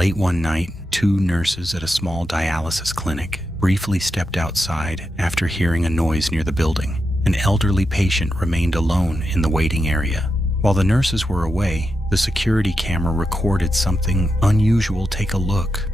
Late one night, 2 nurses at a small dialysis clinic briefly stepped outside after hearing a noise near the building. An elderly patient remained alone in the waiting area. While the nurses were away, the security camera recorded something unusual. Take a look.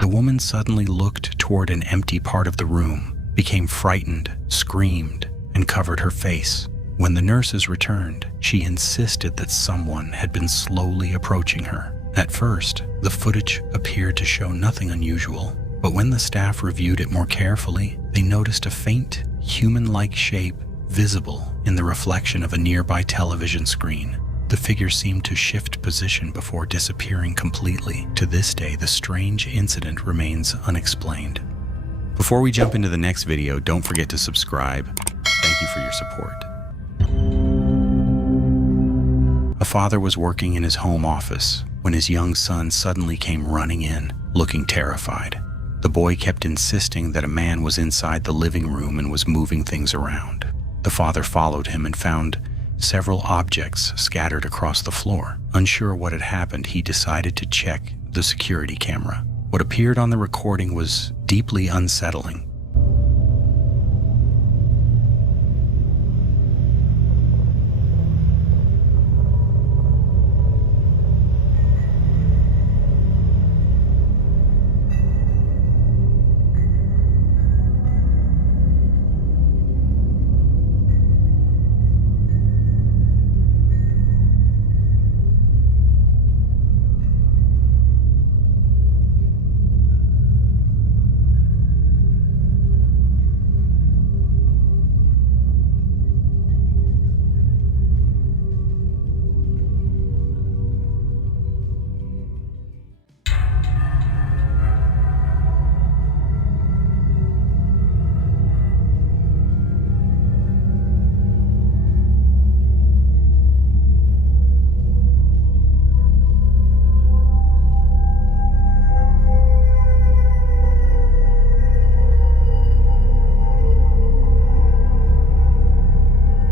The woman suddenly looked toward an empty part of the room, became frightened, screamed, and covered her face. When the nurses returned, she insisted that someone had been slowly approaching her. At first, the footage appeared to show nothing unusual, but when the staff reviewed it more carefully, they noticed a faint, human-like shape visible in the reflection of a nearby television screen. The figure seemed to shift position before disappearing completely. To this day, the strange incident remains unexplained. Before we jump into the next video, don't forget to subscribe. Thank you for your support. A father was working in his home office when his young son suddenly came running in, looking terrified. The boy kept insisting that a man was inside the living room and was moving things around. The father followed him and found several objects scattered across the floor. Unsure what had happened, he decided to check the security camera. What appeared on the recording was deeply unsettling.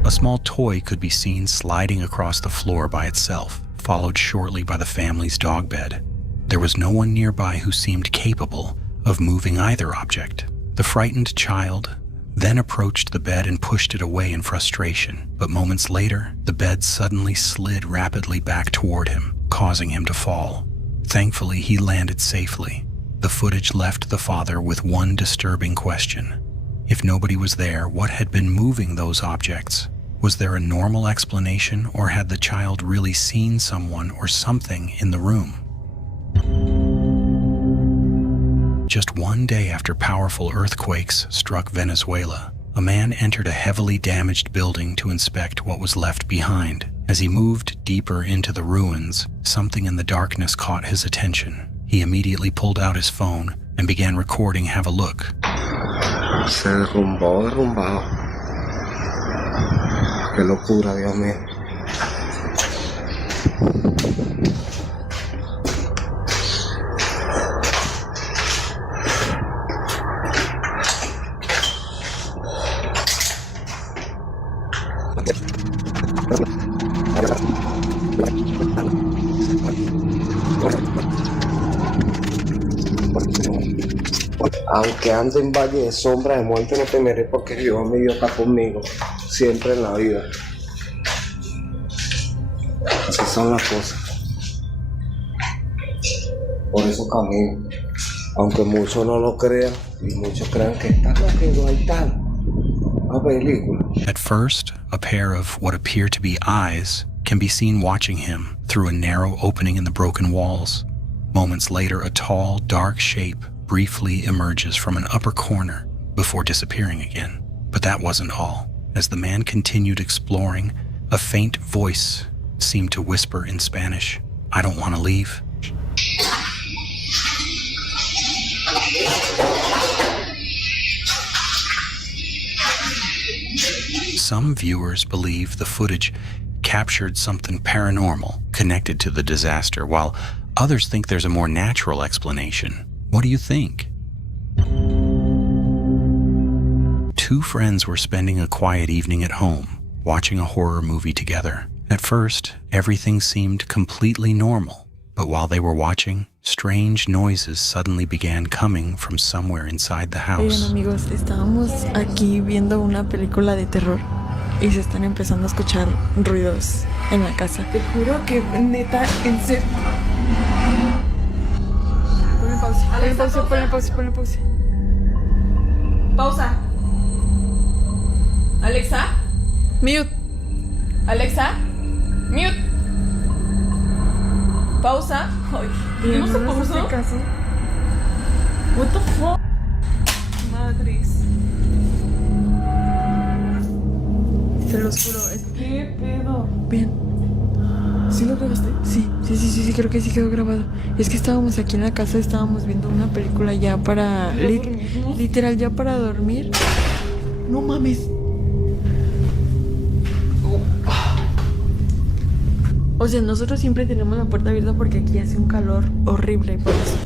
A small toy could be seen sliding across the floor by itself, followed shortly by the family's dog bed. There was no one nearby who seemed capable of moving either object. The frightened child then approached the bed and pushed it away in frustration, but moments later, the bed suddenly slid rapidly back toward him, causing him to fall. Thankfully, he landed safely. The footage left the father with one disturbing question. If nobody was there, what had been moving those objects? Was there a normal explanation, or had the child really seen someone or something in the room? Just one day after powerful earthquakes struck Venezuela, a man entered a heavily damaged building to inspect what was left behind. As he moved deeper into the ruins, something in the darkness caught his attention. He immediately pulled out his phone and began recording. Have a look. Se derrumbado. Qué locura, Dios mío. Aunque ande en valle de sombra de muerte, no temeré, porque Jehová mi Dios está conmigo siempre en la vida. Así son las cosas. Por eso camino. Aunque muchos no lo crean y muchos crean que está loco, hay tal. Una película. At first, a pair of what appear to be eyes can be seen watching him through a narrow opening in the broken walls. Moments later, a tall, dark shape briefly emerges from an upper corner before disappearing again. But that wasn't all. As the man continued exploring, a faint voice seemed to whisper in Spanish, "I don't want to leave." Some viewers believe the footage captured something paranormal connected to the disaster, while others think there's a more natural explanation. What do you think? Two friends were spending a quiet evening at home, watching a horror movie together. At first, everything seemed completely normal, but while they were watching, strange noises suddenly began coming from somewhere inside the house. Oigan, amigos, estábamos aquí viendo una película de terror y se están empezando a escuchar ruidos en la casa. Te juro que neta, en serio. Ponle pausa, ponle pausa. Pausa. Alexa, mute. Alexa, mute. Pausa. Ay, ¿no se pausó? What the fuck? Madres. Se los juro, ¿qué pedo? Bien. ¿Sí lo grabaste? Sí, creo que sí quedó grabado. Es que estábamos aquí en la casa, estábamos viendo una película ya para... literal, ya para dormir. No mames. O sea, nosotros siempre tenemos la puerta abierta porque aquí hace un calor horrible por eso.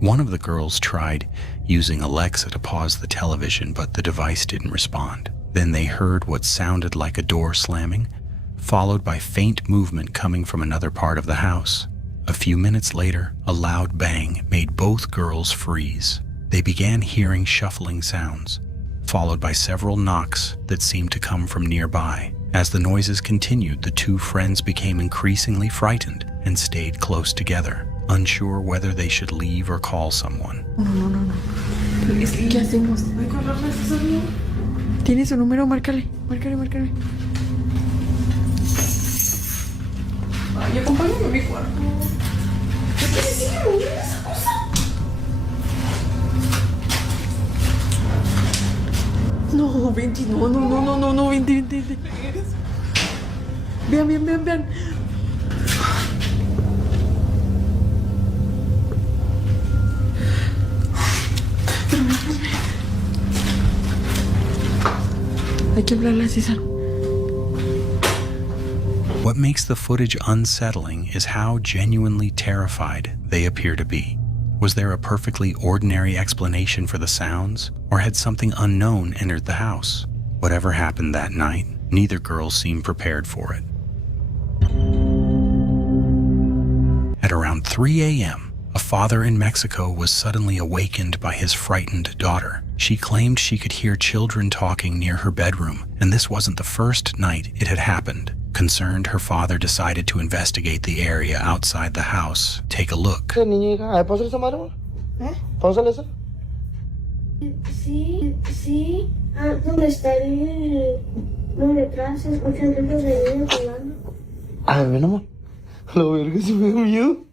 One of the girls tried using Alexa to pause the television, but the device didn't respond. Then they heard what sounded like a door slamming, followed by faint movement coming from another part of the house. A few minutes later, a loud bang made both girls freeze. They began hearing shuffling sounds, followed by several knocks that seemed to come from nearby. As the noises continued, the two friends became increasingly frightened and stayed close together, unsure whether they should leave or call someone. No. ¿Qué hacemos? ¿Tiene su número? Márcale. Ay, acompáñame a mi cuarto. ¿Qué se sigue moviendo esa cosa? No, vente, no, vente. Vean. Hay que hablarle a César. What makes the footage unsettling is how genuinely terrified they appear to be. Was there a perfectly ordinary explanation for the sounds, or had something unknown entered the house? Whatever happened that night, neither girl seemed prepared for it. At around 3 a.m., a father in Mexico was suddenly awakened by his frightened daughter. She claimed she could hear children talking near her bedroom, and this wasn't the first night it had happened. Concerned, her father decided to investigate the area outside the house. Take a look. ¿Pónsale esa madre? ¿Pónsale esa? Sí. ¿Dónde está el detrás? Se escuchan ruidos de niños hablando. A ver, ven, amor. La verga se me da miedo.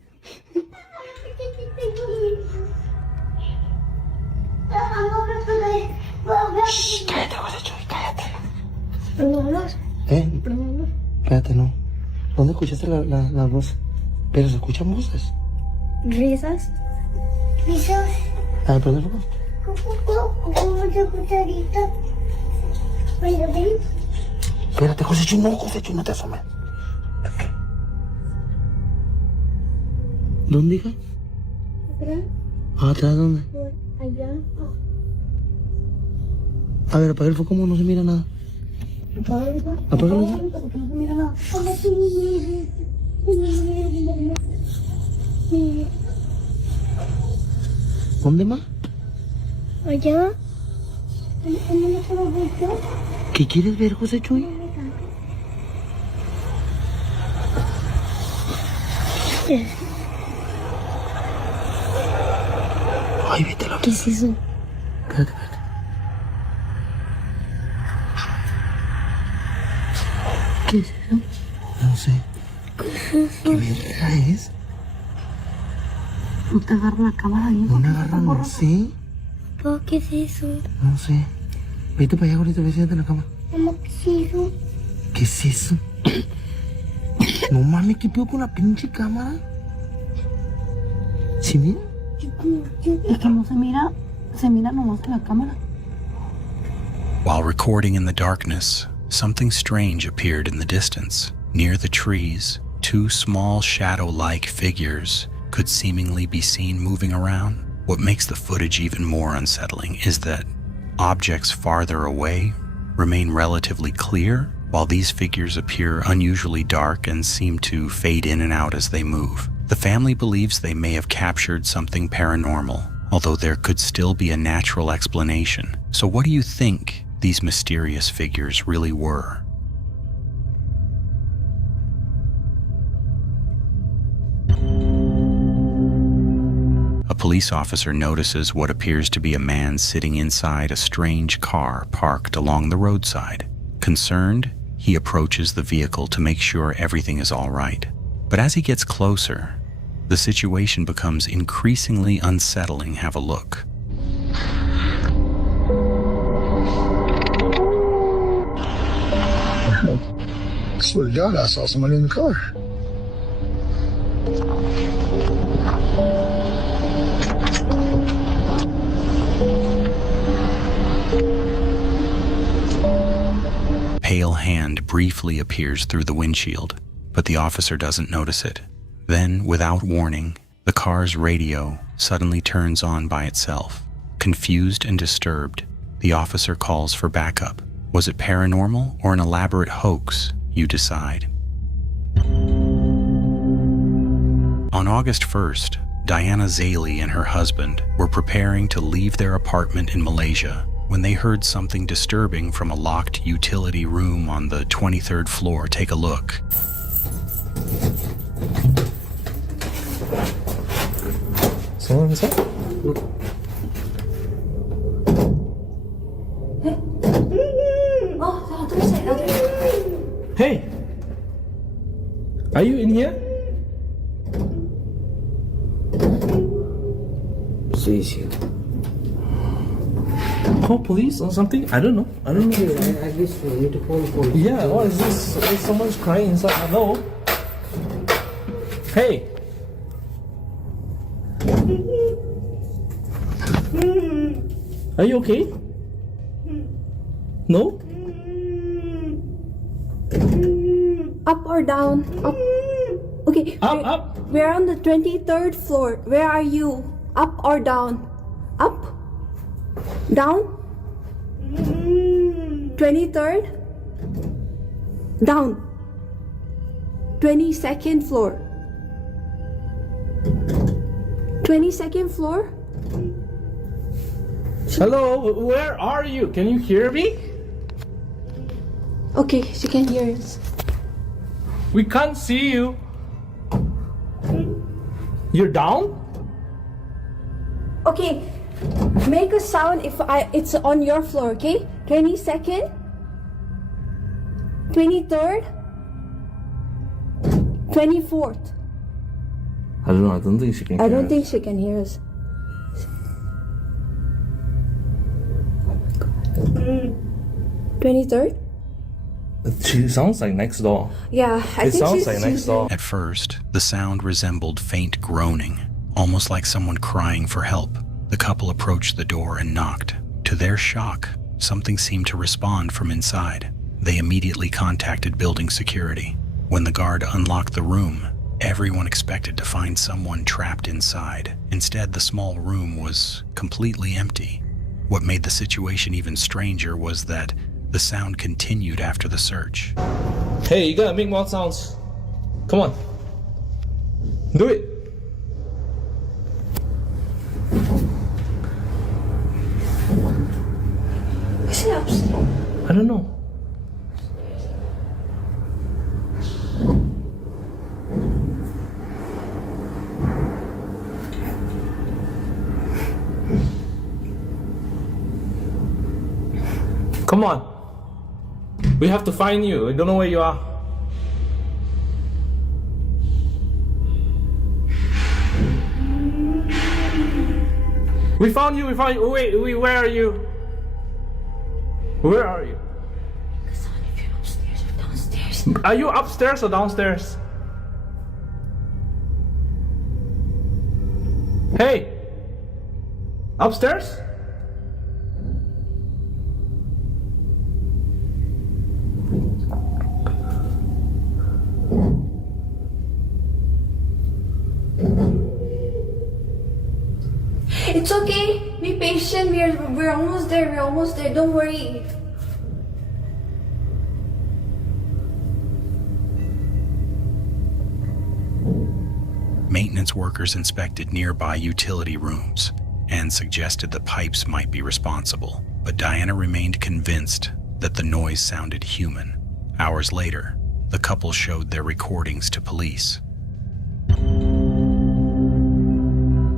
Cállate, José Chuy, cállate. Espérate, no. ¿Dónde escuchaste la voz? Pero se escuchan voces. ¿Risas? A ver, prende el foco. Como mucha cucharita. Oye, ven. Espérate, José Chuy, no te asomes. ¿Dónde, hija? ¿Atrás? ¿Atrás dónde? Allá. A ver, apaga el foco, como no se mira nada. Apágalo. No se mira nada. ¿Dónde más? Allá. ¿Dónde me puedo ver yo? ¿Qué quieres ver, José Chuy? Ay, vete la. ¿Qué es eso? Espérate, espérate. ¿Qué es eso? No sé. ¿Qué verga es? No te agarra la cámara bien. Una garra, no sé. Papá, ¿qué es eso? No sé. Vete para allá ahorita, vete en la cama. Mamá, ¿qué es eso? ¿Qué es eso? No mames, ¿qué pedo con la pinche cámara? ¿Sí mira? Es que no se mira nomás en la cámara. While recording in the darkness, something strange appeared in the distance. Near the trees, two small shadow-like figures could seemingly be seen moving around. What makes the footage even more unsettling is that objects farther away remain relatively clear, while these figures appear unusually dark and seem to fade in and out as they move. The family believes they may have captured something paranormal, although there could still be a natural explanation. So what do you think these mysterious figures really were? A police officer notices what appears to be a man sitting inside a strange car parked along the roadside. Concerned, he approaches the vehicle to make sure everything is all right. But as he gets closer, the situation becomes increasingly unsettling. Have a look. I swear to God, I saw somebody in the car. Pale hand briefly appears through the windshield, but the officer doesn't notice it. Then, without warning, the car's radio suddenly turns on by itself. Confused and disturbed, the officer calls for backup. Was it paranormal or an elaborate hoax? You decide. On August 1st, Diana Zaley and her husband were preparing to leave their apartment in Malaysia when they heard something disturbing from a locked utility room on the 23rd floor. Take a look. Someone inside? Hey! Are you in here? Sí, sí. Call police or something? I don't know. I don't know. I guess we need to call the police. Yeah, what is this? Someone's crying inside. Hello? Hey! Are you okay? No? Up or down? Up. Okay. Up. We're on the 23rd floor. Where are you? Up or down? Up? Down? 23rd? Down. 22nd floor. 22nd floor? Hello? Where are you? Can you hear me? Okay, she can hear us. We can't see you. You're down? Okay, make a sound if it's on your floor, okay? 22nd? 23rd? 24th? I don't know. I don't think she can I hear don't us. think she can hear us. 23rd? She sounds like next door. Yeah, I It think sounds she's like next door. At first, the sound resembled faint groaning, almost like someone crying for help. The couple approached the door and knocked. To their shock, something seemed to respond from inside. They immediately contacted building security. When the guard unlocked the room, everyone expected to find someone trapped inside. Instead, the small room was completely empty. What made the situation even stranger was that the sound continued after the search. Hey, you gotta make more sounds. Come on. Do it. Is she upstairs? I don't know. Come on. We have to find you. I don't know where you are. We found you. Wait, where are you? Where are you? Cassandra, if you're upstairs or downstairs. Are you upstairs or downstairs? Hey! Upstairs? It's okay. Be patient. We're almost there. We're almost there. Don't worry. Maintenance workers inspected nearby utility rooms and suggested the pipes might be responsible, but Diana remained convinced that the noise sounded human. Hours later, the couple showed their recordings to police.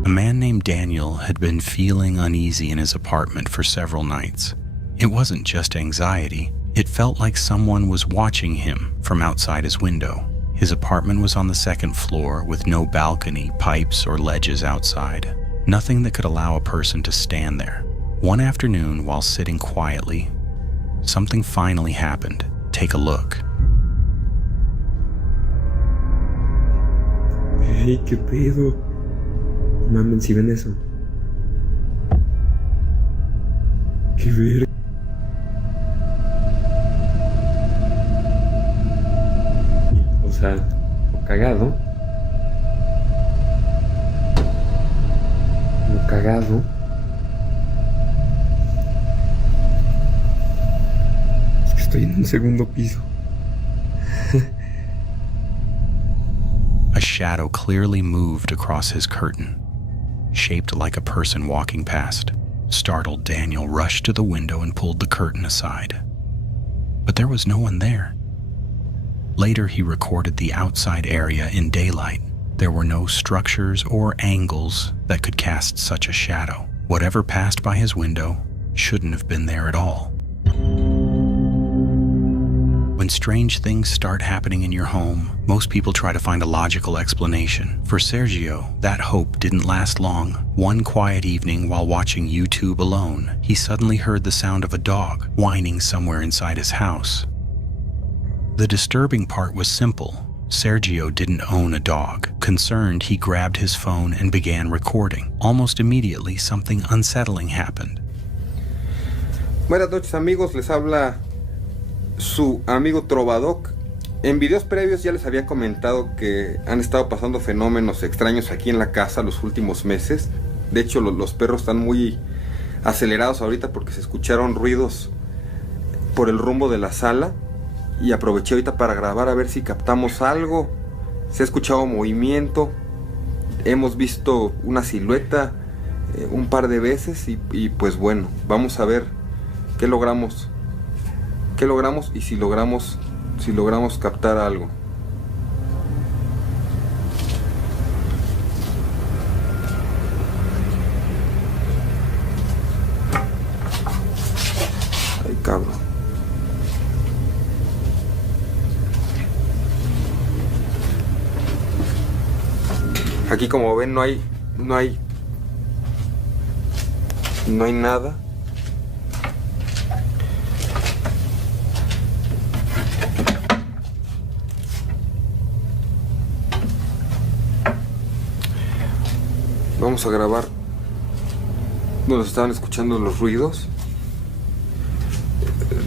A man named Daniel had been feeling uneasy in his apartment for several nights. It wasn't just anxiety, it felt like someone was watching him from outside his window. His apartment was on the second floor with no balcony, pipes, or ledges outside. Nothing that could allow a person to stand there. One afternoon, while sitting quietly, something finally happened. Take a look. Hey, ¿qué pedo? Mamen, si ven eso. Qué verga. O sea, lo cagado. Lo cagado. Es que estoy en un segundo piso. A shadow clearly moved across his curtain, shaped like a person walking past. Startled, Daniel rushed to the window and pulled the curtain aside. But there was no one there. Later, he recorded the outside area in daylight. There were no structures or angles that could cast such a shadow. Whatever passed by his window shouldn't have been there at all. When strange things start happening in your home, most people try to find a logical explanation. For Sergio, that hope didn't last long. One quiet evening while watching YouTube alone, he suddenly heard the sound of a dog whining somewhere inside his house. The disturbing part was simple. Sergio didn't own a dog. Concerned, he grabbed his phone and began recording. Almost immediately, something unsettling happened. Buenas noches, amigos, les habla su amigo Trovadoc. En videos previos ya les había comentado que han estado pasando fenómenos extraños aquí en la casa los últimos meses. De hecho, los perros están muy acelerados ahorita porque se escucharon ruidos por el rumbo de la sala. Y aproveché ahorita para grabar a ver si captamos algo. Se ha escuchado movimiento. Hemos visto una silueta un par de veces y pues bueno, vamos a ver qué logramos. ¿Qué logramos? Y si logramos captar algo. Ay, cabrón. Aquí, como ven, no hay nada. Vamos a grabar donde se estaban escuchando los ruidos.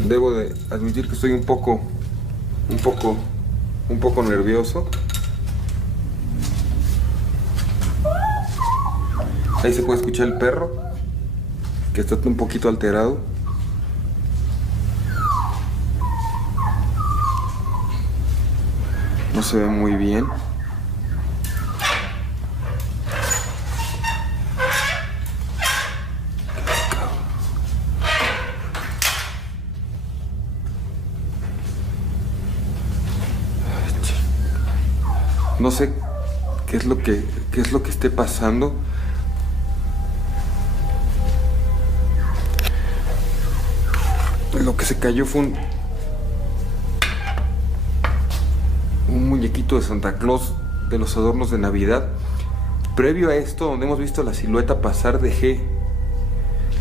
Debo de admitir que estoy un poco nervioso. Ahí se puede escuchar el perro, que está un poquito alterado. No se ve muy bien. No sé qué es lo que esté pasando. Lo que se cayó fue un muñequito de Santa Claus de los adornos de Navidad. Previo a esto, donde hemos visto la silueta pasar,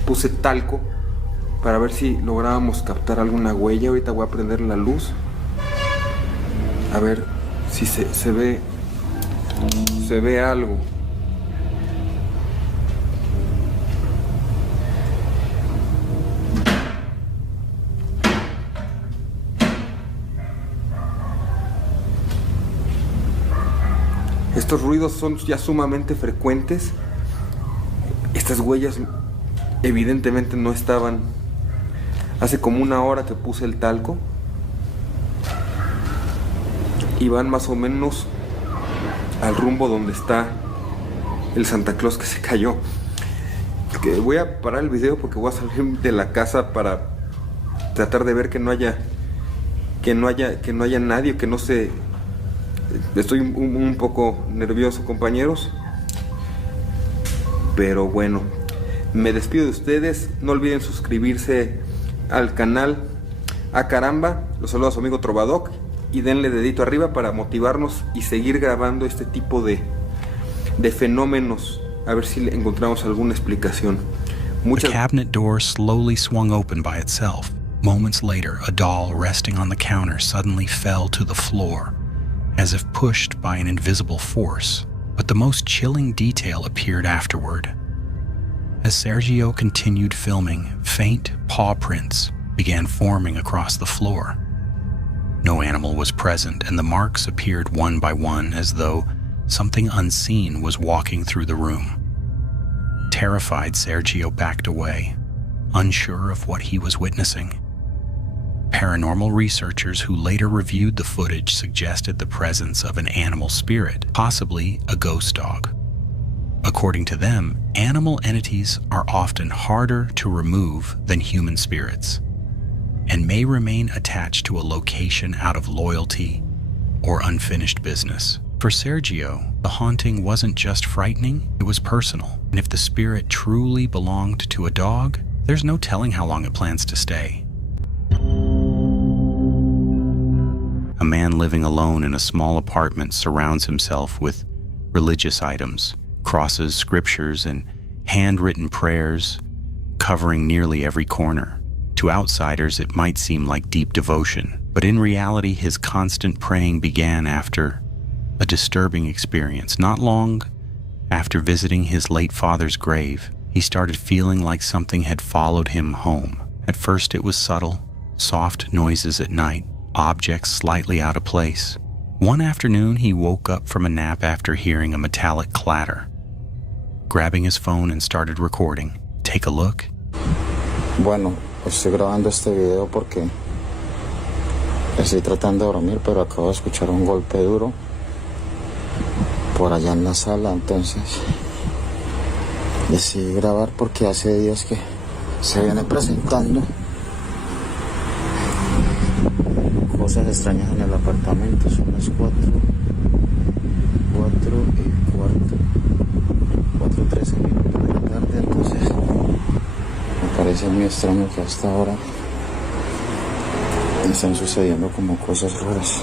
puse talco para ver si lográbamos captar alguna huella. Ahorita voy a prender la luz a ver si se ve algo. Estos ruidos son ya sumamente frecuentes. Estas huellas evidentemente no estaban. Hace como una hora que puse el talco y van más o menos al rumbo donde está el Santa Claus que se cayó. Voy a parar el video porque voy a salir de la casa para tratar de ver que no haya nadie, que no se... Estoy un poco nervioso, compañeros, pero bueno, me despido de ustedes. No olviden suscribirse al canal. A caramba, los saluda su amigo Trovadoc y denle dedito arriba para motivarnos y seguir grabando este tipo de fenómenos, a ver si le encontramos alguna explicación. The cabinet door slowly swung open by itself. Moments later, a doll resting on the counter suddenly fell to the floor, as if pushed by an invisible force. But the most chilling detail appeared afterward. As Sergio continued filming, faint paw prints began forming across the floor. No animal was present, and the marks appeared one by one as though something unseen was walking through the room. Terrified, Sergio backed away, unsure of what he was witnessing. Paranormal researchers who later reviewed the footage suggested the presence of an animal spirit, possibly a ghost dog. According to them, animal entities are often harder to remove than human spirits, and may remain attached to a location out of loyalty or unfinished business. For Sergio, the haunting wasn't just frightening, it was personal. And if the spirit truly belonged to a dog, there's no telling how long it plans to stay. A man living alone in a small apartment surrounds himself with religious items, crosses, scriptures, and handwritten prayers covering nearly every corner. To outsiders, it might seem like deep devotion, but in reality, his constant praying began after a disturbing experience. Not long after visiting his late father's grave, he started feeling like something had followed him home. At first, it was subtle, soft noises at night, objects slightly out of place. One afternoon, he woke up from a nap after hearing a metallic clatter. Grabbing his phone and started recording. Take a look. Bueno, estoy grabando este video porque estoy tratando de dormir, pero acabo de escuchar un golpe duro por allá en la sala, entonces decidí grabar porque hace días que se viene presentando cosas extrañas en el apartamento. Son las 4:13 minutos de la tarde, entonces me parece muy extraño que hasta ahora están sucediendo como cosas raras.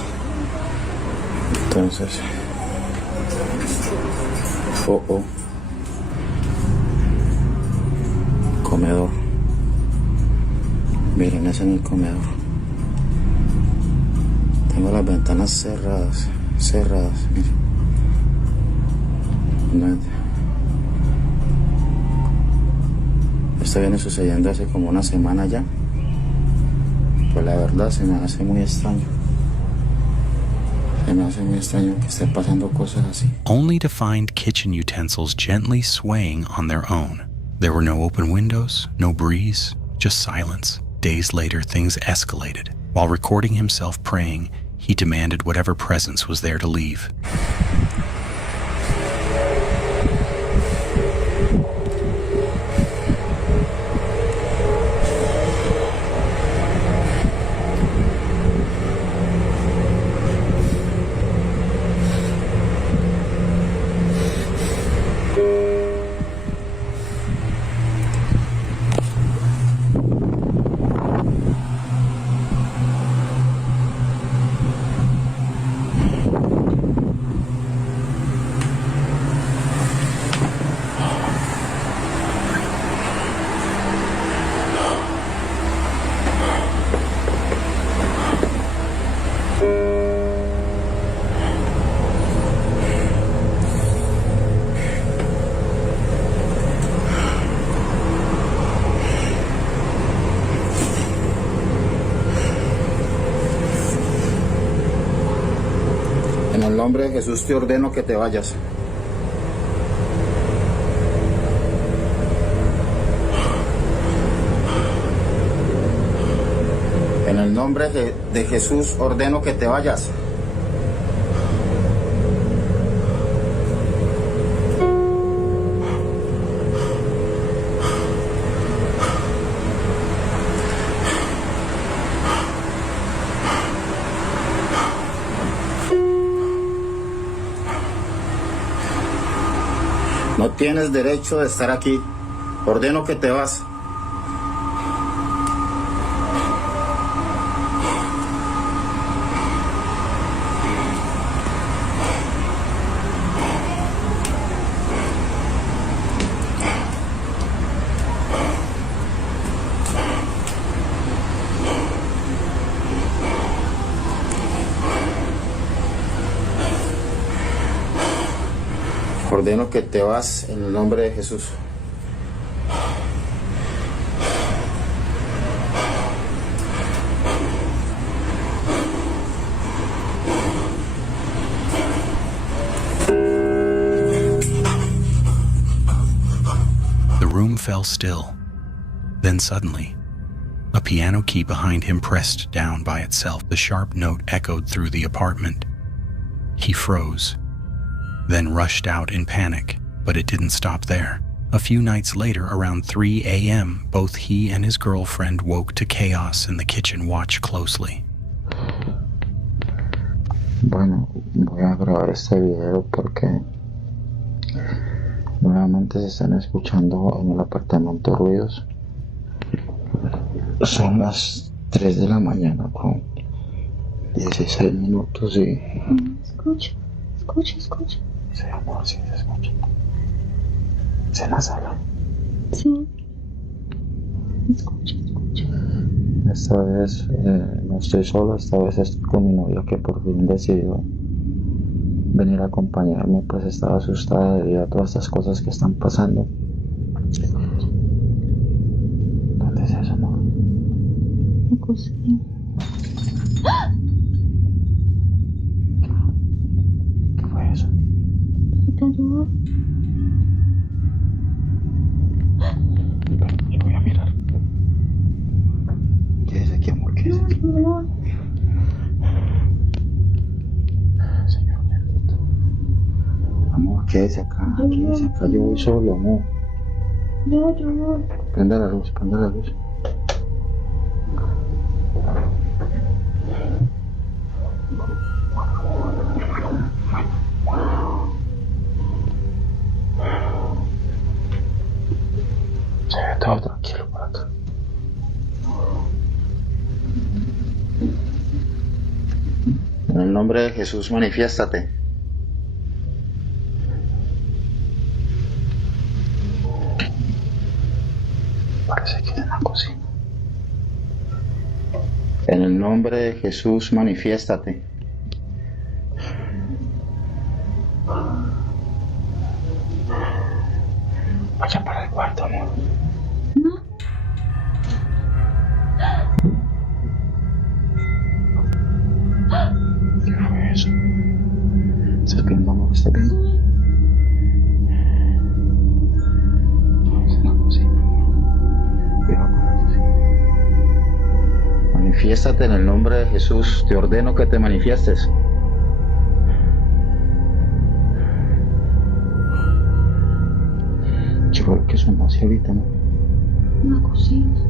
Entonces, comedor. Miren, es en el comedor. Tengo las ventanas cerradas, miren. Esto viene sucediendo hace como una semana ya. Pues la verdad se me hace muy extraño. Se me hace muy extraño que estén pasando cosas así. Only to find kitchen utensils gently swaying on their own. There were no open windows, no breeze, just silence. Days later, things escalated. While recording himself praying, he demanded whatever presence was there to leave. nombre de Jesús te ordeno que te vayas. En el nombre de Jesús ordeno que te vayas. No tienes derecho de estar aquí. Ordeno que te vas. Ordeno que te vas en el nombre de Jesús. The room fell still. Then suddenly, a piano key behind him pressed down by itself. The sharp note echoed through the apartment. He froze, then rushed out in panic, but it didn't stop there. A few nights later, around 3 a.m., both he and his girlfriend woke to chaos in the kitchen. Watch closely. Bueno, voy a grabar este video porque nuevamente se están escuchando en el apartamento ruidos. Son las 3 de la mañana con 16 minutos y... Escucha. Sí, amor, sí se escucha. ¿Es en la sala? Sí. Escucha. Esta vez no estoy solo, esta vez estoy con mi novia que por fin decidió venir a acompañarme, pues estaba asustada debido a todas estas cosas que están pasando. ¿Dónde es eso, amor? La cocina. ¿Qué fue eso? ¿Te ayudó? Yo voy a mirar. Quédese aquí, amor, quédese aquí. Señor bendito. Amor, quédese acá, yo voy solo, amor. No, yo no. Prenda la luz. Se ve todo tranquilo por acá. En el nombre de Jesús, manifiéstate. Parece que es en la cocina. En el nombre de Jesús, manifiéstate. Vaya para el cuarto, amor. No. ¿Qué fue eso? ¿Estás viendo, amor? ¿Estás viendo? Es en la cocina, amor. Cuidado con la cocina. Manifiéstate en el nombre de Jesús. Te ordeno que te manifiestes. ¿Qué fue lo que sonó así ahorita, no? La cocina.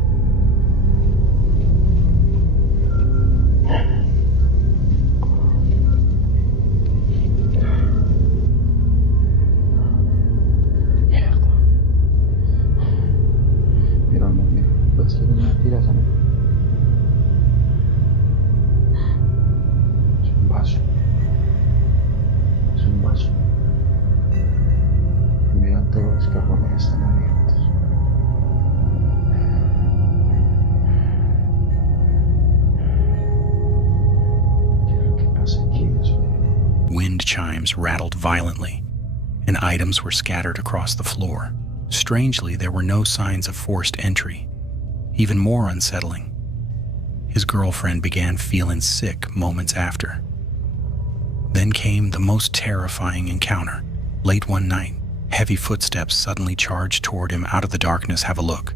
Mierda. Mira, amor, mira. Puedes hacer una tira, ¿sabes? Es un vaso. Mira, todos los cajones están abiertos. ¿Qué pasa aquí, Dios mío? Wind chimes rattled violently, and items were scattered across the floor. Strangely, there were no signs of forced entry. Even more unsettling, his girlfriend began feeling sick moments after. Then Then came the most terrifying encounter. Late one night, heavy footsteps suddenly charged toward him out of the darkness. Have a look.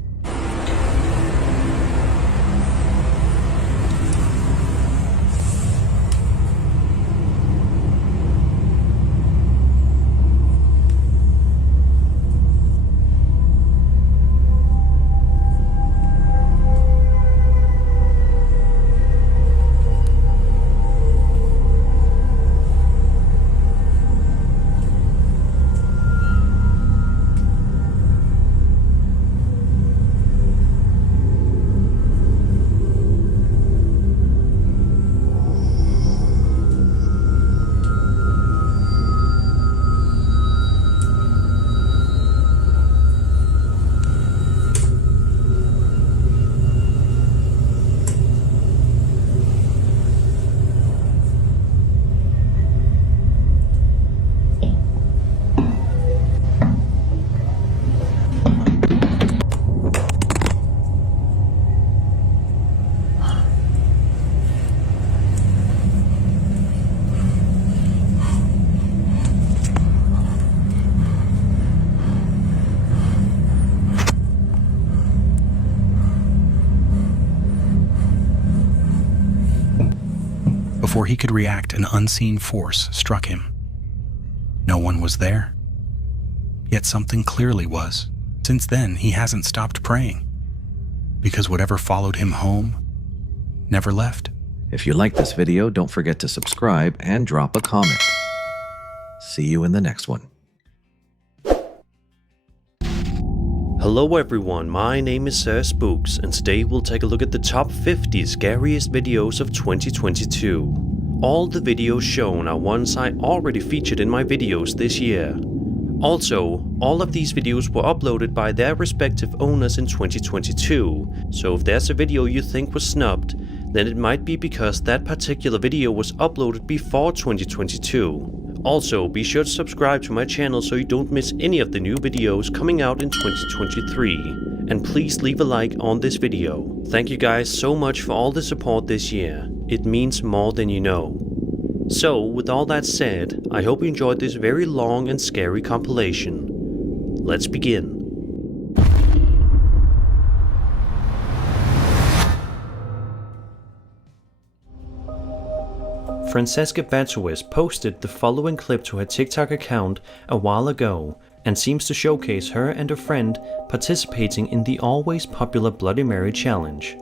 Before he could react, an unseen force struck him. No one was there. Yet something clearly was. Since then, he hasn't stopped praying. Because whatever followed him home never left. If you like this video, don't forget to subscribe and drop a comment. See you in the next one. Hello everyone, my name is Sir Spooks, and today we'll take a look at the top 50 scariest videos of 2022. All the videos shown are ones I already featured in my videos this year. Also, all of these videos were uploaded by their respective owners in 2022, so if there's a video you think was snubbed, then it might be because that particular video was uploaded before 2022. Also, be sure to subscribe to my channel so you don't miss any of the new videos coming out in 2023. And please leave a like on this video. Thank you guys so much for all the support this year. It means more than you know. So, with all that said, I hope you enjoyed this very long and scary compilation. Let's begin. Francesca Batuis posted the following clip to her TikTok account a while ago and seems to showcase her and a friend participating in the always popular Bloody Mary challenge.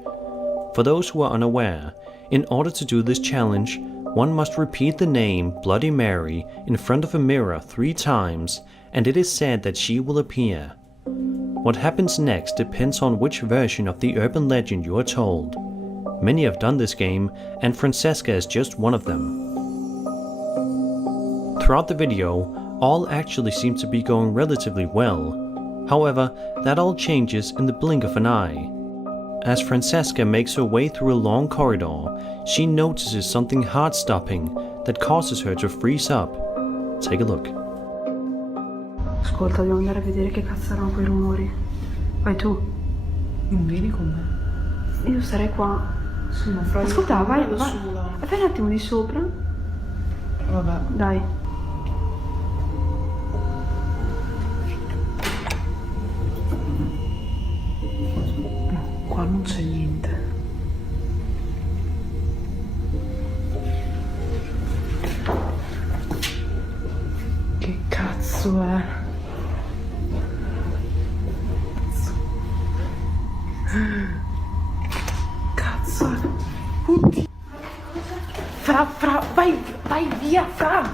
For those who are unaware, in order to do this challenge, one must repeat the name Bloody Mary in front of a mirror 3 times, and it is said that she will appear. What happens next depends on which version of the urban legend you are told. Many have done this game, and Francesca is just one of them. Throughout the video, all actually seem to be going relatively well. However, that all changes in the blink of an eye. As Francesca makes her way through a long corridor, she notices something heart-stopping that causes her to freeze up. Take a look. Ascolta, devo andare a vedere che cazzo erano quei rumori. Vai tu. Non vieni con me? Io sarei qua. Sì, ma fra ascolta, vai. Fai un attimo di sopra. Vabbè. Dai. Qua non c'è niente. Che cazzo è? Cazzo è? Oddio. Vai via, Fra!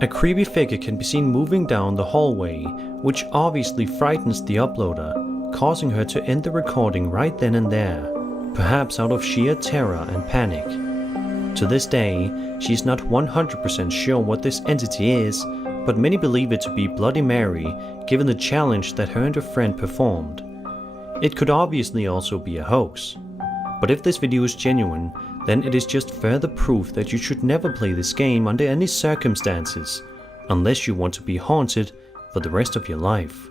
A creepy figure can be seen moving down the hallway, which obviously frightens the uploader, causing her to end the recording right then and there, perhaps out of sheer terror and panic. To this day, she's not 100% sure what this entity is, but many believe it to be Bloody Mary, given the challenge that her and her friend performed. It could obviously also be a hoax. But if this video is genuine, then it is just further proof that you should never play this game under any circumstances, unless you want to be haunted for the rest of your life.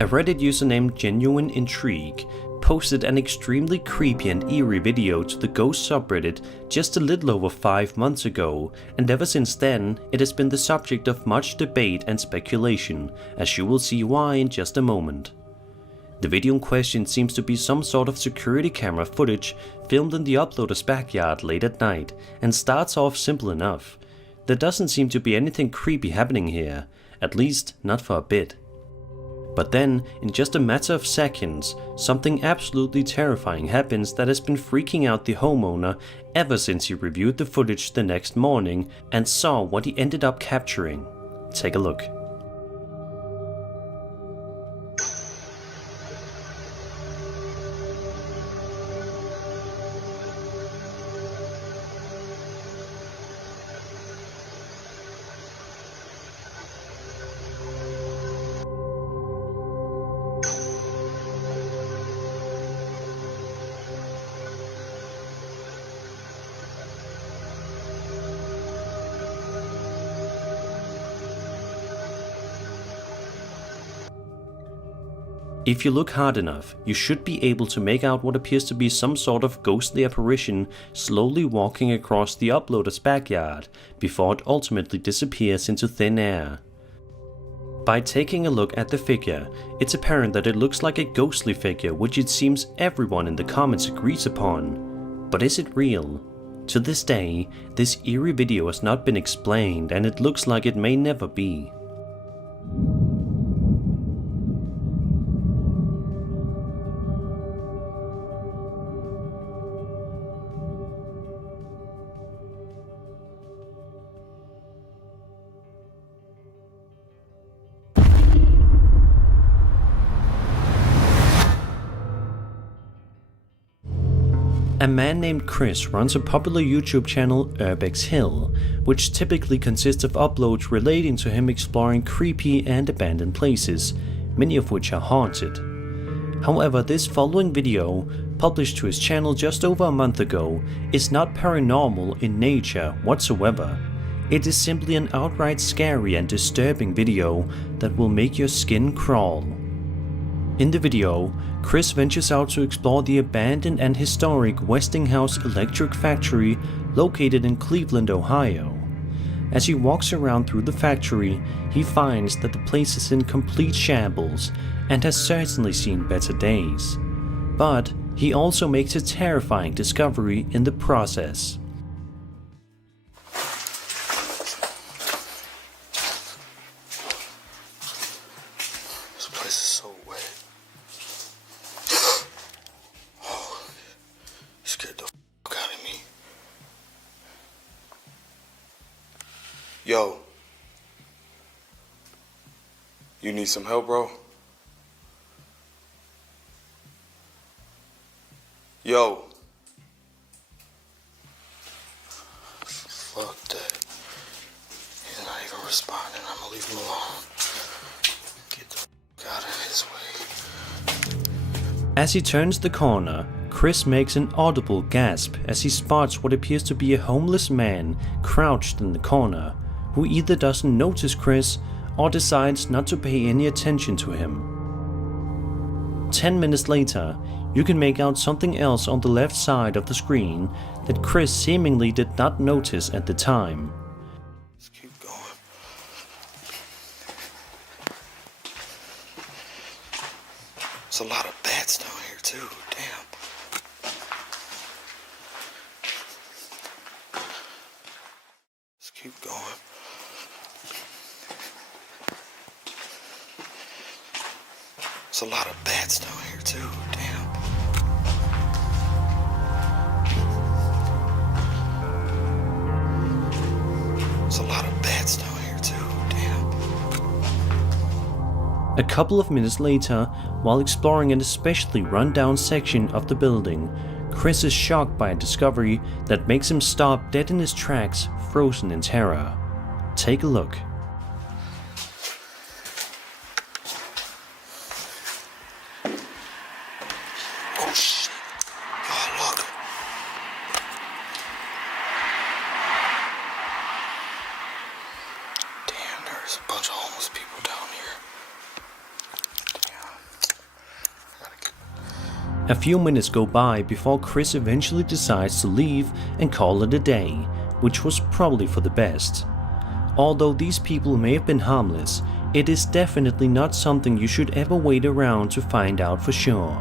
A Reddit user named Genuine Intrigue posted an extremely creepy and eerie video to the ghost subreddit just a little over 5 months ago, and ever since then it has been the subject of much debate and speculation, as you will see why in just a moment. The video in question seems to be some sort of security camera footage filmed in the uploader's backyard late at night, and starts off simple enough. There doesn't seem to be anything creepy happening here, at least not for a bit. But then, in just a matter of seconds, something absolutely terrifying happens that has been freaking out the homeowner ever since he reviewed the footage the next morning and saw what he ended up capturing. Take a look. If you look hard enough, you should be able to make out what appears to be some sort of ghostly apparition slowly walking across the uploader's backyard before it ultimately disappears into thin air. By taking a look at the figure, it's apparent that it looks like a ghostly figure, which it seems everyone in the comments agrees upon. But is it real? To this day, this eerie video has not been explained, and it looks like it may never be. A man named Chris runs a popular YouTube channel, Urbex Hill, which typically consists of uploads relating to him exploring creepy and abandoned places, many of which are haunted. However, this following video, published to his channel just over a month ago, is not paranormal in nature whatsoever. It is simply an outright scary and disturbing video that will make your skin crawl. In the video, Chris ventures out to explore the abandoned and historic Westinghouse electric factory located in Cleveland, Ohio. As he walks around through the factory, he finds that the place is in complete shambles and has certainly seen better days. But he also makes a terrifying discovery in the process. This place is so wet. Oh, scared the fuck out of me. Yo. You need some help, bro? Yo. Fuck that. He's not even responding. I'm gonna leave him alone. Get the fuck out of his way. As he turns the corner, Chris makes an audible gasp as he spots what appears to be a homeless man crouched in the corner, who either doesn't notice Chris or decides not to pay any attention to him. 10 minutes later, you can make out something else on the left side of the screen that Chris seemingly did not notice at the time. Let's keep going. There's a lot of bats down here too, damn. Let's keep going. There's a lot of bats down here too, damn. There's a lot of bats down here too, damn. A couple of minutes later, while exploring an especially run-down section of the building, Chris is shocked by a discovery that makes him stop dead in his tracks, frozen in terror. Take a look. Oh shit. Oh, look. Damn, there's a bunch of homeless people down here. Damn. A few minutes go by before Chris eventually decides to leave and call it a day, which was probably for the best. Although these people may have been harmless, it is definitely not something you should ever wait around to find out for sure.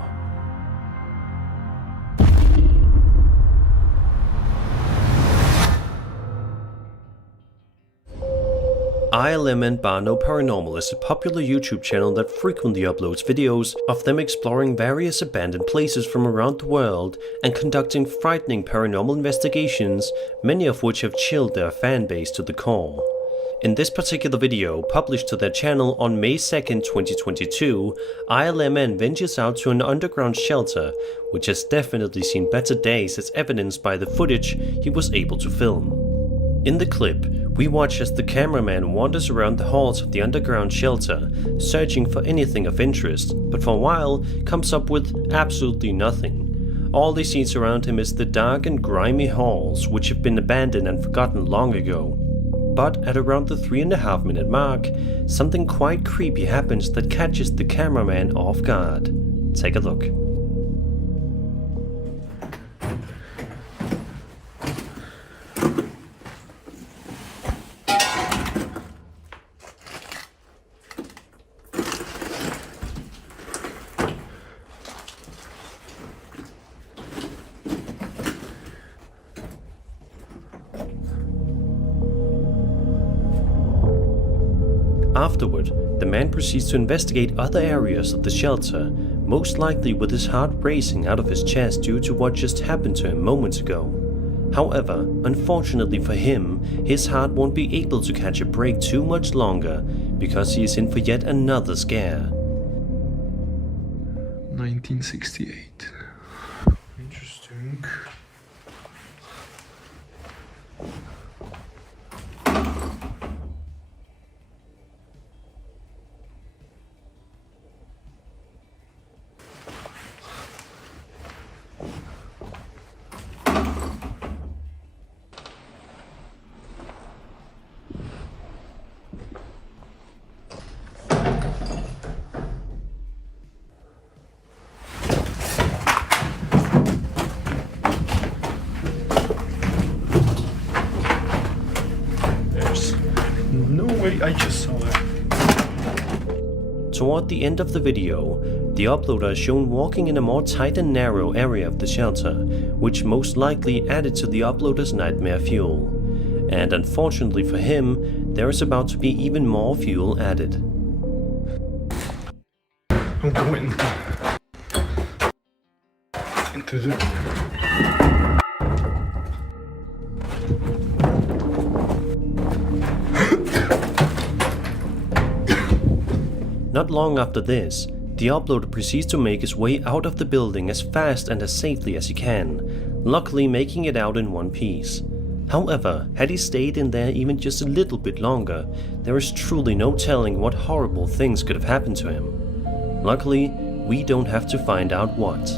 ILM and Barno Paranormal is a popular YouTube channel that frequently uploads videos of them exploring various abandoned places from around the world and conducting frightening paranormal investigations, many of which have chilled their fanbase to the core. In this particular video, published to their channel on May 2nd, 2022, ILMN ventures out to an underground shelter, which has definitely seen better days as evidenced by the footage he was able to film. In the clip, we watch as the cameraman wanders around the halls of the underground shelter, searching for anything of interest, but for a while comes up with absolutely nothing. All he sees around him is the dark and grimy halls, which have been abandoned and forgotten long ago. But at around the 3.5 minute mark, something quite creepy happens that catches the cameraman off guard. Take a look. Afterward, the man proceeds to investigate other areas of the shelter, most likely with his heart racing out of his chest due to what just happened to him moments ago. However, unfortunately for him, his heart won't be able to catch a break too much longer because he is in for yet another scare. 1968. Interesting. I just saw it. Toward the end of the video, the uploader is shown walking in a more tight and narrow area of the shelter, which most likely added to the uploader's nightmare fuel. And unfortunately for him, there is about to be even more fuel added. I'm going into the... Not long after this, the uploader proceeds to make his way out of the building as fast and as safely as he can, luckily making it out in one piece. However, had he stayed in there even just a little bit longer, there is truly no telling what horrible things could have happened to him. Luckily, we don't have to find out what.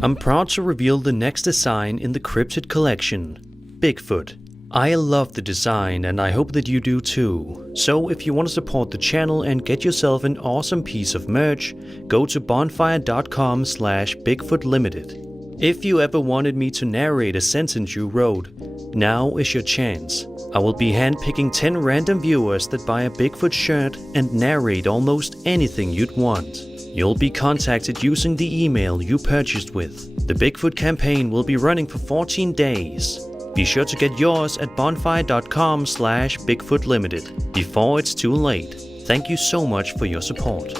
I'm proud to reveal the next design in the cryptid collection, Bigfoot. I love the design and I hope that you do too. So if you want to support the channel and get yourself an awesome piece of merch, go to bonfire.com/BigfootLimited. If you ever wanted me to narrate a sentence you wrote, now is your chance. I will be handpicking 10 random viewers that buy a Bigfoot shirt and narrate almost anything you'd want. You'll be contacted using the email you purchased with. The Bigfoot campaign will be running for 14 days. Be sure to get yours at bonfire.com/BigfootLimited before it's too late. Thank you so much for your support.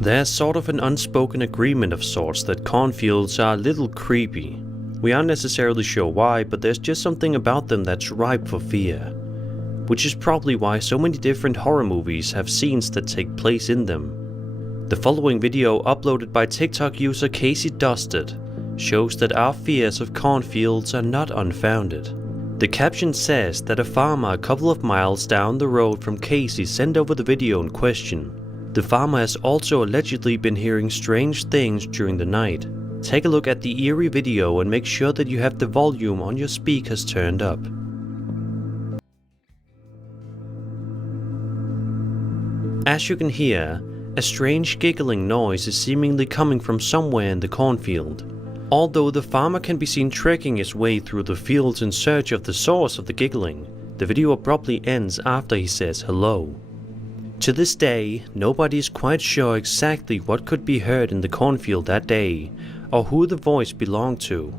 There's sort of an unspoken agreement of sorts that cornfields are a little creepy. We aren't necessarily sure why, but there's just something about them that's ripe for fear. Which is probably why so many different horror movies have scenes that take place in them. The following video, uploaded by TikTok user Casey Dusted, shows that our fears of cornfields are not unfounded. The caption says that a farmer a couple of miles down the road from Casey sent over the video in question. The farmer has also allegedly been hearing strange things during the night. Take a look at the eerie video and make sure that you have the volume on your speakers turned up. As you can hear, a strange giggling noise is seemingly coming from somewhere in the cornfield. Although the farmer can be seen trekking his way through the fields in search of the source of the giggling, the video abruptly ends after he says hello. To this day, nobody is quite sure exactly what could be heard in the cornfield that day, or who the voice belonged to.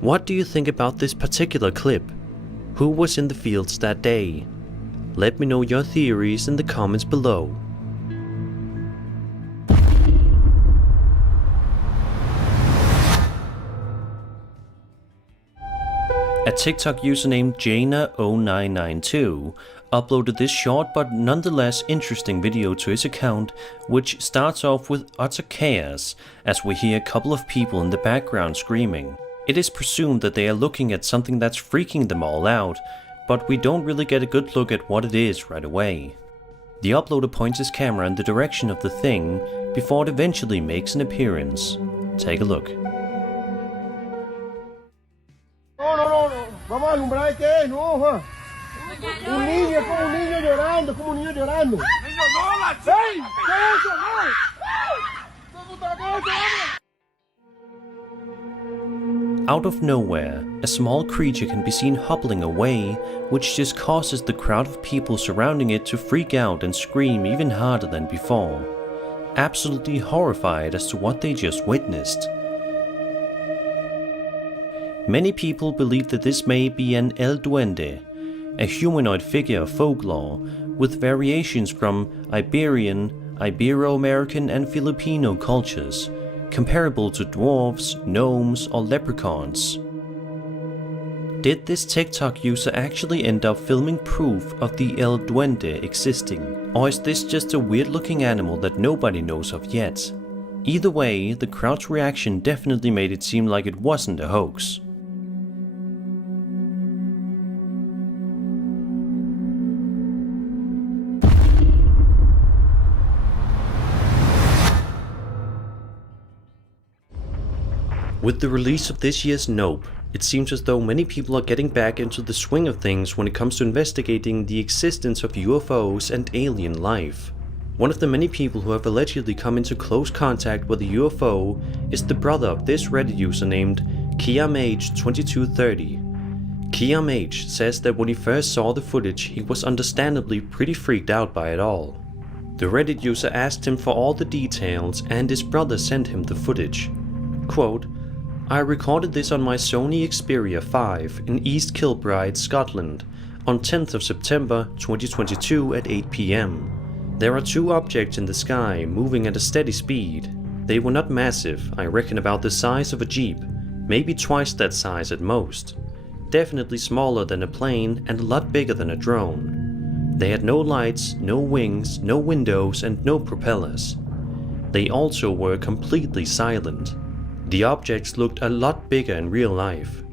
What do you think about this particular clip? Who was in the fields that day? Let me know your theories in the comments below. A TikTok user named Jaina0992 uploaded this short but nonetheless interesting video to his account, which starts off with utter chaos as we hear a couple of people in the background screaming. It is presumed that they are looking at something that's freaking them all out, but we don't really get a good look at what it is right away. The uploader points his camera in the direction of the thing before it eventually makes an appearance. Take a look. No. Vamos a alumbrar qué, no, Juan. Un niño, es como un niño llorando, es como un niño llorando. Niño, no, la ¡ey! ¿Qué es eso? No. Out of nowhere, a small creature can be seen hobbling away, which just causes the crowd of people surrounding it to freak out and scream even harder than before, absolutely horrified as to what they just witnessed. Many people believe that this may be an El Duende, a humanoid figure of folklore with variations from Iberian, Ibero-American and Filipino cultures, comparable to dwarves, gnomes or leprechauns. Did this TikTok user actually end up filming proof of the El Duende existing, or is this just a weird looking animal that nobody knows of yet? Either way, the crowd's reaction definitely made it seem like it wasn't a hoax. With the release of this year's Nope, it seems as though many people are getting back into the swing of things when it comes to investigating the existence of UFOs and alien life. One of the many people who have allegedly come into close contact with a UFO is the brother of this Reddit user named KiamH2230. KiamH says that when he first saw the footage, he was understandably pretty freaked out by it all. The Reddit user asked him for all the details and his brother sent him the footage. Quote, I recorded this on my Sony Xperia 5 in East Kilbride, Scotland, on 10th of September 2022 at 8 PM. There are two objects in the sky moving at a steady speed. They were not massive, I reckon about the size of a jeep, maybe twice that size at most. Definitely smaller than a plane and a lot bigger than a drone. They had no lights, no wings, no windows and no propellers. They also were completely silent. The objects looked a lot bigger in real life.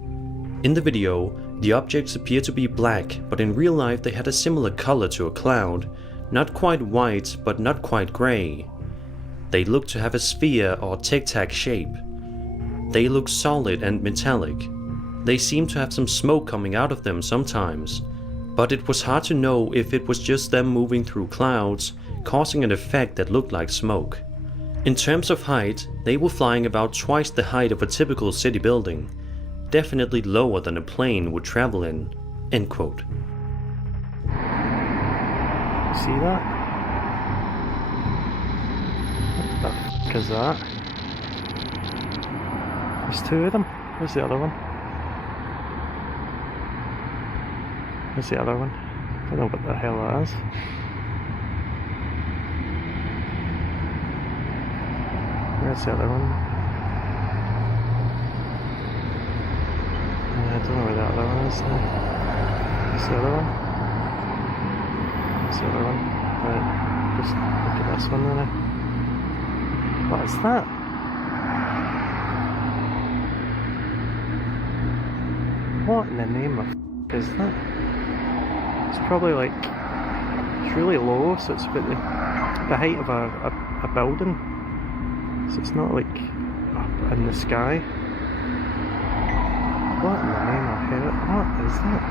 In the video, the objects appear to be black, but in real life they had a similar color to a cloud, not quite white but not quite grey. They looked to have a sphere or tic-tac shape. They look solid and metallic. They seem to have some smoke coming out of them sometimes, but it was hard to know if it was just them moving through clouds, causing an effect that looked like smoke. In terms of height, they were flying about twice the height of a typical city building, definitely lower than a plane would travel in. End quote. See that? What the f*** is that? There's two of them. Where's the other one? Where's the other one? I don't know what the hell that is. Where's the other one? I don't know where the other one is now. Where's the other one? Where's the other one? Right, just look at this one then. What is that? What in the name of is that? It's probably like, it's really low, so it's about the height of a building. So it's not like up in the sky. What in the name of hell? What is that?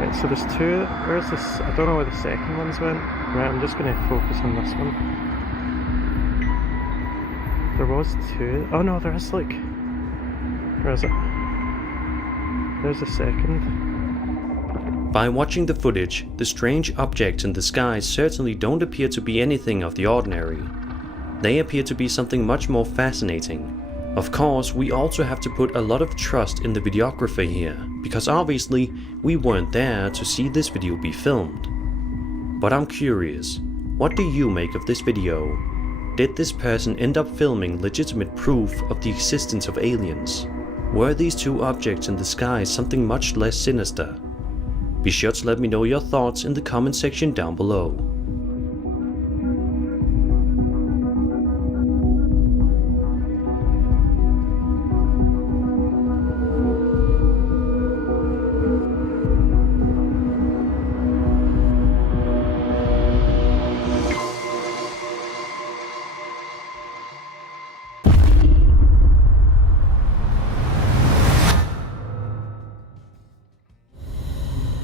Right, so there's two. Where's this? I don't know where the second ones went. Right, I'm just going to focus on this one. There was two. Oh no, there is like. Where is it? There's a second. By watching the footage, the strange objects in the sky certainly don't appear to be anything of the ordinary. They appear to be something much more fascinating. Of course, we also have to put a lot of trust in the videographer here, because obviously we weren't there to see this video be filmed. But I'm curious, what do you make of this video? Did this person end up filming legitimate proof of the existence of aliens? Were these two objects in the sky something much less sinister? Be sure to let me know your thoughts in the comment section down below.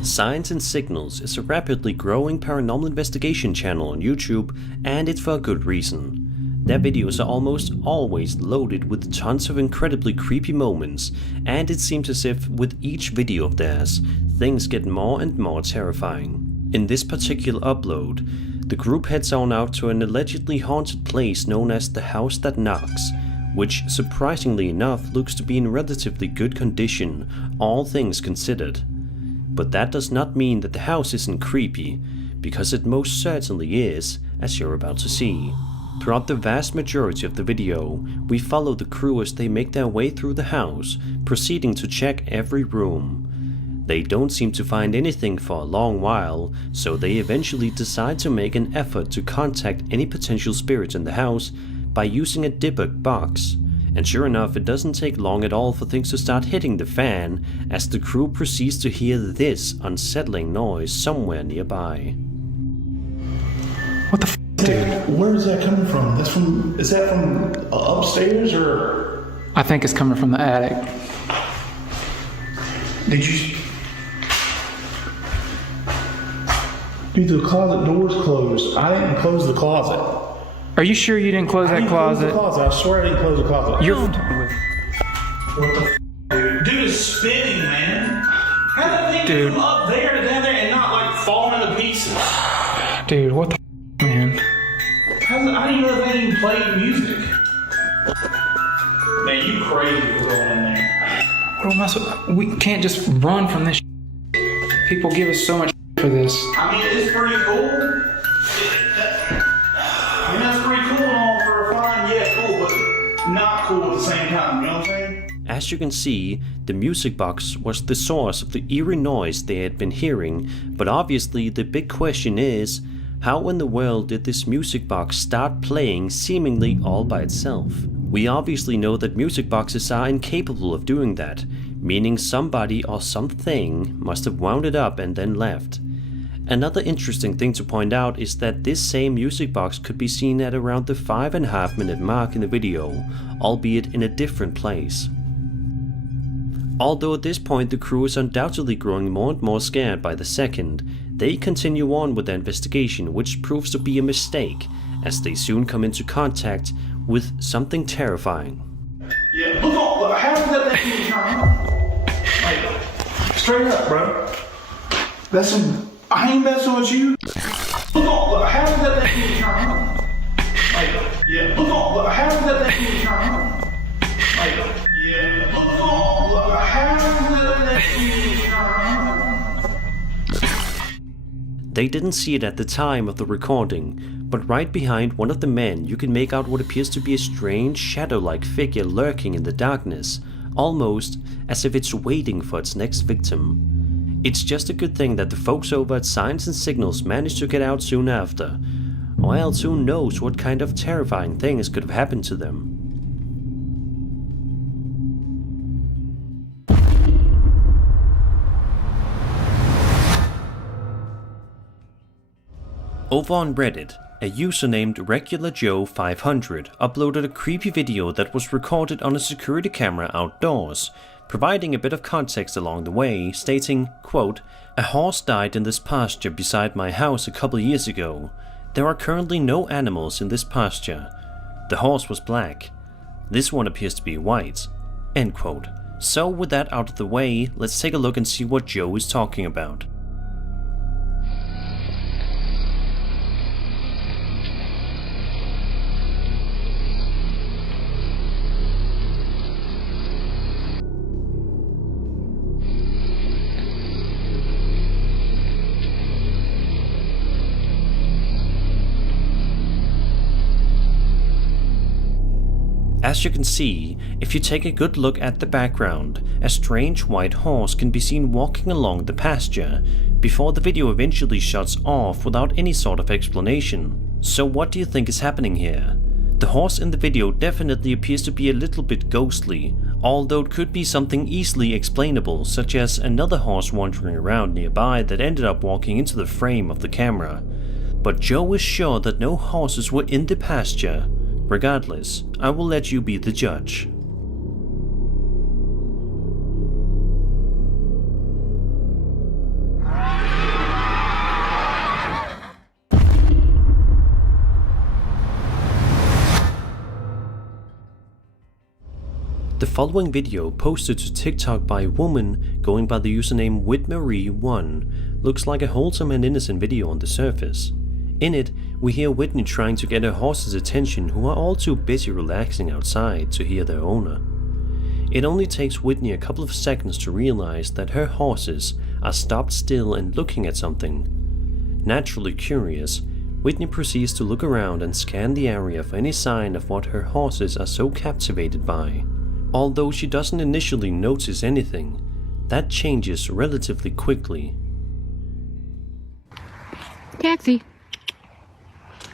Signs and Signals is a rapidly growing paranormal investigation channel on YouTube, and it's for a good reason. Their videos are almost always loaded with tons of incredibly creepy moments, and it seems as if with each video of theirs, things get more and more terrifying. In this particular upload, the group heads on out to an allegedly haunted place known as the House That Knocks, which surprisingly enough looks to be in relatively good condition, all things considered. But that does not mean that the house isn't creepy, because it most certainly is, as you're about to see. Throughout the vast majority of the video, we follow the crew as they make their way through the house, proceeding to check every room. They don't seem to find anything for a long while, so they eventually decide to make an effort to contact any potential spirits in the house by using a debug box. And sure enough, it doesn't take long at all for things to start hitting the fan as the crew proceeds to hear this unsettling noise somewhere nearby. What the f***, dude? Where is that coming from? Is that from upstairs or? I think it's coming from the attic. Did you? Dude, the closet door's closed. I didn't close the closet. Are you sure you didn't close that closet? Close the closet. I swear I didn't close the closet. You're What the f***, dude? Dude, it's spinning, man. How did they Dude. come up there to down there and not like falling into pieces? Dude, what the f***, man? I didn't even know if they even played music. Man, you crazy for going in there. What am I we can't just run from this. People give us so much for this. I mean, it's pretty cool. I mean, that's pretty cool and all for fun. Yeah, cool, but not cool at the same time. You know what I'm saying? As you can see, the music box was the source of the eerie noise they had been hearing, but obviously the big question is, how in the world did this music box start playing seemingly all by itself? We obviously know that music boxes are incapable of doing that, meaning somebody or something must have wound it up and then left. Another interesting thing to point out is that this same music box could be seen at around the 5.5 minute mark in the video, albeit in a different place. Although at this point the crew is undoubtedly growing more and more scared by the second, they continue on with their investigation, which proves to be a mistake, as they soon come into contact with something terrifying. Yeah, look, how did that thing turn on? Like, straight up, bro. That's some. I ain't messing with you. Look, how did that thing turn on? Like, yeah, look, how did that thing turn on? Like, yeah, look, how did that thing turn on? They didn't see it at the time of the recording, but right behind one of the men you can make out what appears to be a strange shadow-like figure lurking in the darkness, almost as if it's waiting for its next victim. It's just a good thing that the folks over at Signs and Signals managed to get out soon after, or else who knows what kind of terrifying things could have happened to them. Over on Reddit, a user named RegularJoe500 uploaded a creepy video that was recorded on a security camera outdoors, providing a bit of context along the way, stating, quote, "A horse died in this pasture beside my house a couple years ago. There are currently no animals in this pasture. The horse was black. This one appears to be white." End quote. So with that out of the way, let's take a look and see what Joe is talking about. As you can see, if you take a good look at the background, a strange white horse can be seen walking along the pasture, before the video eventually shuts off without any sort of explanation. So what do you think is happening here? The horse in the video definitely appears to be a little bit ghostly, although it could be something easily explainable, such as another horse wandering around nearby that ended up walking into the frame of the camera. But Joe is sure that no horses were in the pasture. Regardless, I will let you be the judge. The following video, posted to TikTok by a woman going by the username Whitmarie1, looks like a wholesome and innocent video on the surface. In it, we hear Whitney trying to get her horse's attention, who are all too busy relaxing outside to hear their owner. It only takes Whitney a couple of seconds to realize that her horses are stopped still and looking at something. Naturally curious, Whitney proceeds to look around and scan the area for any sign of what her horses are so captivated by. Although she doesn't initially notice anything, that changes relatively quickly. Taxi.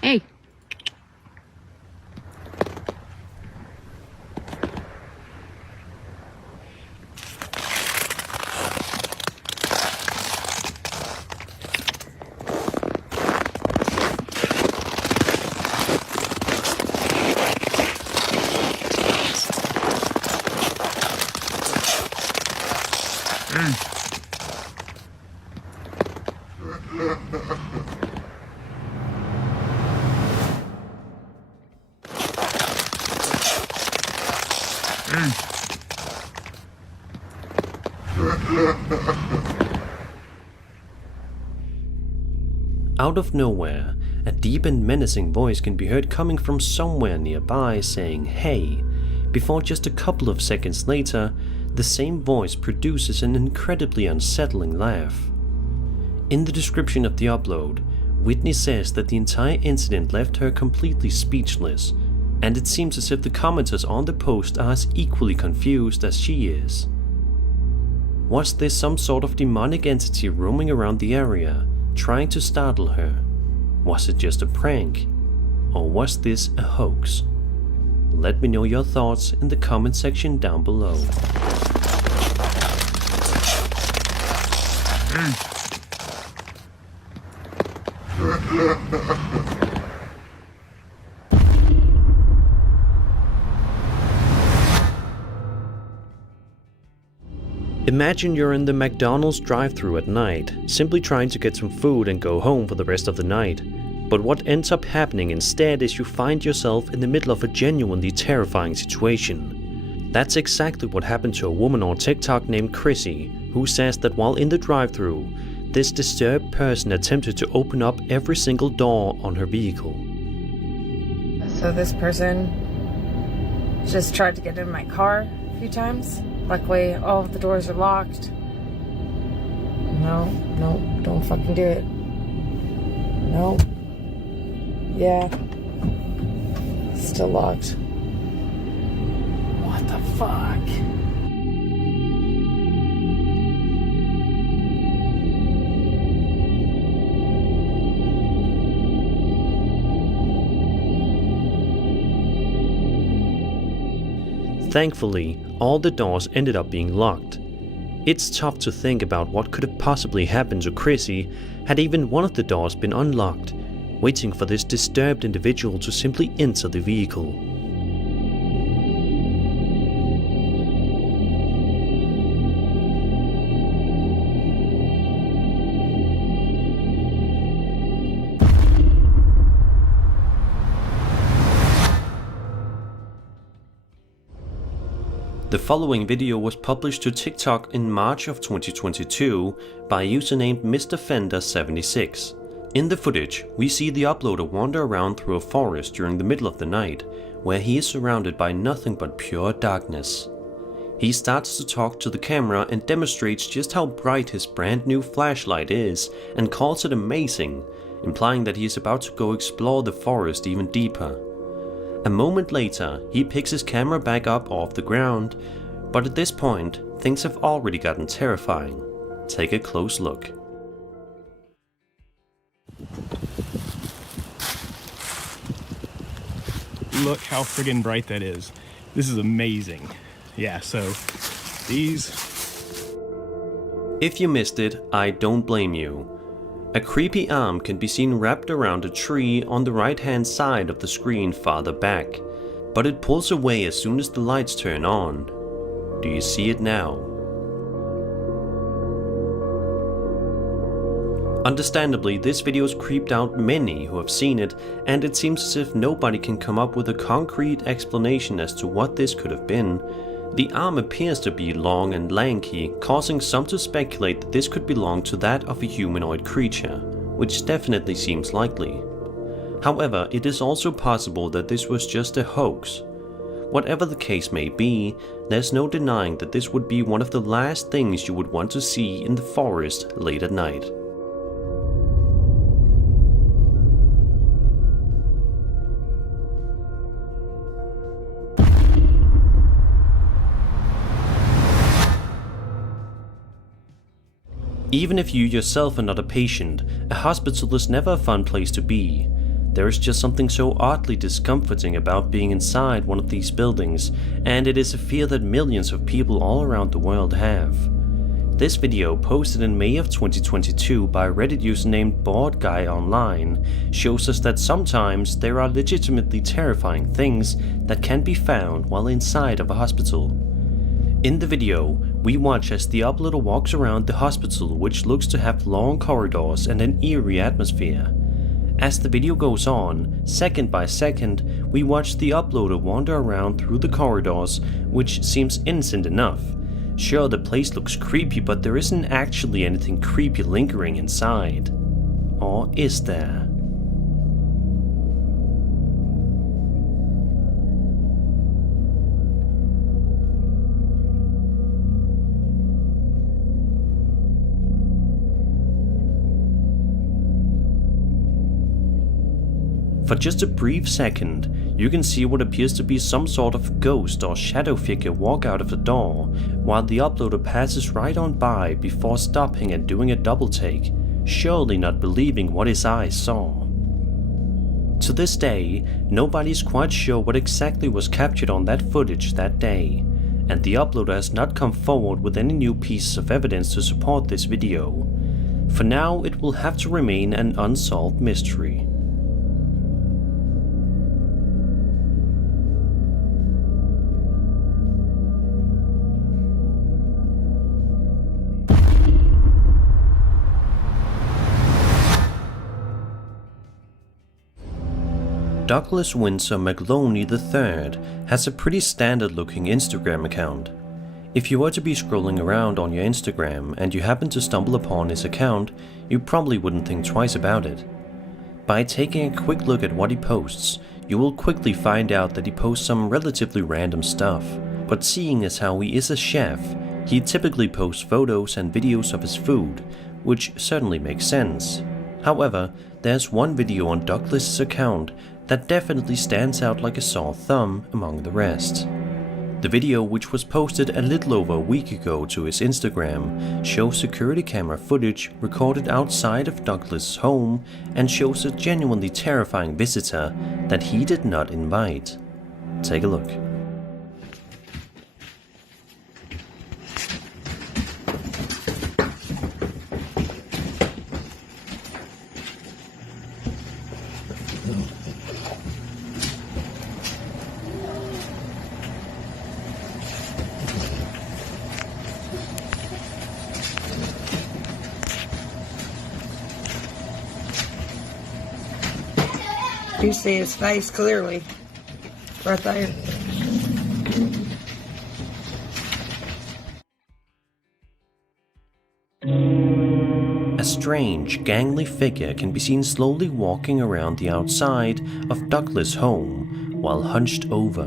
Hey. Out of nowhere, a deep and menacing voice can be heard coming from somewhere nearby saying "hey," before just a couple of seconds later, the same voice produces an incredibly unsettling laugh. In the description of the upload, Whitney says that the entire incident left her completely speechless, and it seems as if the commenters on the post are as equally confused as she is. Was this some sort of demonic entity roaming around the area, trying to startle her? Was it just a prank? Or was this a hoax? Let me know your thoughts in the comment section down below. Imagine you're in the McDonald's drive-thru at night, simply trying to get some food and go home for the rest of the night. But what ends up happening instead is you find yourself in the middle of a genuinely terrifying situation. That's exactly what happened to a woman on TikTok named Chrissy, who says that while in the drive-thru, this disturbed person attempted to open up every single door on her vehicle. So this person just tried to get in my car a few times. Luckily, all of the doors are locked. No, don't fucking do it. No. Yeah. Still locked. What the fuck? Thankfully, all the doors ended up being locked. It's tough to think about what could have possibly happened to Chrissy had even one of the doors been unlocked, waiting for this disturbed individual to simply enter the vehicle. The following video was published to TikTok in March of 2022 by a user named MrFender76. In the footage, we see the uploader wander around through a forest during the middle of the night, where he is surrounded by nothing but pure darkness. He starts to talk to the camera and demonstrates just how bright his brand new flashlight is and calls it amazing, implying that he is about to go explore the forest even deeper. A moment later, he picks his camera back up off the ground, but at this point, things have already gotten terrifying. Take a close look. Look how friggin' bright that is. This is amazing. Yeah, so these... If you missed it, I don't blame you. A creepy arm can be seen wrapped around a tree on the right hand side of the screen farther back, but it pulls away as soon as the lights turn on. Do you see it now? Understandably, this video has creeped out many who have seen it, and it seems as if nobody can come up with a concrete explanation as to what this could have been. The arm appears to be long and lanky, causing some to speculate that this could belong to that of a humanoid creature, which definitely seems likely. However, it is also possible that this was just a hoax. Whatever the case may be, there's no denying that this would be one of the last things you would want to see in the forest late at night. Even if you yourself are not a patient, a hospital is never a fun place to be. There is just something so oddly discomforting about being inside one of these buildings, and it is a fear that millions of people all around the world have. This video, posted in May of 2022 by a Reddit user named BoredGuyOnline, shows us that sometimes there are legitimately terrifying things that can be found while inside of a hospital. In the video, we watch as the uploader walks around the hospital, which looks to have long corridors and an eerie atmosphere. As the video goes on, second by second, we watch the uploader wander around through the corridors, which seems innocent enough. Sure, the place looks creepy, but there isn't actually anything creepy lingering inside. Or is there? For just a brief second, you can see what appears to be some sort of ghost or shadow figure walk out of the door, while the uploader passes right on by before stopping and doing a double take, surely not believing what his eyes saw. To this day, nobody's quite sure what exactly was captured on that footage that day, and the uploader has not come forward with any new pieces of evidence to support this video. For now, it will have to remain an unsolved mystery. Douglas Windsor McLoney III has a pretty standard looking Instagram account. If you were to be scrolling around on your Instagram and you happen to stumble upon his account, you probably wouldn't think twice about it. By taking a quick look at what he posts, you will quickly find out that he posts some relatively random stuff, but seeing as how he is a chef, he typically posts photos and videos of his food, which certainly makes sense. However, there's one video on Douglas' account that definitely stands out like a sore thumb among the rest. The video, which was posted a little over a week ago to his Instagram, shows security camera footage recorded outside of Douglas' home and shows a genuinely terrifying visitor that he did not invite. Take a look. You see his face clearly. Right there. A strange, gangly figure can be seen slowly walking around the outside of Douglas' home while hunched over.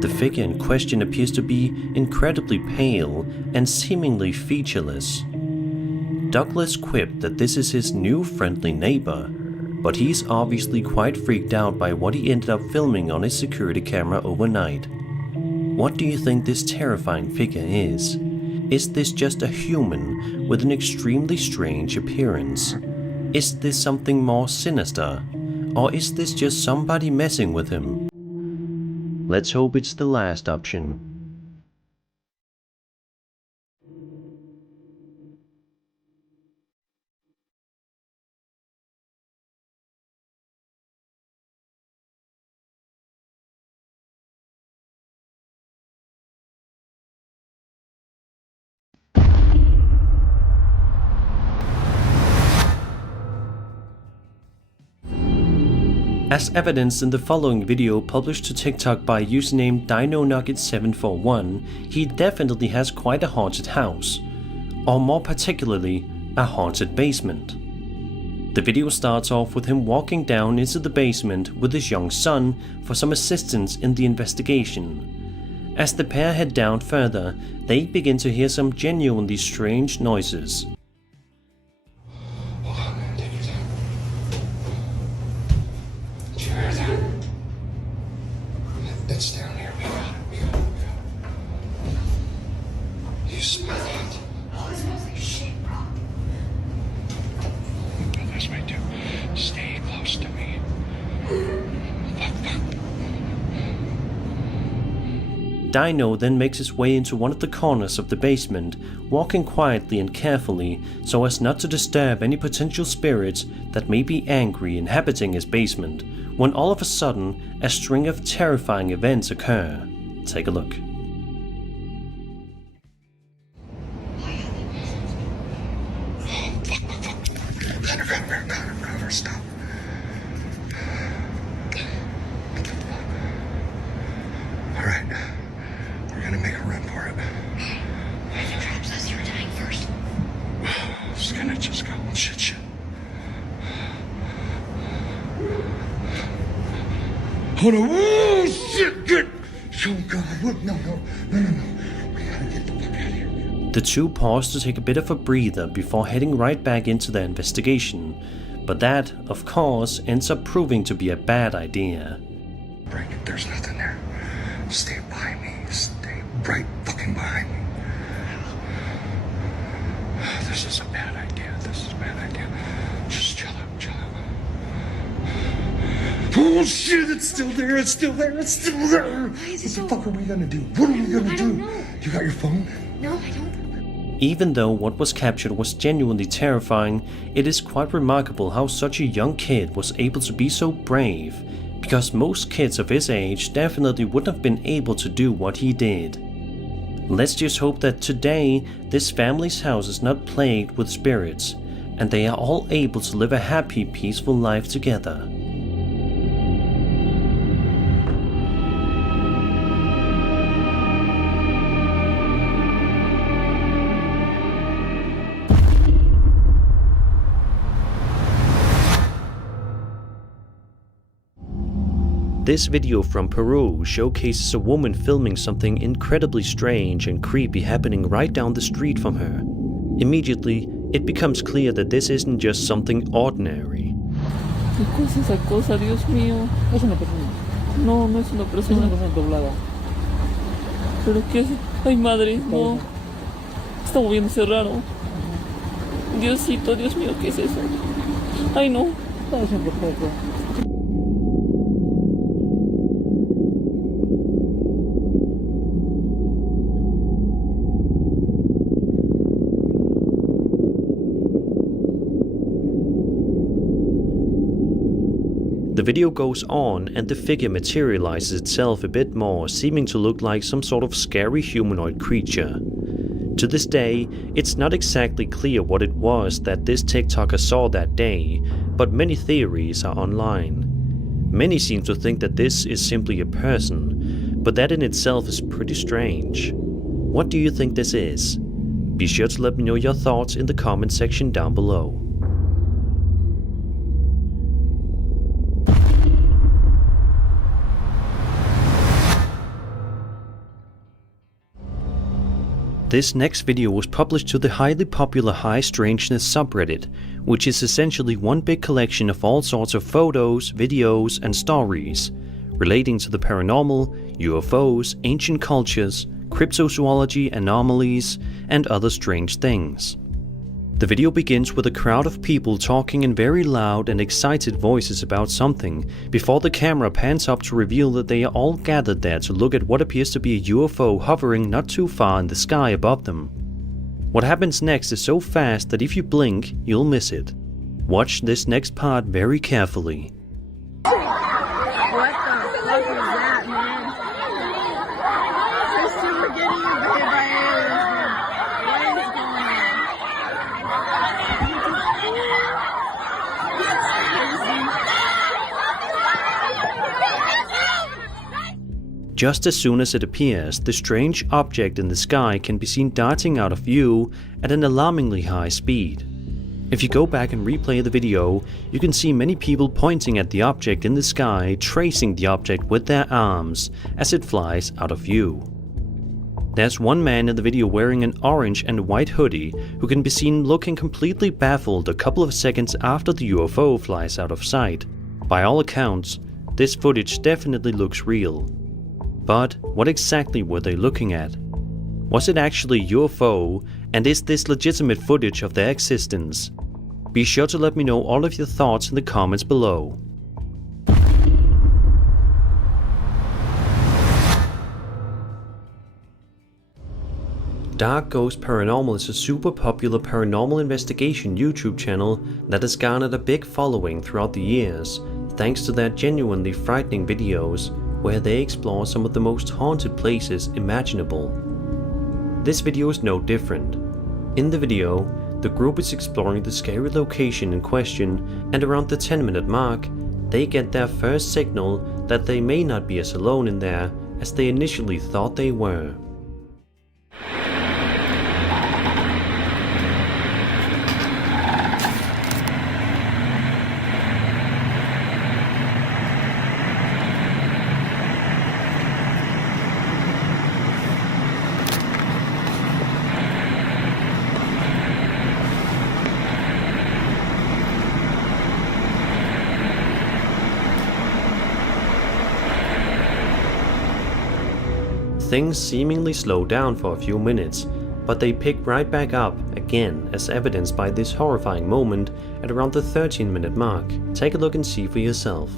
The figure in question appears to be incredibly pale and seemingly featureless. Douglas quipped that this is his new friendly neighbor, but he's obviously quite freaked out by what he ended up filming on his security camera overnight. What do you think this terrifying figure is? Is this just a human with an extremely strange appearance? Is this something more sinister? Or is this just somebody messing with him? Let's hope it's the last option. As evidenced in the following video published to TikTok by username DinoNugget741, he definitely has quite a haunted house, or more particularly, a haunted basement. The video starts off with him walking down into the basement with his young son for some assistance in the investigation. As the pair head down further, they begin to hear some genuinely strange noises. It's down here. We got it. You smell it? Oh, it smells like shit, bro. Go this way, too. Stay close to me. Fuck. Dino then makes his way into one of the corners of the basement, walking quietly and carefully so as not to disturb any potential spirits that may be angry inhabiting his basement, when all of a sudden, a string of terrifying events occur. Take a look. Cover, stop. Alright, we're gonna make a run for it. If it traps us, you're dying first. Just gonna go and shit. Hold on. Oh, shit, good. Oh, God. No. We gotta get the fuck out of here. The two pause to take a bit of a breather before heading right back into their investigation, but that, of course, ends up proving to be a bad idea. Right, there's nothing there. Stay behind me. Stay right fucking behind me. This is a bad idea. Just chill out. Oh shit, it's still there. What the fuck are we gonna do? What are we gonna do? You got your phone? No, I don't. Even though what was captured was genuinely terrifying, it is quite remarkable how such a young kid was able to be so brave, because most kids of his age definitely wouldn't have been able to do what he did. Let's just hope that today this family's house is not plagued with spirits, and they are all able to live a happy, peaceful life together. This video from Peru showcases a woman filming something incredibly strange and creepy happening right down the street from her. Immediately, it becomes clear that this isn't just something ordinary. ¿Qué cosa es esa cosa, Dios mío? Es una persona. No es una persona. Es una persona doblada. ¿Pero qué es? Ay, madre, no. Está moviéndose raro. Diosito, Dios mío, ¿qué es eso? Ay, no. The video goes on and the figure materializes itself a bit more, seeming to look like some sort of scary humanoid creature. To this day, it's not exactly clear what it was that this TikToker saw that day, but many theories are online. Many seem to think that this is simply a person, but that in itself is pretty strange. What do you think this is? Be sure to let me know your thoughts in the comment section down below. This next video was published to the highly popular High Strangeness subreddit, which is essentially one big collection of all sorts of photos, videos, and stories relating to the paranormal, UFOs, ancient cultures, cryptozoology, anomalies, and other strange things. The video begins with a crowd of people talking in very loud and excited voices about something, before the camera pans up to reveal that they are all gathered there to look at what appears to be a UFO hovering not too far in the sky above them. What happens next is so fast that if you blink, you'll miss it. Watch this next part very carefully. What the fuck is that, man? This super getting invaded by aliens. What is going on? Just as soon as it appears, the strange object in the sky can be seen darting out of view at an alarmingly high speed. If you go back and replay the video, you can see many people pointing at the object in the sky, tracing the object with their arms as it flies out of view. There's one man in the video wearing an orange and white hoodie who can be seen looking completely baffled a couple of seconds after the UFO flies out of sight. By all accounts, this footage definitely looks real. But what exactly were they looking at? Was it actually UFO, and is this legitimate footage of their existence? Be sure to let me know all of your thoughts in the comments below. Dark Ghost Paranormal is a super popular paranormal investigation YouTube channel that has garnered a big following throughout the years, thanks to their genuinely frightening videos where they explore some of the most haunted places imaginable. This video is no different. In the video, the group is exploring the scary location in question, and around the 10-minute mark, they get their first signal that they may not be as alone in there as they initially thought they were. Things seemingly slow down for a few minutes, but they pick right back up again, as evidenced by this horrifying moment at around the 13-minute mark. Take a look and see for yourself.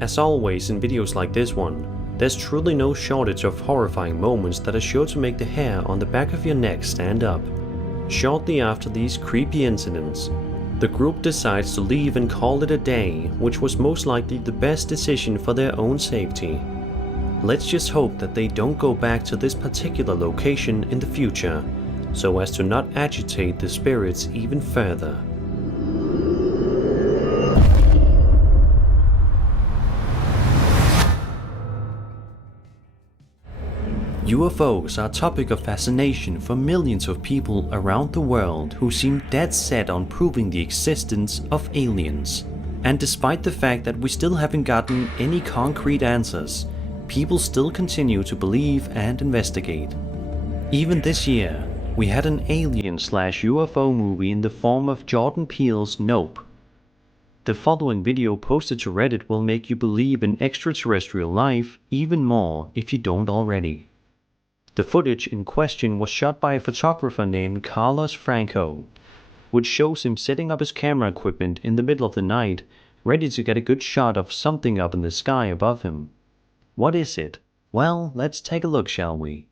As always in videos like this one, there's truly no shortage of horrifying moments that are sure to make the hair on the back of your neck stand up. Shortly after these creepy incidents, the group decides to leave and call it a day, which was most likely the best decision for their own safety. Let's just hope that they don't go back to this particular location in the future, so as to not agitate the spirits even further. UFOs are a topic of fascination for millions of people around the world who seem dead set on proving the existence of aliens. And despite the fact that we still haven't gotten any concrete answers, people still continue to believe and investigate. Even this year, we had an alien/UFO movie in the form of Jordan Peele's Nope. The following video posted to Reddit will make you believe in extraterrestrial life even more if you don't already. The footage in question was shot by a photographer named Carlos Franco, which shows him setting up his camera equipment in the middle of the night, ready to get a good shot of something up in the sky above him. What is it? Well, let's take a look, shall we?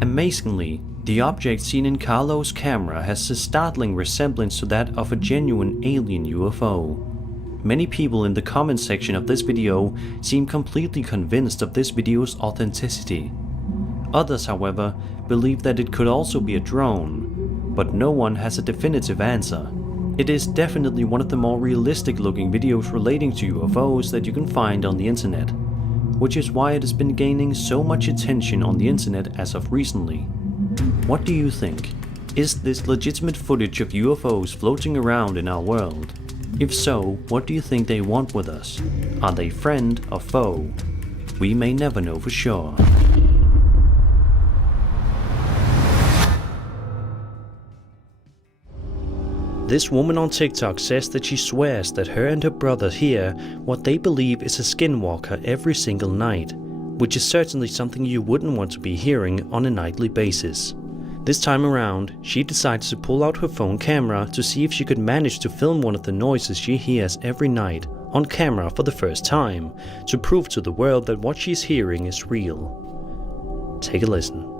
Amazingly, the object seen in Carlos' camera has a startling resemblance to that of a genuine alien UFO. Many people in the comment section of this video seem completely convinced of this video's authenticity. Others, however, believe that it could also be a drone, but no one has a definitive answer. It is definitely one of the more realistic looking videos relating to UFOs that you can find on the internet, which is why it has been gaining so much attention on the internet as of recently. What do you think? Is this legitimate footage of UFOs floating around in our world? If so, what do you think they want with us? Are they friend or foe? We may never know for sure. This woman on TikTok says that she swears that her and her brother hear what they believe is a skinwalker every single night, which is certainly something you wouldn't want to be hearing on a nightly basis. This time around, she decides to pull out her phone camera to see if she could manage to film one of the noises she hears every night on camera for the first time, to prove to the world that what she's hearing is real. Take a listen.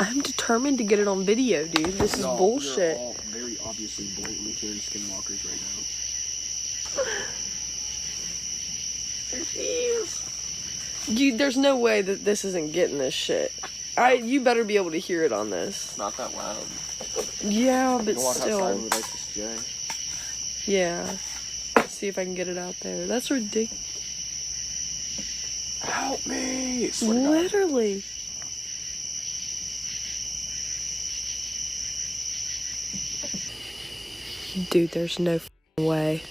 I'm determined to get it on video, dude. This is bullshit. All very obviously blatantly hearing skinwalkers right now. Dude, there's no way that this isn't getting this shit. You better be able to hear it on this. Not that loud. Yeah, but You walk still. outside with like this J. Yeah. Let's see if I can get it out there. That's ridiculous. Help me! Swear to God. Literally. Dude, there's no way.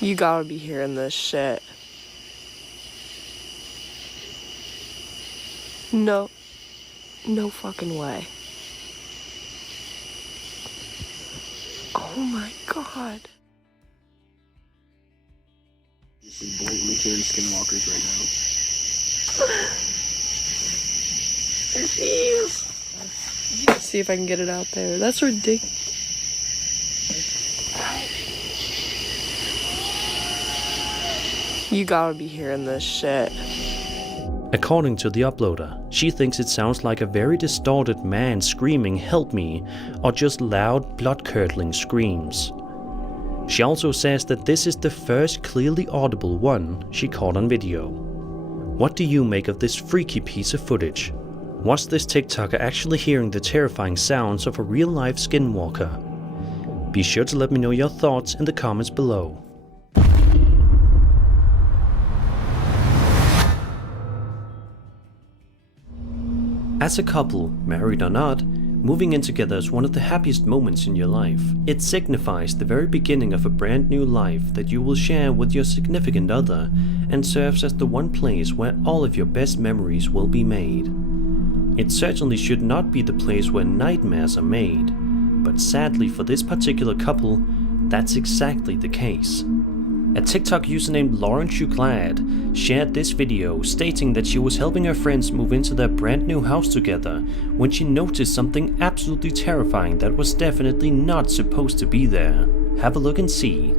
You gotta be hearing this shit. No. No fucking way. Oh my God. Blatantly hearing skinwalkers right now. Jeez. See if I can get it out there. That's ridiculous. You gotta be hearing this shit. According to the uploader, she thinks it sounds like a very distorted man screaming "help me" or just loud, blood-curdling screams. She also says that this is the first clearly audible one she caught on video. What do you make of this freaky piece of footage? Was this TikToker actually hearing the terrifying sounds of a real-life skinwalker? Be sure to let me know your thoughts in the comments below. As a couple, married or not, Moving in together is one of the happiest moments in your life. It signifies the very beginning of a brand new life that you will share with your significant other and serves as the one place where all of your best memories will be made. It certainly should not be the place where nightmares are made, but sadly for this particular couple, that's exactly the case. A TikTok user named Lauren Shuglad shared this video stating that she was helping her friends move into their brand new house together when she noticed something absolutely terrifying that was definitely not supposed to be there. Have a look and see.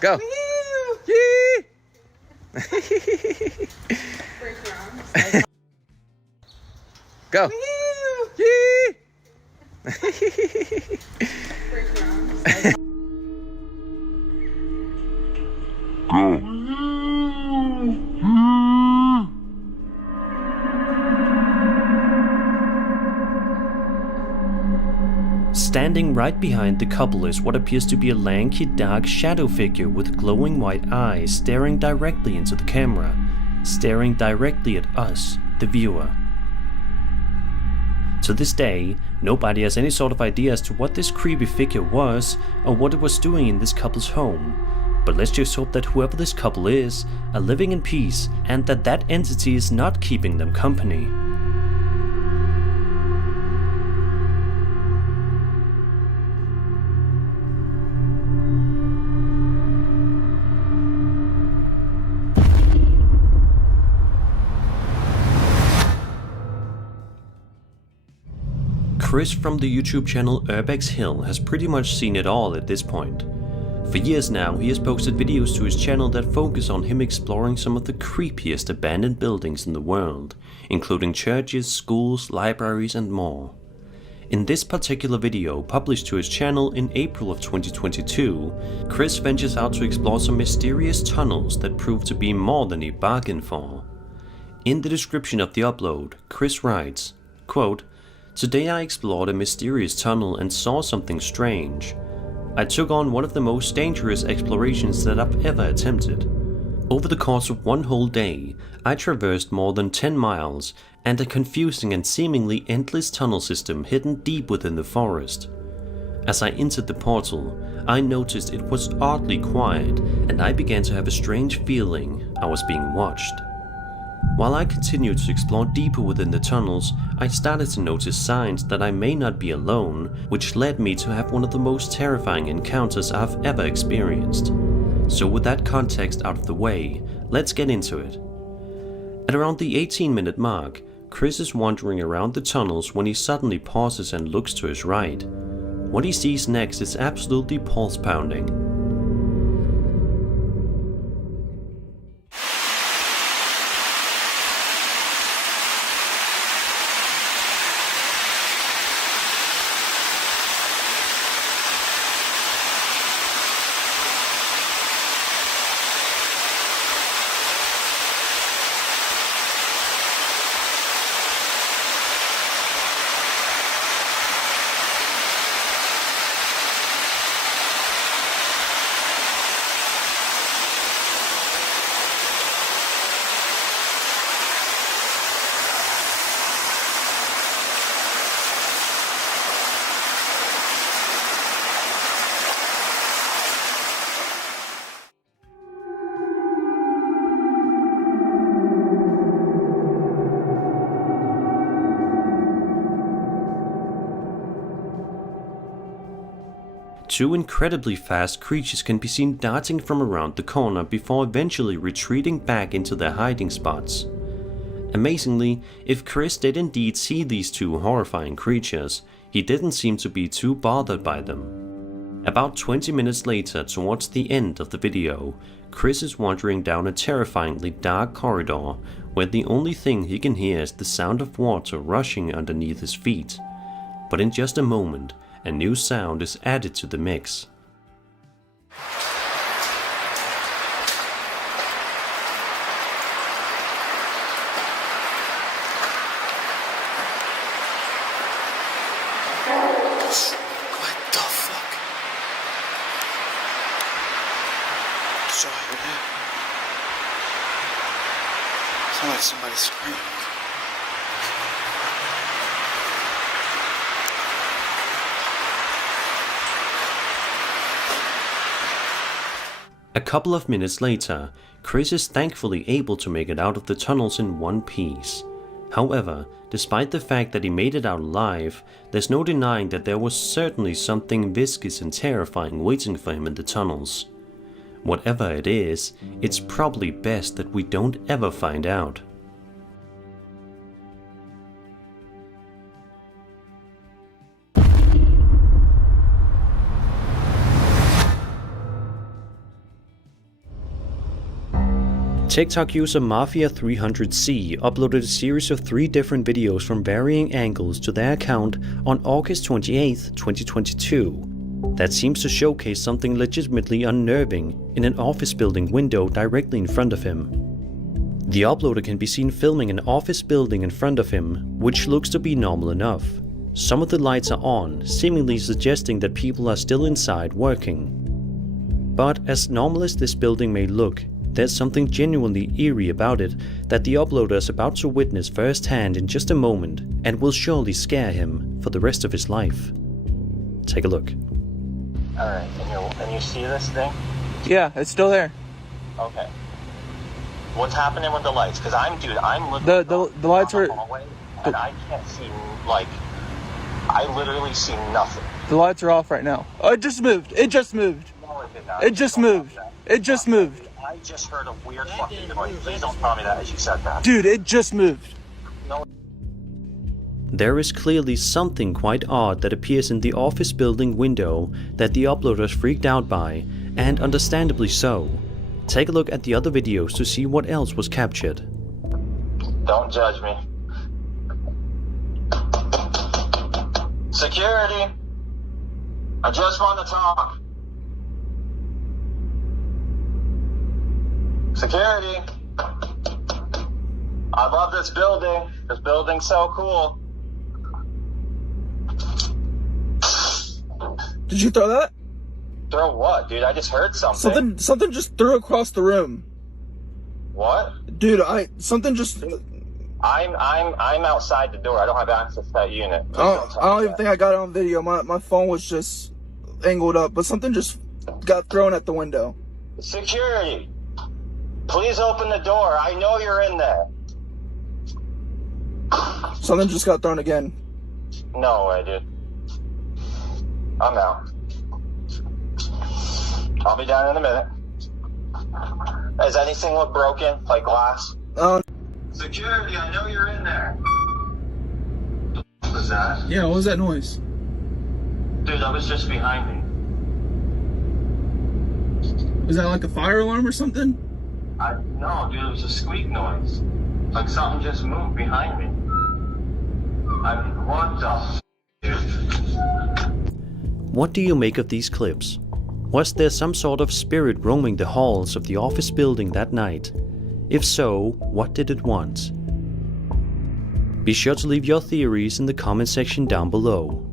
Go! Go! Standing right behind the couple is what appears to be a lanky, dark shadow figure with glowing white eyes staring directly into the camera, staring directly at us, the viewer. To this day, nobody has any sort of idea as to what this creepy figure was or what it was doing in this couple's home. But let's just hope that whoever this couple is are living in peace and that that entity is not keeping them company. Chris from the YouTube channel Urbex Hill has pretty much seen it all at this point. For years now, he has posted videos to his channel that focus on him exploring some of the creepiest abandoned buildings in the world, including churches, schools, libraries, and more. In this particular video, published to his channel in April of 2022, Chris ventures out to explore some mysterious tunnels that prove to be more than he bargained for. In the description of the upload, Chris writes, quote, "Today I explored a mysterious tunnel and saw something strange. I took on one of the most dangerous explorations that I've ever attempted. Over the course of one whole day, I traversed more than 10 miles and a confusing and seemingly endless tunnel system hidden deep within the forest. As I entered the portal, I noticed it was oddly quiet and I began to have a strange feeling I was being watched. While I continued to explore deeper within the tunnels, I started to notice signs that I may not be alone, which led me to have one of the most terrifying encounters I've ever experienced. So with that context out of the way, let's get into it. At around the 18-minute mark, Chris is wandering around the tunnels when he suddenly pauses and looks to his right. What he sees next is absolutely pulse-pounding. Two incredibly fast creatures can be seen darting from around the corner before eventually retreating back into their hiding spots. Amazingly, if Chris did indeed see these two horrifying creatures, he didn't seem to be too bothered by them. About 20 minutes later, towards the end of the video, Chris is wandering down a terrifyingly dark corridor where the only thing he can hear is the sound of water rushing underneath his feet. But in just a moment, a new sound is added to the mix. What the fuck? So I heard that. Sounded like somebody screamed. A couple of minutes later, Chris is thankfully able to make it out of the tunnels in one piece. However, despite the fact that he made it out alive, there's no denying that there was certainly something viscous and terrifying waiting for him in the tunnels. Whatever it is, it's probably best that we don't ever find out. TikTok user Mafia300C uploaded a series of 3 different videos from varying angles to their account on August 28, 2022. That seems to showcase something legitimately unnerving in an office building window directly in front of him. The uploader can be seen filming an office building in front of him, which looks to be normal enough. Some of the lights are on, seemingly suggesting that people are still inside working. But as normal as this building may look, there's something genuinely eerie about it that the uploader is about to witness firsthand in just a moment and will surely scare him for the rest of his life. Take a look. Alright, and you see this thing? Yeah, it's still there. Okay. What's happening with the lights? Because I'm looking the lights are hallway, and I can't see, like, I literally see nothing. The lights are off right now. Oh, it just moved. It just moved. No, it did not. It just moved. It just moved. I just heard a weird fucking noise. Please don't tell me that as you said that. Dude, it just moved. No. There is clearly something quite odd that appears in the office building window that the uploader is freaked out by, and understandably so. Take a look at the other videos to see what else was captured. Don't judge me. Security! I just want to talk. Security! I love this building. This building's so cool. Did you throw that? Throw what, dude? I just heard something. Something just threw across the room. What? Dude, something just... I'm outside the door. I don't have access to that unit. I don't even think I got it on video. My phone was just angled up, but something just got thrown at the window. Security! Please open the door. I know you're in there. Something just got thrown again. No way, dude. I'm out. I'll be down in a minute. Does anything look broken? Like glass? Security, I know you're in there. What was that? Yeah, what was that noise? Dude, that was just behind me. Was that like a fire alarm or something? No, dude, it was a squeak noise. Like something just moved behind me. I mean, what the f***, dude? What do you make of these clips? Was there some sort of spirit roaming the halls of the office building that night? If so, what did it want? Be sure to leave your theories in the comment section down below.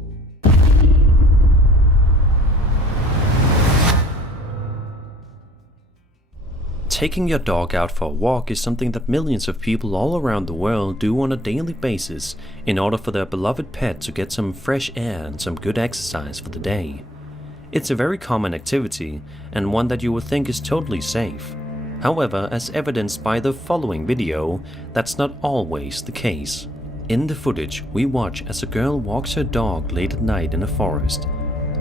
Taking your dog out for a walk is something that millions of people all around the world do on a daily basis in order for their beloved pet to get some fresh air and some good exercise for the day. It's a very common activity and one that you would think is totally safe. However, as evidenced by the following video, that's not always the case. In the footage, we watch as a girl walks her dog late at night in a forest.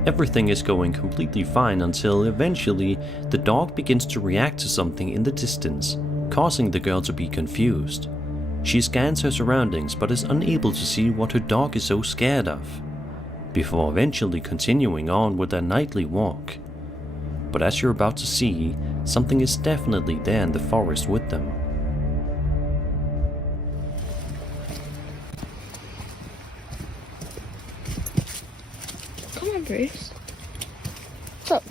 Everything is going completely fine until eventually the dog begins to react to something in the distance, causing the girl to be confused. She scans her surroundings but is unable to see what her dog is so scared of, before eventually continuing on with their nightly walk. But as you're about to see, something is definitely there in the forest with them. Come on, Bruce. What's up?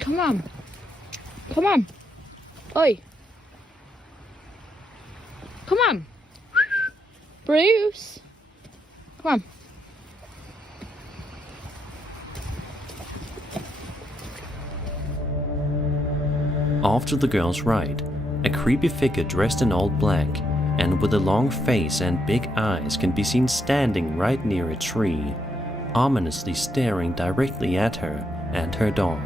Come on. Come on. Oi. Come on. Bruce. Come on. After the girl's ride, creepy figure dressed in all black and with a long face and big eyes can be seen standing right near a tree, ominously staring directly at her and her dog.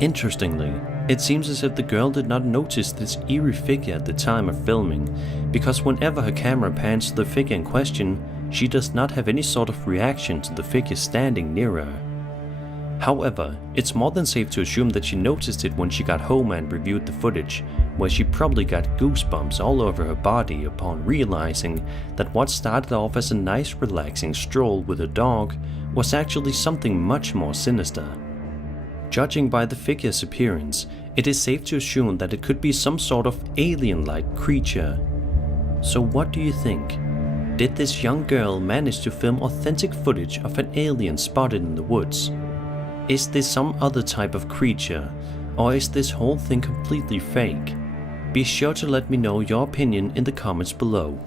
Interestingly, it seems as if the girl did not notice this eerie figure at the time of filming, because whenever her camera pans to the figure in question, she does not have any sort of reaction to the figure standing near her. However, it's more than safe to assume that she noticed it when she got home and reviewed the footage, where she probably got goosebumps all over her body upon realizing that what started off as a nice relaxing stroll with her dog was actually something much more sinister. Judging by the figure's appearance, it is safe to assume that it could be some sort of alien-like creature. So what do you think? Did this young girl manage to film authentic footage of an alien spotted in the woods? Is this some other type of creature, or is this whole thing completely fake? Be sure to let me know your opinion in the comments below.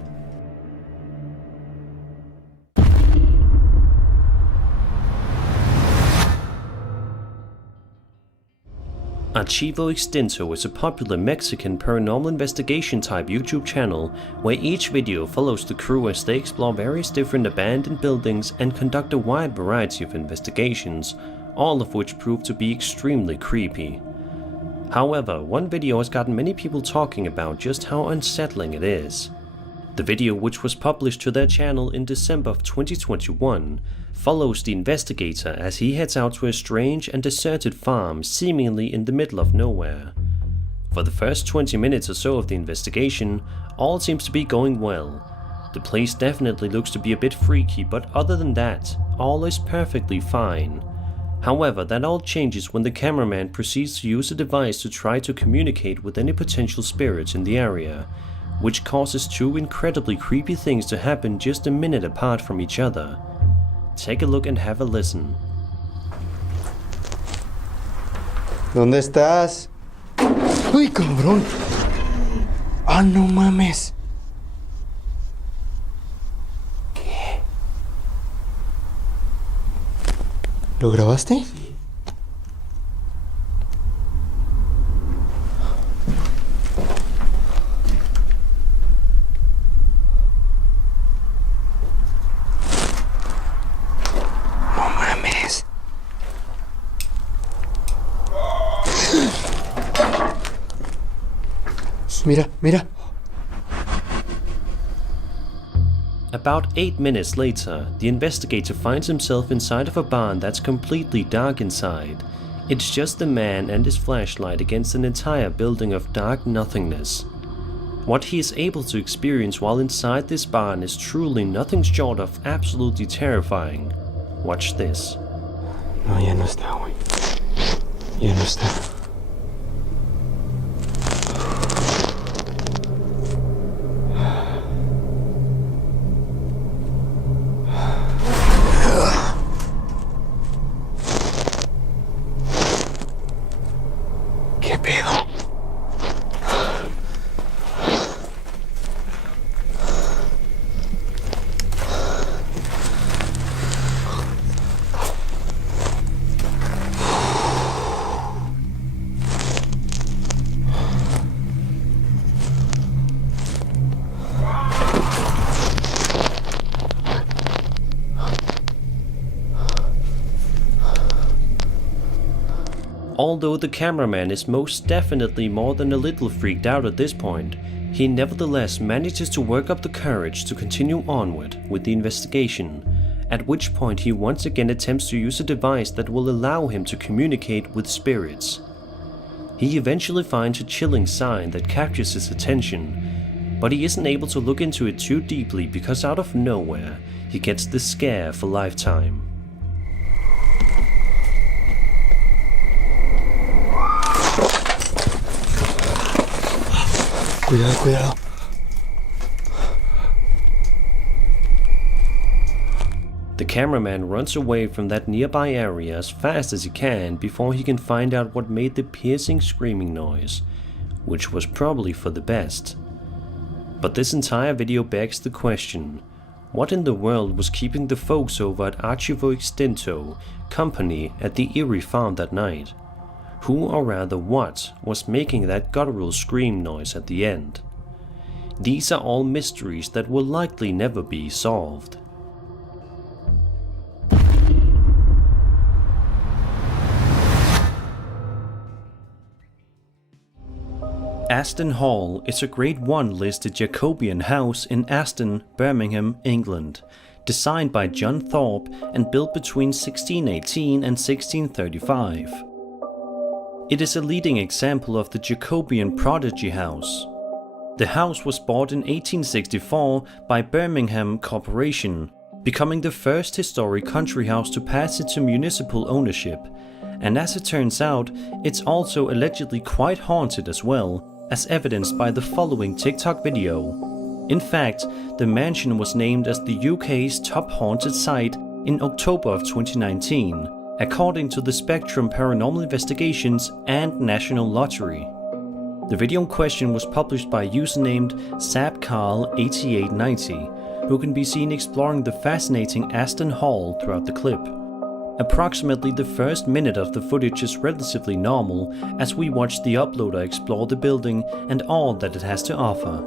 Archivo Extinto is a popular Mexican paranormal investigation type YouTube channel where each video follows the crew as they explore various different abandoned buildings and conduct a wide variety of investigations, all of which prove to be extremely creepy. However, one video has gotten many people talking about just how unsettling it is. The video, which was published to their channel in December of 2021, follows the investigator as he heads out to a strange and deserted farm seemingly in the middle of nowhere. For the first 20 minutes or so of the investigation, all seems to be going well. The place definitely looks to be a bit freaky, but other than that, all is perfectly fine. However, that all changes when the cameraman proceeds to use a device to try to communicate with any potential spirits in the area, which causes two incredibly creepy things to happen just a minute apart from each other. Take a look and have a listen. ¿Dónde estás? ¡Uy, cabrón! ¡Ah, no mames! ¿Qué? ¿Lo grabaste? Mira, mira. About 8 minutes later, the investigator finds himself inside of a barn that's completely dark inside. It's just the man and his flashlight against an entire building of dark nothingness. What he is able to experience while inside this barn is truly nothing short of absolutely terrifying. Watch this. No, ya no está, güey. Ya no está. Although the cameraman is most definitely more than a little freaked out at this point, he nevertheless manages to work up the courage to continue onward with the investigation, at which point he once again attempts to use a device that will allow him to communicate with spirits. He eventually finds a chilling sign that captures his attention, but he isn't able to look into it too deeply because out of nowhere, he gets the scare for lifetime. Cuidado, cuidado. The cameraman runs away from that nearby area as fast as he can before he can find out what made the piercing screaming noise, which was probably for the best. But this entire video begs the question, what in the world was keeping the folks over at Archivo Extinto company at the eerie farm that night? Who, or rather what, was making that guttural scream noise at the end? These are all mysteries that will likely never be solved. Aston Hall is a Grade 1 listed Jacobean house in Aston, Birmingham, England, designed by John Thorpe and built between 1618 and 1635. It is a leading example of the Jacobean prodigy house. The house was bought in 1864 by Birmingham Corporation, becoming the first historic country house to pass into municipal ownership, and as it turns out, it's also allegedly quite haunted as well, as evidenced by the following TikTok video. In fact, the mansion was named as the UK's top haunted site in October of 2019, according to the Spectrum Paranormal Investigations and National Lottery. The video in question was published by a user named SabCarl8890, who can be seen exploring the fascinating Aston Hall throughout the clip. Approximately the first minute of the footage is relatively normal as we watch the uploader explore the building and all that it has to offer.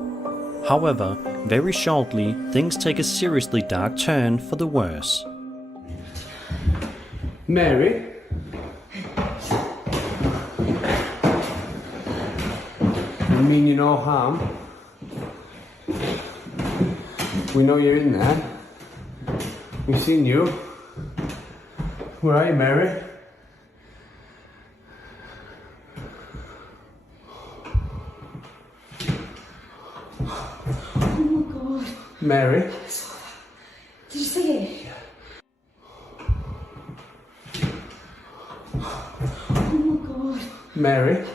However, very shortly, things take a seriously dark turn for the worse. Mary? I mean you no harm. We know you're in there. We've seen you. Where are you, Mary? Oh my god. Mary? Did you see it? Oh my god. Mary?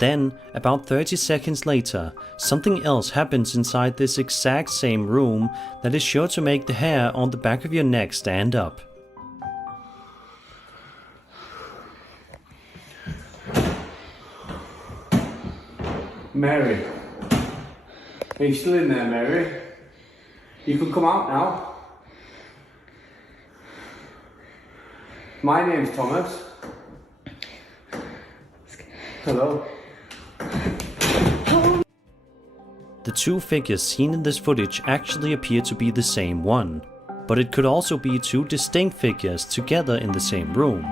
Then, about 30 seconds later, something else happens inside this exact same room that is sure to make the hair on the back of your neck stand up. Mary? Are you still in there, Mary? You can come out now. My name's Thomas. Hello. The two figures seen in this footage actually appear to be the same one, but it could also be two distinct figures together in the same room.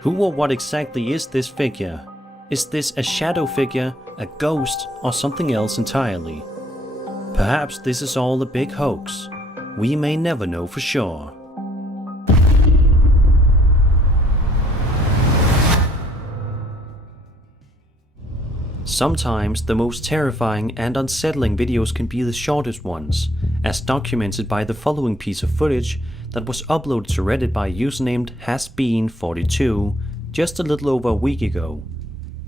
Who or what exactly is this figure? Is this a shadow figure, a ghost, or something else entirely? Perhaps this is all a big hoax. We may never know for sure. Sometimes the most terrifying and unsettling videos can be the shortest ones, as documented by the following piece of footage that was uploaded to Reddit by a user named hasbeen42 just a little over a week ago.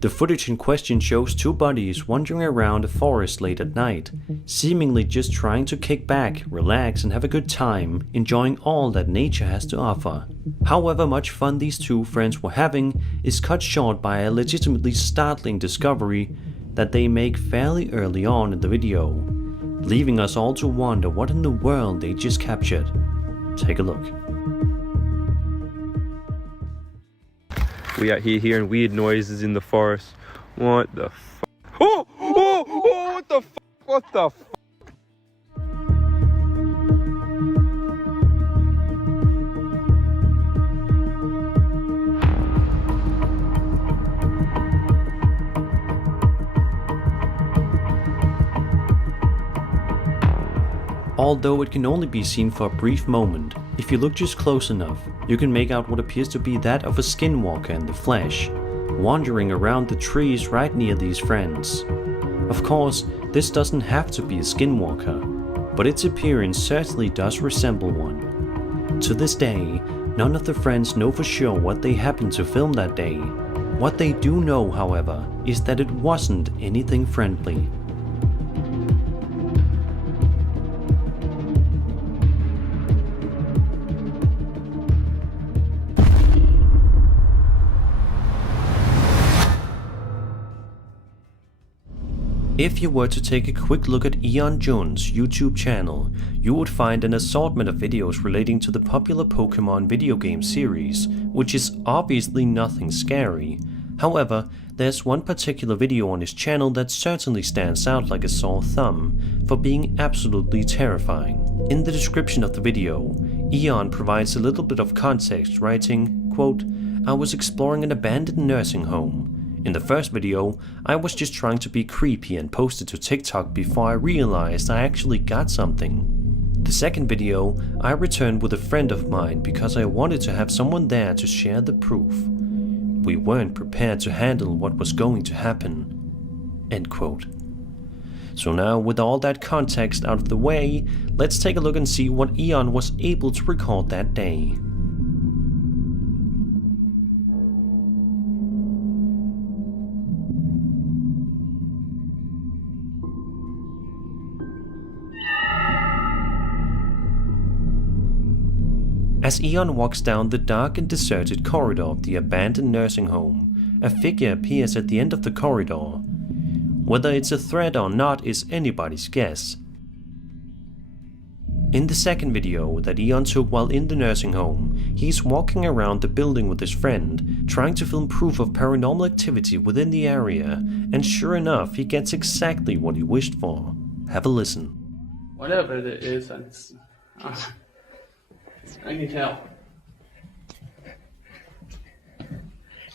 The footage in question shows two buddies wandering around a forest late at night, seemingly just trying to kick back, relax and have a good time, enjoying all that nature has to offer. However much fun these two friends were having is cut short by a legitimately startling discovery that they make fairly early on in the video, leaving us all to wonder what in the world they just captured. Take a look. We out here hearing weird noises in the forest. What the f? Oh! Oh! Oh! What the f? What the f? Although it can only be seen for a brief moment, if you look just close enough, you can make out what appears to be that of a skinwalker in the flesh, wandering around the trees right near these friends. Of course, this doesn't have to be a skinwalker, but its appearance certainly does resemble one. To this day, none of the friends know for sure what they happened to film that day. What they do know, however, is that it wasn't anything friendly. If you were to take a quick look at Eon Jun's YouTube channel, you would find an assortment of videos relating to the popular Pokemon video game series, which is obviously nothing scary. However, there's one particular video on his channel that certainly stands out like a sore thumb for being absolutely terrifying. In the description of the video, Eon provides a little bit of context, writing, quote, "I was exploring an abandoned nursing home. In the first video, I was just trying to be creepy and posted to TikTok before I realized I actually got something. The second video, I returned with a friend of mine because I wanted to have someone there to share the proof. We weren't prepared to handle what was going to happen." End quote. So now, with all that context out of the way, let's take a look and see what Eon was able to record that day. As Eon walks down the dark and deserted corridor of the abandoned nursing home, a figure appears at the end of the corridor. Whether it's a threat or not is anybody's guess. In the second video that Eon took while in the nursing home, he's walking around the building with his friend, trying to film proof of paranormal activity within the area, and sure enough, he gets exactly what he wished for. Have a listen. Whatever it is, I need help.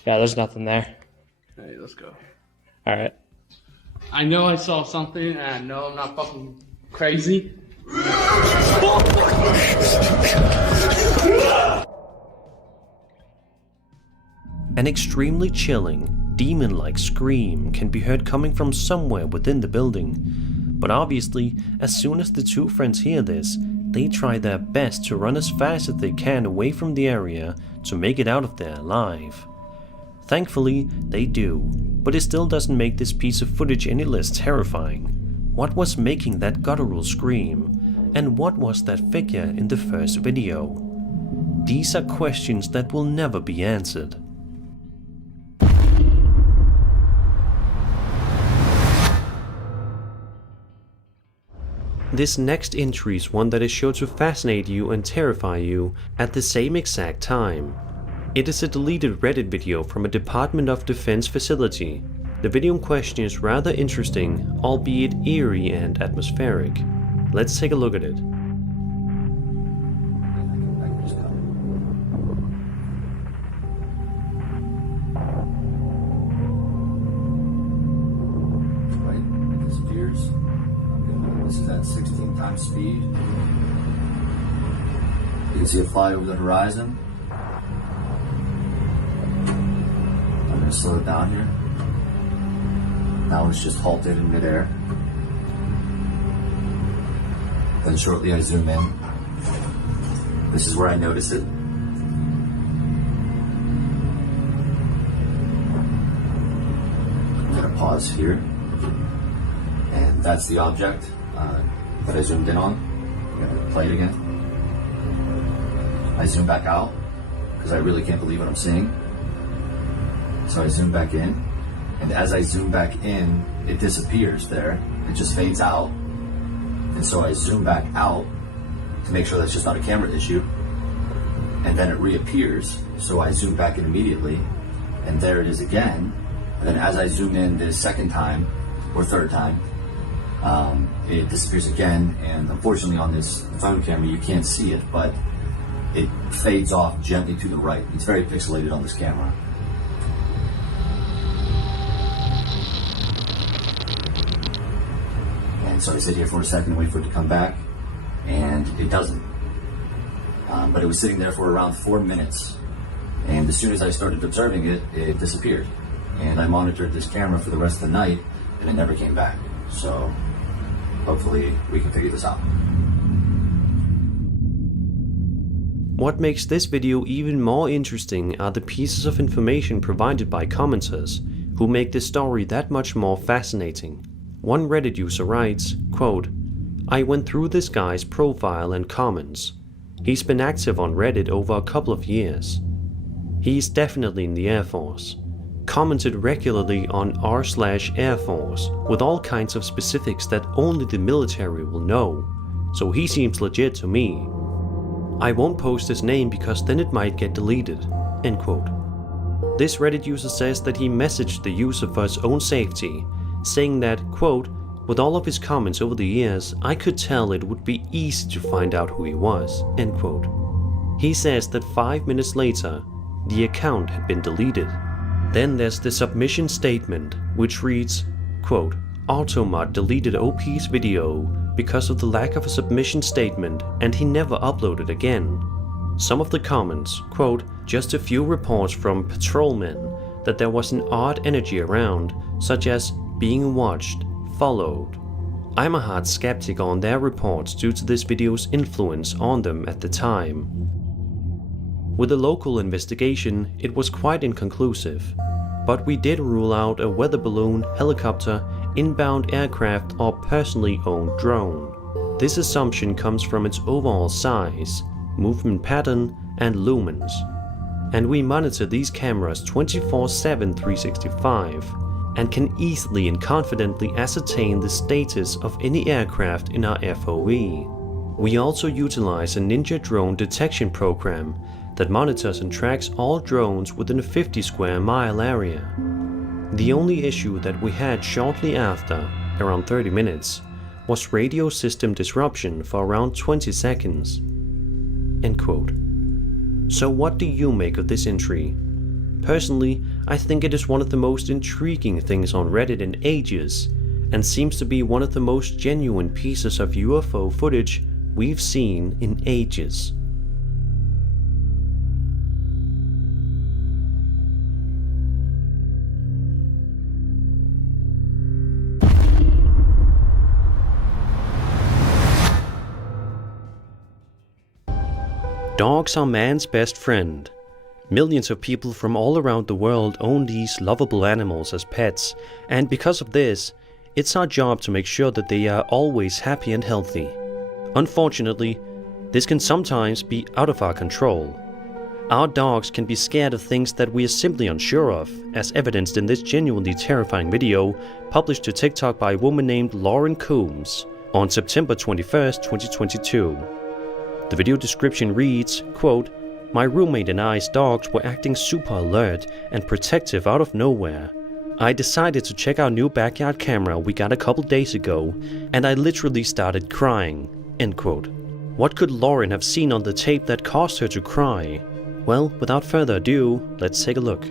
Yeah, there's nothing there. Hey, let's go. Alright. I know I saw something, and I know I'm not fucking crazy. An extremely chilling, demon-like scream can be heard coming from somewhere within the building. But obviously, as soon as the two friends hear this, they try their best to run as fast as they can away from the area to make it out of there alive. Thankfully, they do, but it still doesn't make this piece of footage any less terrifying. What was making that guttural scream? And what was that figure in the first video? These are questions that will never be answered. This next entry is one that is sure to fascinate you and terrify you at the same exact time. It is a deleted Reddit video from a Department of Defense facility. The video in question is rather interesting, albeit eerie and atmospheric. Let's take a look at it. This is at 16 times speed. You can see it fly over the horizon. I'm going to slow it down here. Now it's just halted in midair. Then shortly I zoom in. This is where I notice it. I'm going to pause here. And that's the object that I zoomed in on. I'm gonna play it again. I zoom back out because I really can't believe what I'm seeing. So I zoom back in, and as I zoom back in, it disappears there. It just fades out. And so I zoom back out to make sure that's just not a camera issue. And then it reappears. So I zoom back in immediately, and there it is again. And then as I zoom in this second time, or third time, it disappears again, and unfortunately on this phone camera you can't see it, but it fades off gently to the right. It's very pixelated on this camera. And so I sit here for a second and wait for it to come back, and it doesn't. But it was sitting there for around 4 minutes, and as soon as I started observing it, it disappeared. And I monitored this camera for the rest of the night, and it never came back. So hopefully we can figure this out. What makes this video even more interesting are the pieces of information provided by commenters, who make this story that much more fascinating. One Reddit user writes, quote, "I went through this guy's profile and comments. He's been active on Reddit over a couple of years. He's definitely in the Air Force. commented regularly on r/Air Force with all kinds of specifics that only the military will know, so he seems legit to me. I won't post his name because then it might get deleted." End quote. This Reddit user says that he messaged the user for his own safety, saying that, quote, "With all of his comments over the years, I could tell it would be easy to find out who he was." End quote. He says that 5 minutes later, the account had been deleted. Then there's the submission statement, which reads, quote, "Automod deleted OP's video because of the lack of a submission statement and he never uploaded again." Some of the comments, quote, "Just a few reports from patrolmen that there was an odd energy around, such as being watched, followed." I'm a hard skeptic on their reports due to this video's influence on them at the time. With a local investigation, it was quite inconclusive, but we did rule out a weather balloon, helicopter, inbound aircraft, or personally owned drone. This assumption comes from its overall size, movement pattern, and lumens. And we monitor these cameras 24/7 365 and can easily and confidently ascertain the status of any aircraft in our FOE. We also utilize a Ninja drone detection program that monitors and tracks all drones within a 50 square mile area. The only issue that we had shortly after, around 30 minutes, was radio system disruption for around 20 seconds. End quote. So what do you make of this entry? Personally, I think it is one of the most intriguing things on Reddit in ages, and seems to be one of the most genuine pieces of UFO footage we've seen in ages. Dogs are man's best friend. Millions of people from all around the world own these lovable animals as pets, and because of this, it's our job to make sure that they are always happy and healthy. Unfortunately, this can sometimes be out of our control. Our dogs can be scared of things that we are simply unsure of, as evidenced in this genuinely terrifying video published to TikTok by a woman named Lauren Coombs on September 21st, 2022. The video description reads, quote, "My roommate and I's dogs were acting super alert and protective out of nowhere. I decided to check our new backyard camera we got a couple days ago, and I literally started crying." End quote. What could Lauren have seen on the tape that caused her to cry? Well, without further ado, let's take a look.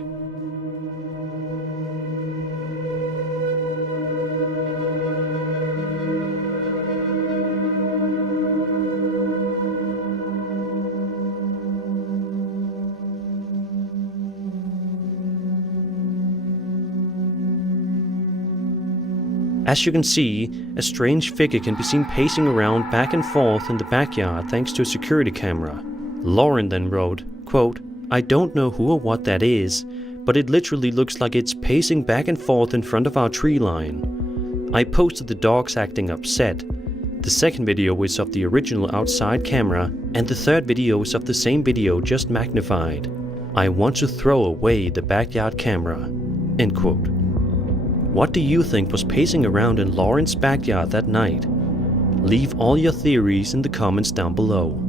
As you can see, a strange figure can be seen pacing around back and forth in the backyard thanks to a security camera. Lauren then wrote, quote, "I don't know who or what that is, but it literally looks like it's pacing back and forth in front of our tree line." I posted the dogs acting upset. The second video is of the original outside camera, and the third video is of the same video just magnified. I want to throw away the backyard camera. End quote. What do you think was pacing around in Lauren's backyard that night? Leave all your theories in the comments down below.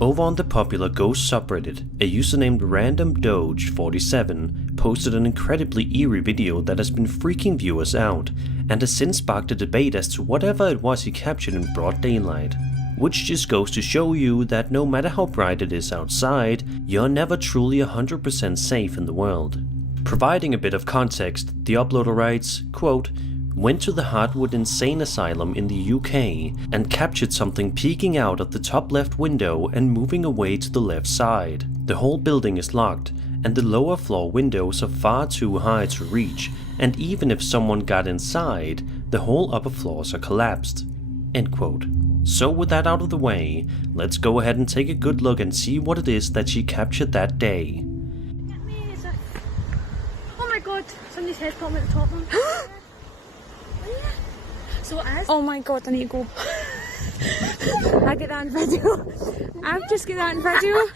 Over on the popular ghost subreddit, a user named randomdoge47 posted an incredibly eerie video that has been freaking viewers out, and has since sparked a debate as to whatever it was he captured in broad daylight. Which just goes to show you that no matter how bright it is outside, you're never truly 100% safe in the world. Providing a bit of context, the uploader writes, quote, "Went to the Hartwood Insane Asylum in the UK and captured something peeking out of the top left window and moving away to the left side. The whole building is locked and the lower floor windows are far too high to reach, and even if someone got inside, the whole upper floors are collapsed." End quote. So with that out of the way, let's go ahead and take a good look and see what it is that she captured that day. Oh my god, somebody's head popping at the top one. So it is? Oh my god, I need to go. gedaan video. I've just gedaan video.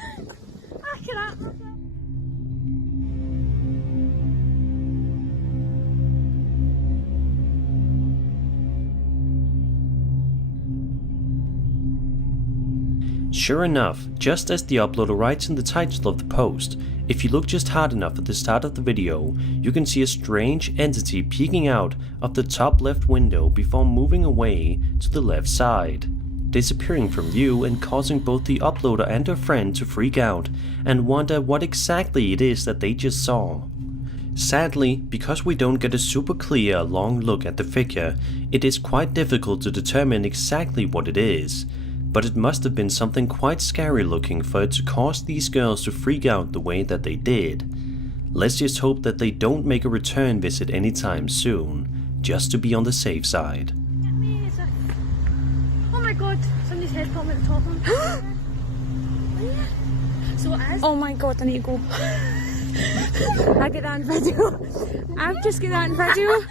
Sure enough, just as the uploader writes in the title of the post, if you look just hard enough at the start of the video, you can see a strange entity peeking out of the top left window before moving away to the left side, disappearing from view and causing both the uploader and her friend to freak out and wonder what exactly it is that they just saw. Sadly, because we don't get a super clear long look at the figure, it is quite difficult to determine exactly what it is. But it must have been something quite scary looking for it to cause these girls to freak out the way that they did. Let's just hope that they don't make a return visit anytime soon, just to be on the safe side. Oh my god, somebody's head popping at the top of him. So it is. Oh my god, I need to go. I gedaan video. I've just gedaan video.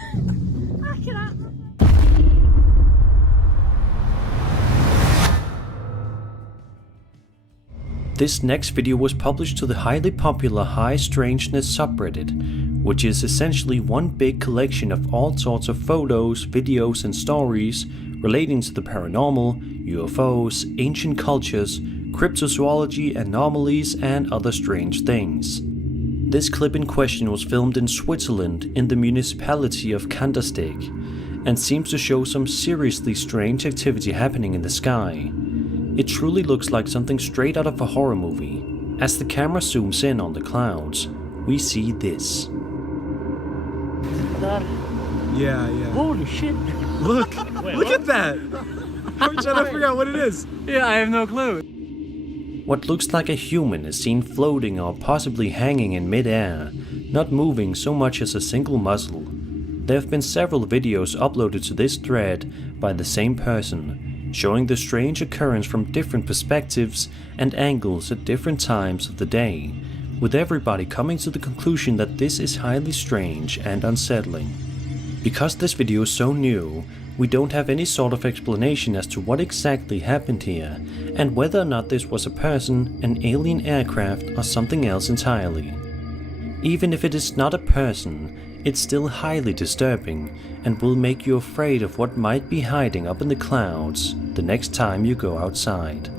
This next video was published to the highly popular High Strangeness subreddit, which is essentially one big collection of all sorts of photos, videos and stories relating to the paranormal, UFOs, ancient cultures, cryptozoology, anomalies and other strange things. This clip in question was filmed in Switzerland in the municipality of Kandersteg and seems to show some seriously strange activity happening in the sky. It truly looks like something straight out of a horror movie. As the camera zooms in on the clouds, we see this. Yeah. Holy shit. Look! Look at that! I'm trying to figure out what it is. Yeah, I have no clue. What looks like a human is seen floating or possibly hanging in mid-air, not moving so much as a single muscle. There have been several videos uploaded to this thread by the same person, showing the strange occurrence from different perspectives and angles at different times of the day, with everybody coming to the conclusion that this is highly strange and unsettling. Because this video is so new, we don't have any sort of explanation as to what exactly happened here, and whether or not this was a person, an alien aircraft, or something else entirely. Even if it is not a person, it's still highly disturbing and will make you afraid of what might be hiding up in the clouds the next time you go outside.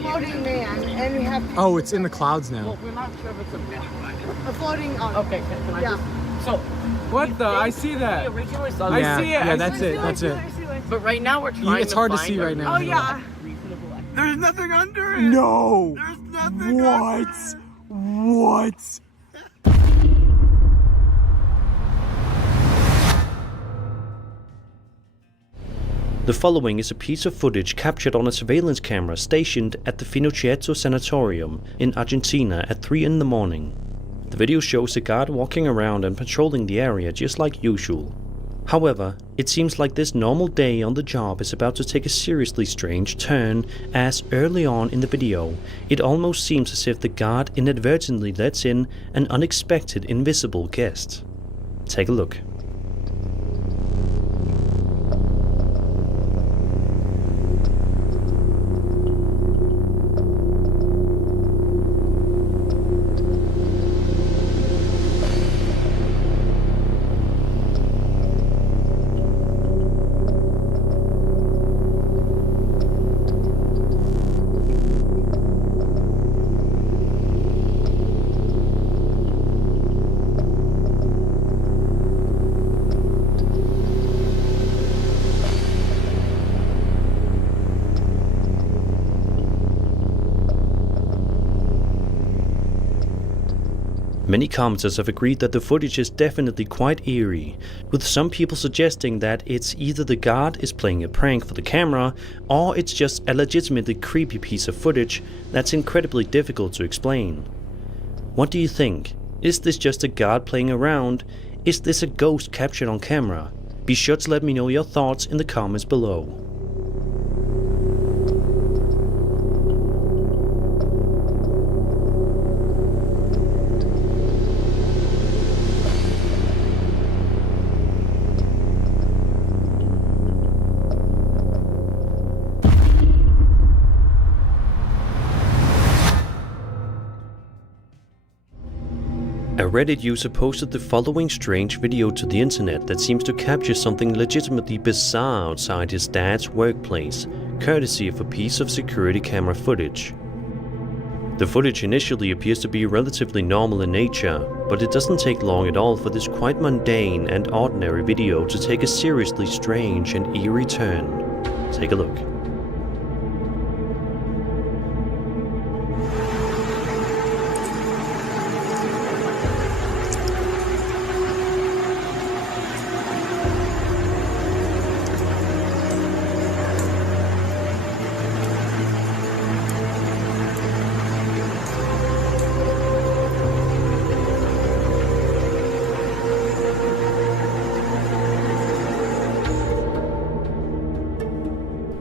Floating man, and we have. Oh, it's in the clouds now. Well, we're not sure if it's a floating. Okay, can I just? So, what the? I see that. Originally saw I see it. Yeah, that's it. That's it. But right now we're trying. It's hard to see right now. Oh yeah. There's nothing under it. No. There's nothing What? What? The following is a piece of footage captured on a surveillance camera stationed at the Finocchietto Sanatorium in Argentina at 3 in the morning. The video shows a guard walking around and patrolling the area just like usual. However, it seems like this normal day on the job is about to take a seriously strange turn, as early on in the video, it almost seems as if the guard inadvertently lets in an unexpected invisible guest. Take a look. Many commenters have agreed that the footage is definitely quite eerie, with some people suggesting that it's either the guard is playing a prank for the camera, or it's just a legitimately creepy piece of footage that's incredibly difficult to explain. What do you think? Is this just a guard playing around? Is this a ghost captured on camera? Be sure to let me know your thoughts in the comments below. Reddit user posted the following strange video to the internet that seems to capture something legitimately bizarre outside his dad's workplace, courtesy of a piece of security camera footage. The footage initially appears to be relatively normal in nature, but it doesn't take long at all for this quite mundane and ordinary video to take a seriously strange and eerie turn. Take a look.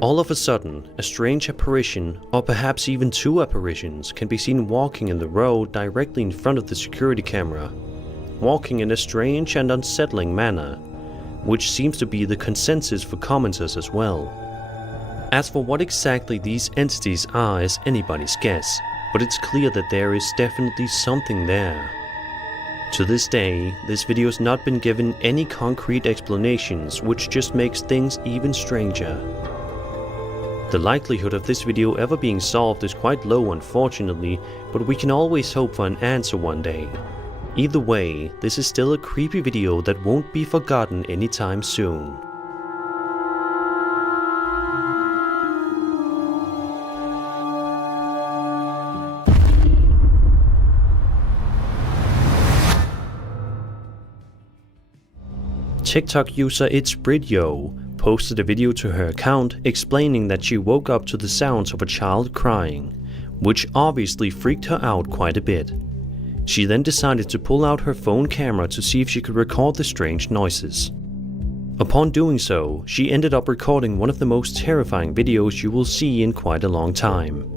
All of a sudden, a strange apparition, or perhaps even two apparitions, can be seen walking in the road directly in front of the security camera, walking in a strange and unsettling manner, which seems to be the consensus for commenters as well. As for what exactly these entities are is anybody's guess, but it's clear that there is definitely something there. To this day, this video has not been given any concrete explanations, which just makes things even stranger. The likelihood of this video ever being solved is quite low, unfortunately, but we can always hope for an answer one day. Either way, this is still a creepy video that won't be forgotten anytime soon. TikTok user itsbridyo posted a video to her account explaining that she woke up to the sounds of a child crying, which obviously freaked her out quite a bit. She then decided to pull out her phone camera to see if she could record the strange noises. Upon doing so, she ended up recording one of the most terrifying videos you will see in quite a long time.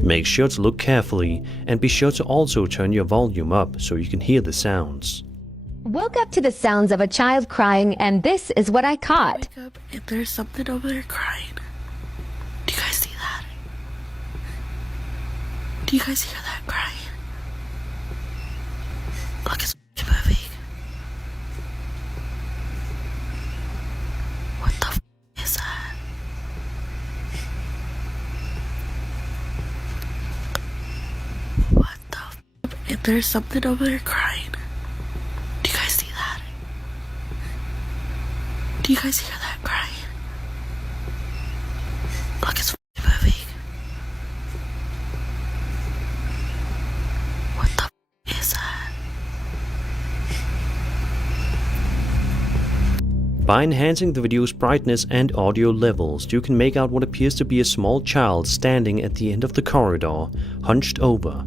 Make sure to look carefully and be sure to also turn your volume up so you can hear the sounds. Woke up to the sounds of a child crying, and this is what I caught. Wake up and there's something over there crying. Do you guys see that? Do you guys hear that crying? Look, it's moving. What the is that? What the and there's something over there crying. Do you guys hear that crying? Look, it's moving. What the is that? By enhancing the video's brightness and audio levels, you can make out what appears to be a small child standing at the end of the corridor, hunched over,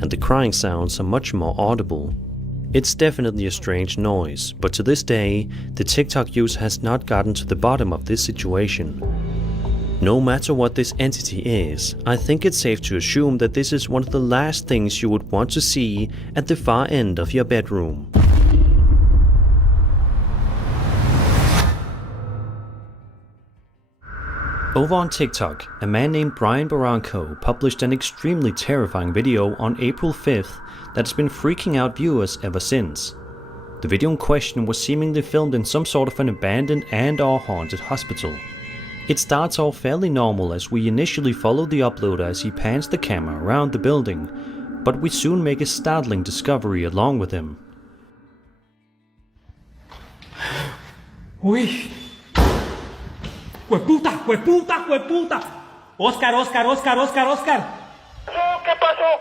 and the crying sounds are much more audible. It's definitely a strange noise, but to this day, the TikTok user has not gotten to the bottom of this situation. No matter what this entity is, I think it's safe to assume that this is one of the last things you would want to see at the far end of your bedroom. Over on TikTok, a man named Brian Barranco published an extremely terrifying video on April 5th that's been freaking out viewers ever since. The video in question was seemingly filmed in some sort of an abandoned and/or haunted hospital. It starts off fairly normal as we initially follow the uploader as he pans the camera around the building, but we soon make a startling discovery along with him. Uy. ¡Hueputa! ¡Hueputa! ¡Hueputa! Oscar, Oscar, Oscar, Oscar, Oscar. ¿Qué pasó?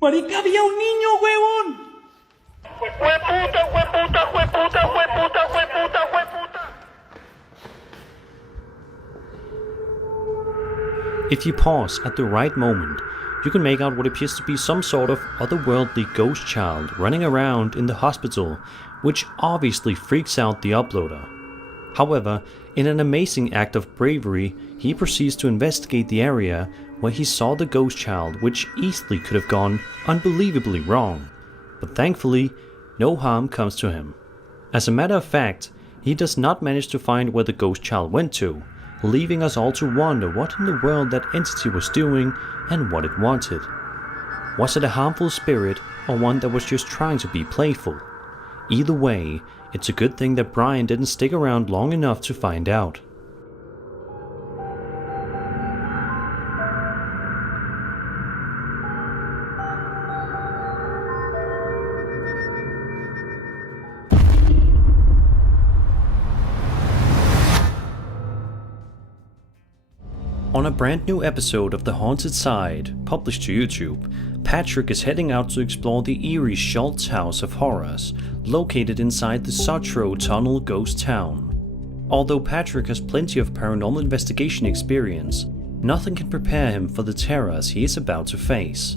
Marica, había un niño, huevón. ¡Hueputa, hueputa, hueputa, hueputa, hueputa, hueputa! If you pause at the right moment, you can make out what appears to be some sort of otherworldly ghost child running around in the hospital, which obviously freaks out the uploader. However, in an amazing act of bravery, he proceeds to investigate the area where he saw the ghost child, which easily could have gone unbelievably wrong. But thankfully, no harm comes to him. As a matter of fact, he does not manage to find where the ghost child went to, leaving us all to wonder what in the world that entity was doing and what it wanted. Was it a harmful spirit, or one that was just trying to be playful. Either way, it's a good thing that Brian didn't stick around long enough to find out. On a brand new episode of The Haunted Side, published to YouTube, Patrick is heading out to explore the eerie Schultz House of Horrors, located inside the Sutro Tunnel ghost town. Although Patrick has plenty of paranormal investigation experience, nothing can prepare him for the terrors he is about to face.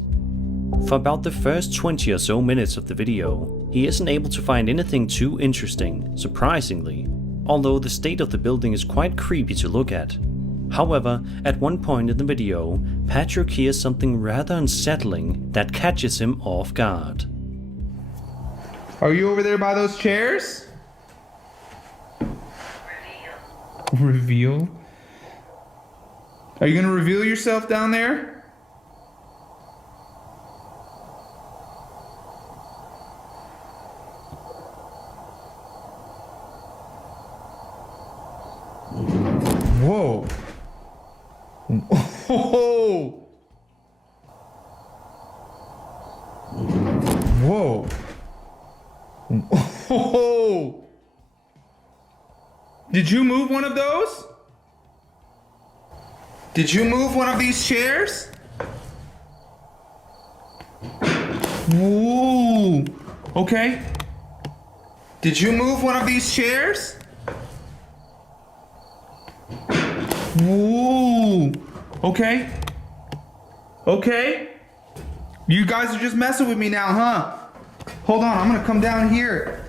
For about the first 20 or so minutes of the video, he isn't able to find anything too interesting, surprisingly, although the state of the building is quite creepy to look at. However, at one point in the video, Patrick hears something rather unsettling that catches him off guard. Are you over there by those chairs? Reveal? Are you gonna reveal yourself down there? Whoa. Whoa! Whoa! Whoa! Did you move one of those? Did you move one of these chairs? Whoa! Okay. Did you move one of these chairs? Whoa! Okay. Okay. You guys are just messing with me now, huh? Hold on, I'm gonna come down here.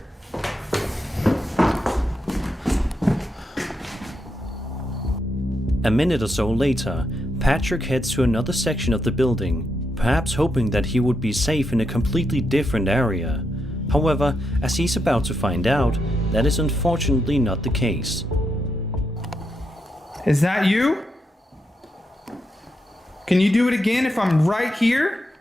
A minute or so later, Patrick heads to another section of the building, perhaps hoping that he would be safe in a completely different area. However, as he's about to find out, that is unfortunately not the case. Is that you? Can you do it again if I'm right here?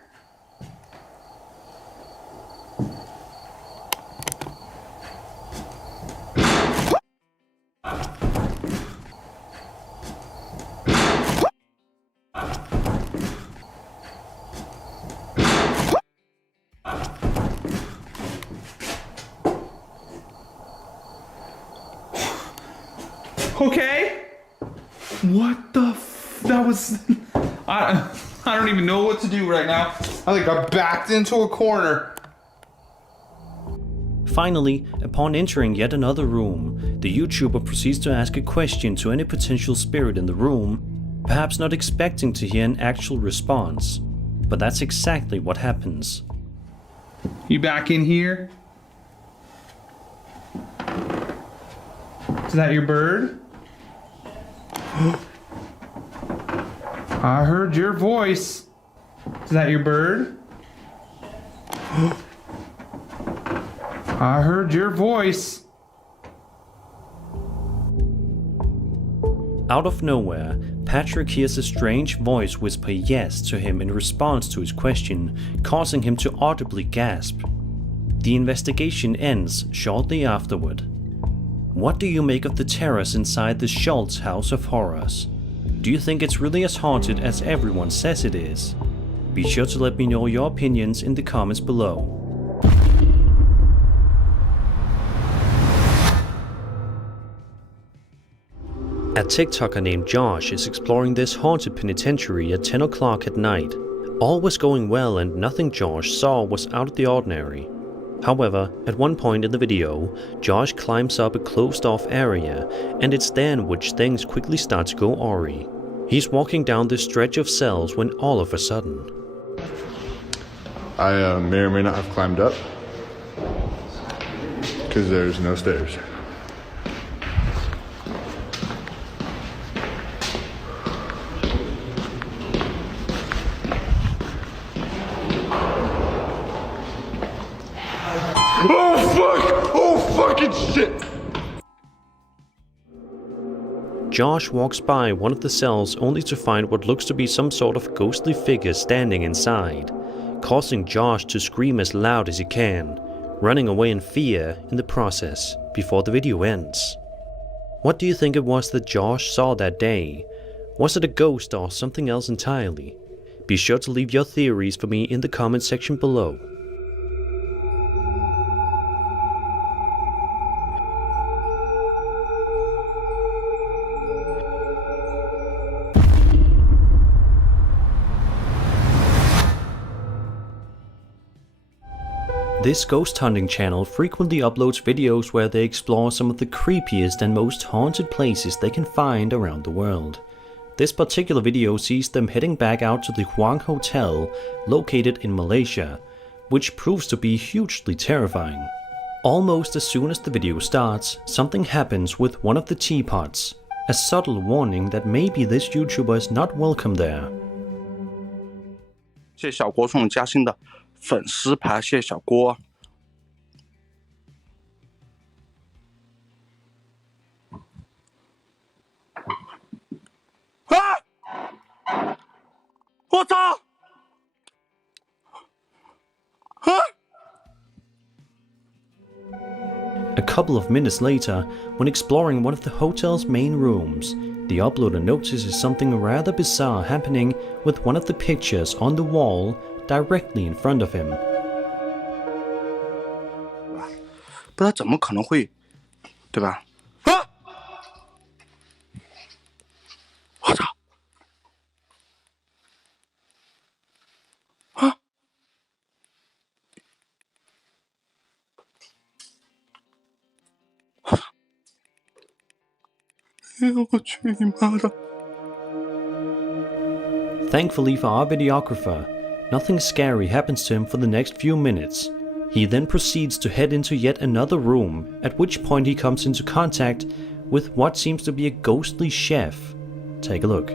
Okay. What the that was... I don't even know what to do right now. I think I backed into a corner. Finally, upon entering yet another room, the YouTuber proceeds to ask a question to any potential spirit in the room, perhaps not expecting to hear an actual response. But that's exactly what happens. You back in here? Is that your bird? I heard your voice. Is that your bird? I heard your voice. Out of nowhere, Patrick hears a strange voice whisper yes to him in response to his question, causing him to audibly gasp. The investigation ends shortly afterward. What do you make of the terrors inside the Schultz House of Horrors? Do you think it's really as haunted as everyone says it is? Be sure to let me know your opinions in the comments below. A TikToker named Josh is exploring this haunted penitentiary at 10 o'clock at night. All was going well and nothing Josh saw was out of the ordinary. However, at one point in the video, Josh climbs up a closed-off area, and it's then which things quickly start to go awry. He's walking down this stretch of cells when all of a sudden... I may or may not have climbed up, because there's no stairs. Oh fuck! Oh fucking shit! Josh walks by one of the cells only to find what looks to be some sort of ghostly figure standing inside. causing Josh to scream as loud as he can, running away in fear in the process before the video ends. What do you think it was that Josh saw that day? Was it a ghost or something else entirely? Be sure to leave your theories for me in the comment section below. This ghost hunting channel frequently uploads videos where they explore some of the creepiest and most haunted places they can find around the world. This particular video sees them heading back out to the Huang Hotel located in Malaysia, which proves to be hugely terrifying. Almost as soon as the video starts, something happens with one of the teapots, a subtle warning that maybe this YouTuber is not welcome there. 谢谢小郭送嘉兴的粉丝牌，谢谢小郭。啊！我操！啊！ A couple of minutes later, when exploring one of the hotel's main rooms, the uploader notices something rather bizarre happening with one of the pictures on the wall directly in front of him. 不知道怎么可能会，对吧？啊！我操！啊！哎呦我去你妈的！ Thankfully for our videographer, nothing scary happens to him for the next few minutes. He then proceeds to head into yet another room, at which point he comes into contact with what seems to be a ghostly chef. Take a look.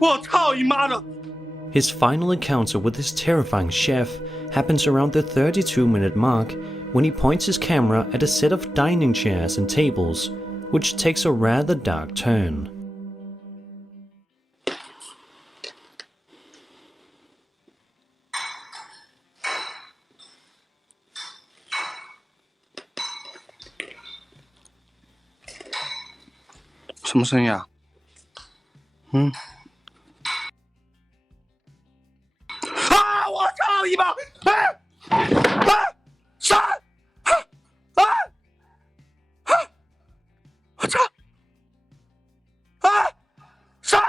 我操你妈的！ His final encounter with this terrifying chef happens around the 32-minute mark when he points his camera at a set of dining chairs and tables, which takes a rather dark turn. 什么声音啊？嗯。啊！我操你妈！哎！哎！闪！哎！哎！我操！哎！闪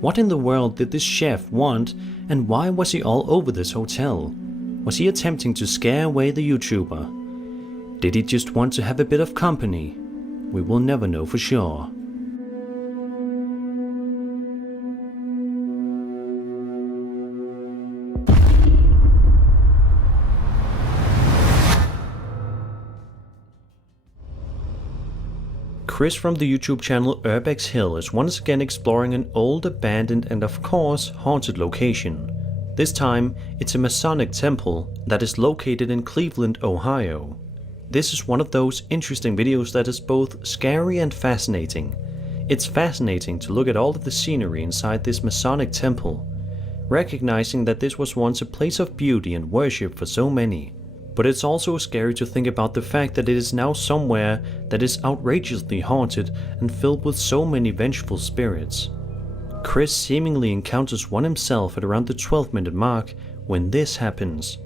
！What in the world did this chef want, and why was he all over this hotel? Was he attempting to scare away the YouTuber? Did he just want to have a bit of company? We will never know for sure. Chris from the YouTube channel Urbex Hill is once again exploring an old, abandoned and of course haunted location. This time it's a Masonic temple that is located in Cleveland, Ohio. This is one of those interesting videos that is both scary and fascinating. It's fascinating to look at all of the scenery inside this Masonic temple, recognizing that this was once a place of beauty and worship for so many. But it's also scary to think about the fact that it is now somewhere that is outrageously haunted and filled with so many vengeful spirits. Chris seemingly encounters one himself at around the 12-minute mark when this happens.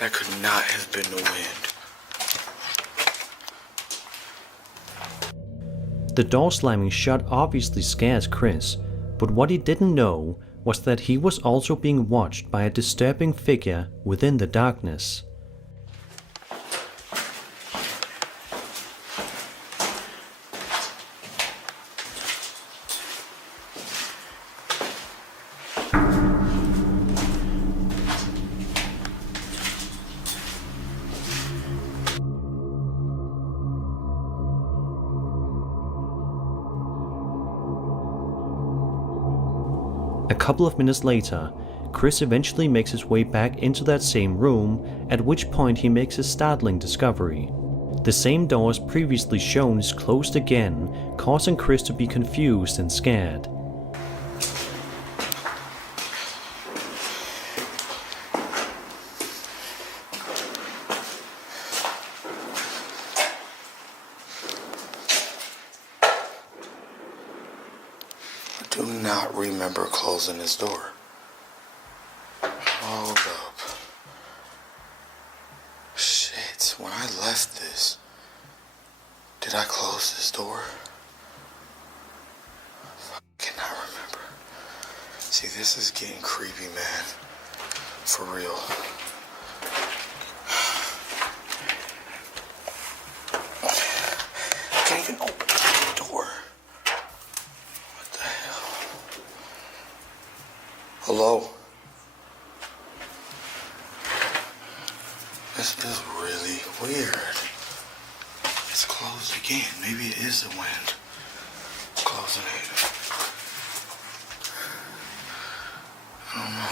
That could not have been the wind. The door slamming shut obviously scares Chris, but what he didn't know was that he was also being watched by a disturbing figure within the darkness. A couple of minutes later, Chris eventually makes his way back into that same room, at which point he makes a startling discovery. The same door as previously shown is closed again, causing Chris to be confused and scared. I do not remember closing this door. Hold up. Shit, when I left this, did I close this door? I cannot remember. See, this is getting creepy, man. For real. I can't even open the door. What the hell? Hello? This is really weird. It's closed again. Maybe it is the wind closing it. I don't know.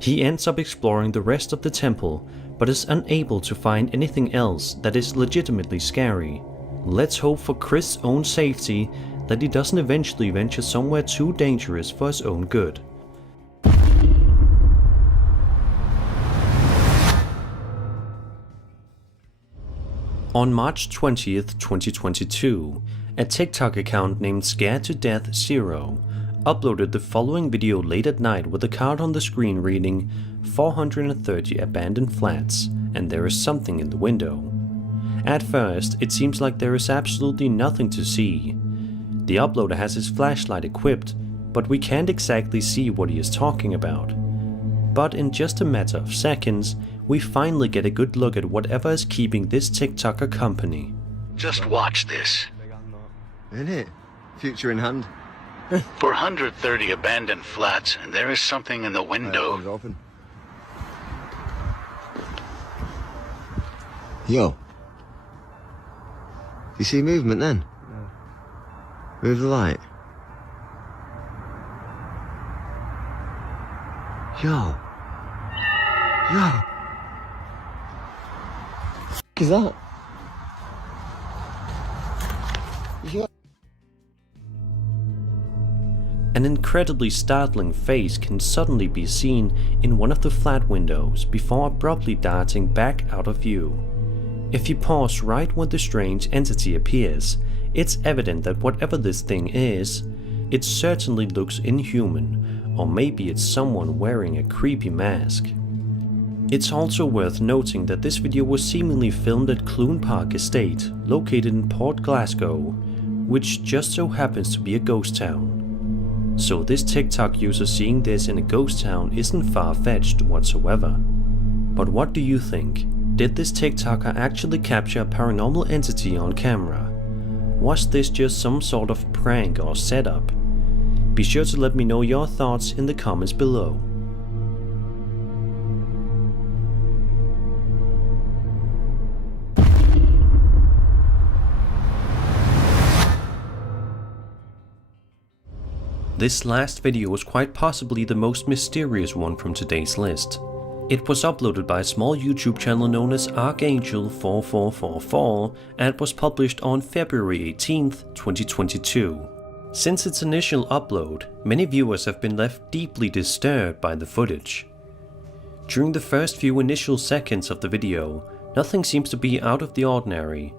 He ends up exploring the rest of the temple, but is unable to find anything else that is legitimately scary. Let's hope for Chris' own safety that he doesn't eventually venture somewhere too dangerous for his own good. On March 20th, 2022, a TikTok account named Scared to Death 0 uploaded the following video late at night with a card on the screen reading 430 abandoned flats and there is something in the window. At first, it seems like there is absolutely nothing to see. The uploader has his flashlight equipped, but we can't exactly see what he is talking about. But in just a matter of seconds, we finally get a good look at whatever is keeping this TikToker company. Just watch this. Isn't it? Future in hand. 430 abandoned flats, and there is something in the window. Open. Yo. You see movement then? No. Move the light. Yo. Yo. What is that? Yo. An incredibly startling face can suddenly be seen in one of the flat windows before abruptly darting back out of view. If you pause right when the strange entity appears, it's evident that whatever this thing is, it certainly looks inhuman, or maybe it's someone wearing a creepy mask. It's also worth noting that this video was seemingly filmed at Clune Park Estate, located in Port Glasgow, which just so happens to be a ghost town. So this TikTok user seeing this in a ghost town isn't far-fetched whatsoever. But what do you think? Did this TikToker actually capture a paranormal entity on camera? Was this just some sort of prank or setup? Be sure to let me know your thoughts in the comments below. This last video was quite possibly the most mysterious one from today's list. It was uploaded by a small YouTube channel known as Archangel4444 and was published on February 18th, 2022. Since its initial upload, many viewers have been left deeply disturbed by the footage. During the first few initial seconds of the video, nothing seems to be out of the ordinary.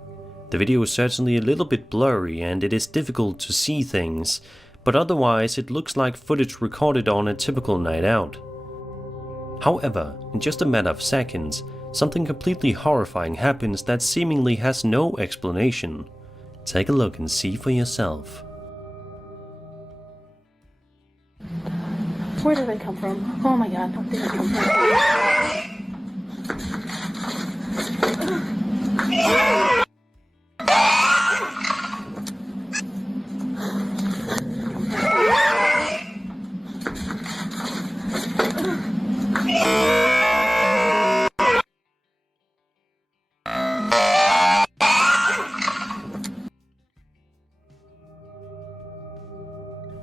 The video is certainly a little bit blurry and it is difficult to see things, but otherwise it looks like footage recorded on a typical night out. However, in just a matter of seconds, something completely horrifying happens that seemingly has no explanation. Take a look and see for yourself. Where do they come from? Oh my god, don't think they come from.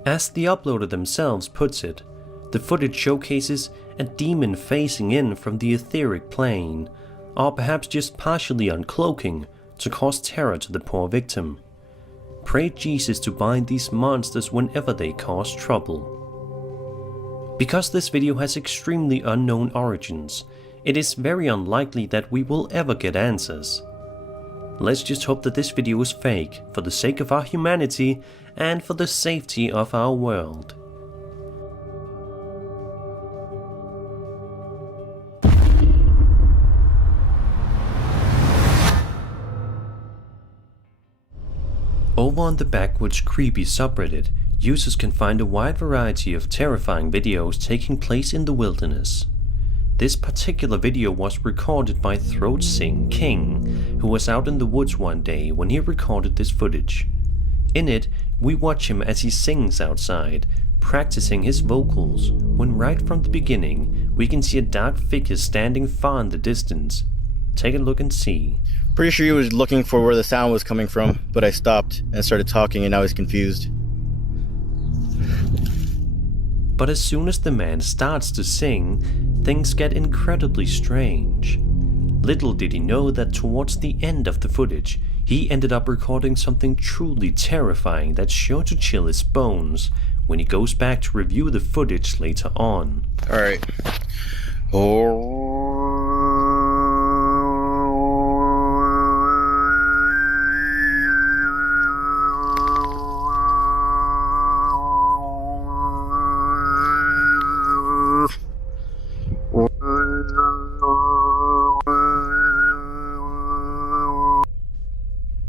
As the uploader themselves puts it, the footage showcases a demon facing in from the etheric plane, or perhaps just partially uncloaking to cause terror to the poor victim. Pray Jesus to bind these monsters whenever they cause trouble. Because this video has extremely unknown origins, it is very unlikely that we will ever get answers. Let's just hope that this video is fake for the sake of our humanity and for the safety of our world. Over on the Backwoods Creepy subreddit, users can find a wide variety of terrifying videos taking place in the wilderness. This particular video was recorded by Throat Sing King, who was out in the woods one day when he recorded this footage. In it, we watch him as he sings outside, practicing his vocals, when right from the beginning, we can see a dark figure standing far in the distance. Take a look and see. Pretty sure he was looking for where the sound was coming from, but I stopped and started talking and now he's confused. But as soon as the man starts to sing, things get incredibly strange. Little did he know that towards the end of the footage, he ended up recording something truly terrifying that's sure to chill his bones when he goes back to review the footage later on. Alright.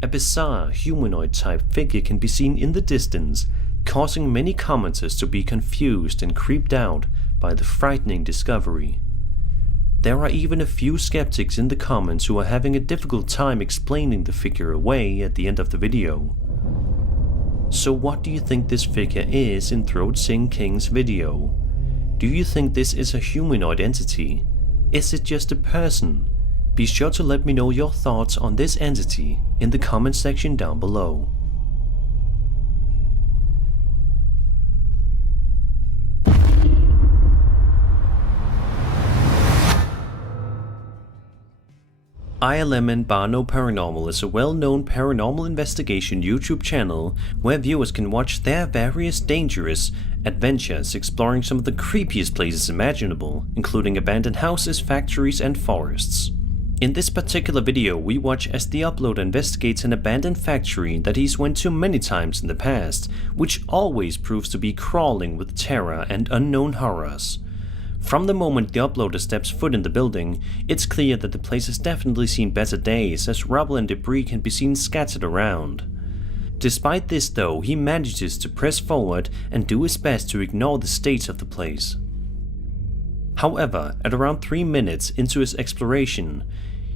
A bizarre humanoid-type figure can be seen in the distance, causing many commenters to be confused and creeped out by the frightening discovery. There are even a few skeptics in the comments who are having a difficult time explaining the figure away at the end of the video. So what do you think this figure is in Throat Sing King's video? Do you think this is a humanoid entity? Is it just a person? Be sure to let me know your thoughts on this entity in the comment section down below. ILM and Barno Paranormal is a well-known paranormal investigation YouTube channel where viewers can watch their various dangerous adventures exploring some of the creepiest places imaginable, including abandoned houses, factories, and forests. In this particular video, we watch as the uploader investigates an abandoned factory that he's went to many times in the past, which always proves to be crawling with terror and unknown horrors. From the moment the uploader steps foot in the building, it's clear that the place has definitely seen better days, as rubble and debris can be seen scattered around. Despite this though, he manages to press forward and do his best to ignore the state of the place. However, at around 3 minutes into his exploration,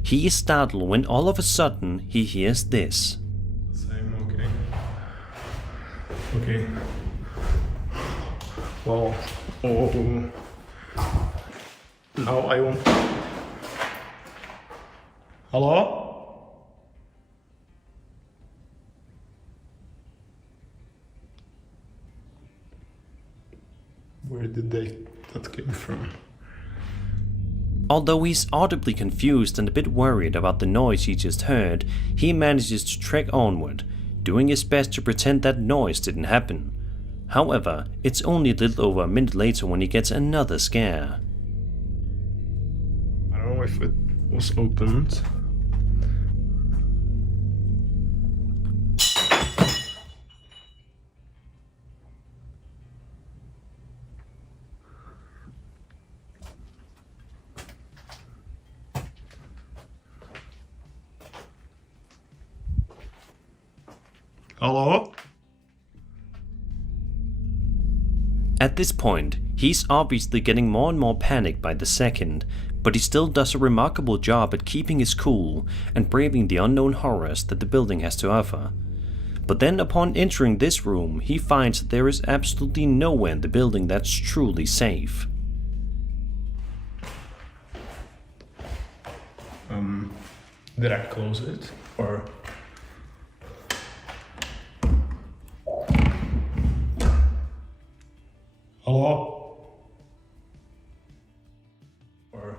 he is startled when all of a sudden he hears this. Same, okay. Well, now I won't. Hello? Where did that came from? Although he's audibly confused and a bit worried about the noise he just heard, he manages to trek onward, doing his best to pretend that noise didn't happen. However, it's only a little over a minute later when he gets another scare. I don't know if it was opened. Hello? At this point, he's obviously getting more and more panicked by the second, but he still does a remarkable job at keeping his cool and braving the unknown horrors that the building has to offer. But then upon entering this room, he finds that there is absolutely nowhere in the building that's truly safe. Did I close it? Or... Hello? Or...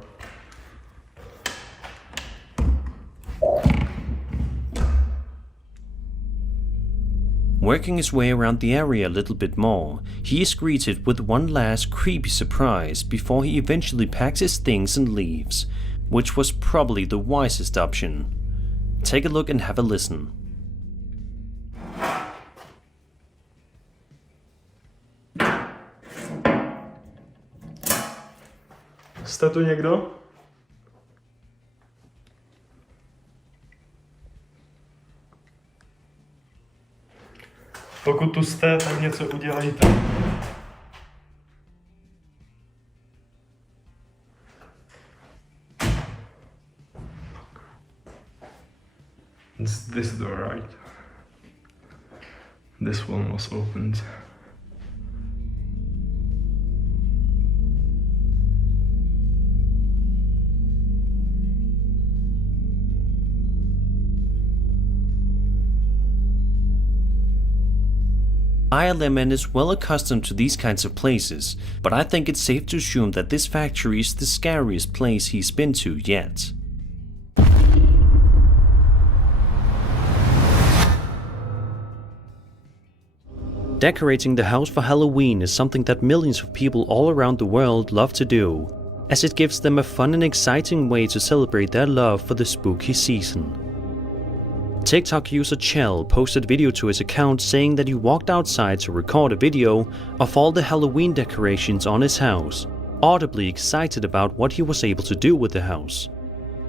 Working his way around the area a little bit more, he is greeted with one last creepy surprise before he eventually packs his things and leaves, which was probably the wisest option. Take a look and have a listen. Jste tu někdo? Pokud tu jste, tak něco udělejte. It's this door, right? This one was opened. ILMN is well accustomed to these kinds of places, but I think it's safe to assume that this factory is the scariest place he's been to yet. Decorating the house for Halloween is something that millions of people all around the world love to do, as it gives them a fun and exciting way to celebrate their love for the spooky season. TikTok user Chell posted a video to his account saying that he walked outside to record a video of all the Halloween decorations on his house, audibly excited about what he was able to do with the house.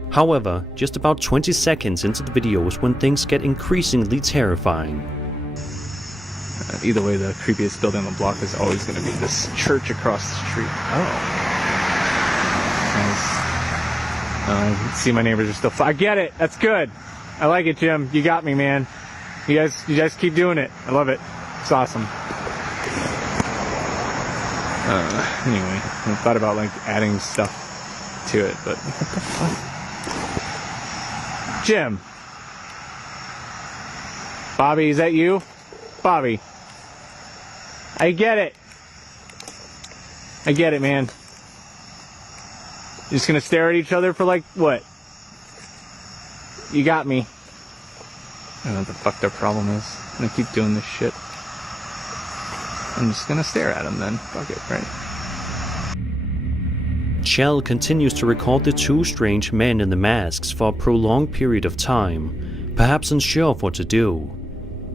However, just about 20 seconds into the video is when things get increasingly terrifying. Either way, the creepiest building on the block is always going to be this church across the street. Oh. Nice. See, my neighbors are still... I get it! That's good! I like it, Jim. You got me, man. You guys keep doing it. I love it. It's awesome. Anyway, I thought about like adding stuff to it, but what the fuck? Jim. Bobby, is that you? Bobby. I get it. I get it, man. You're just gonna stare at each other for like what? You got me. I don't know what the fuck their problem is. I'm gonna keep doing this shit. I'm just gonna stare at him then. Fuck it, right? Chell continues to record the two strange men in the masks for a prolonged period of time, perhaps unsure of what to do.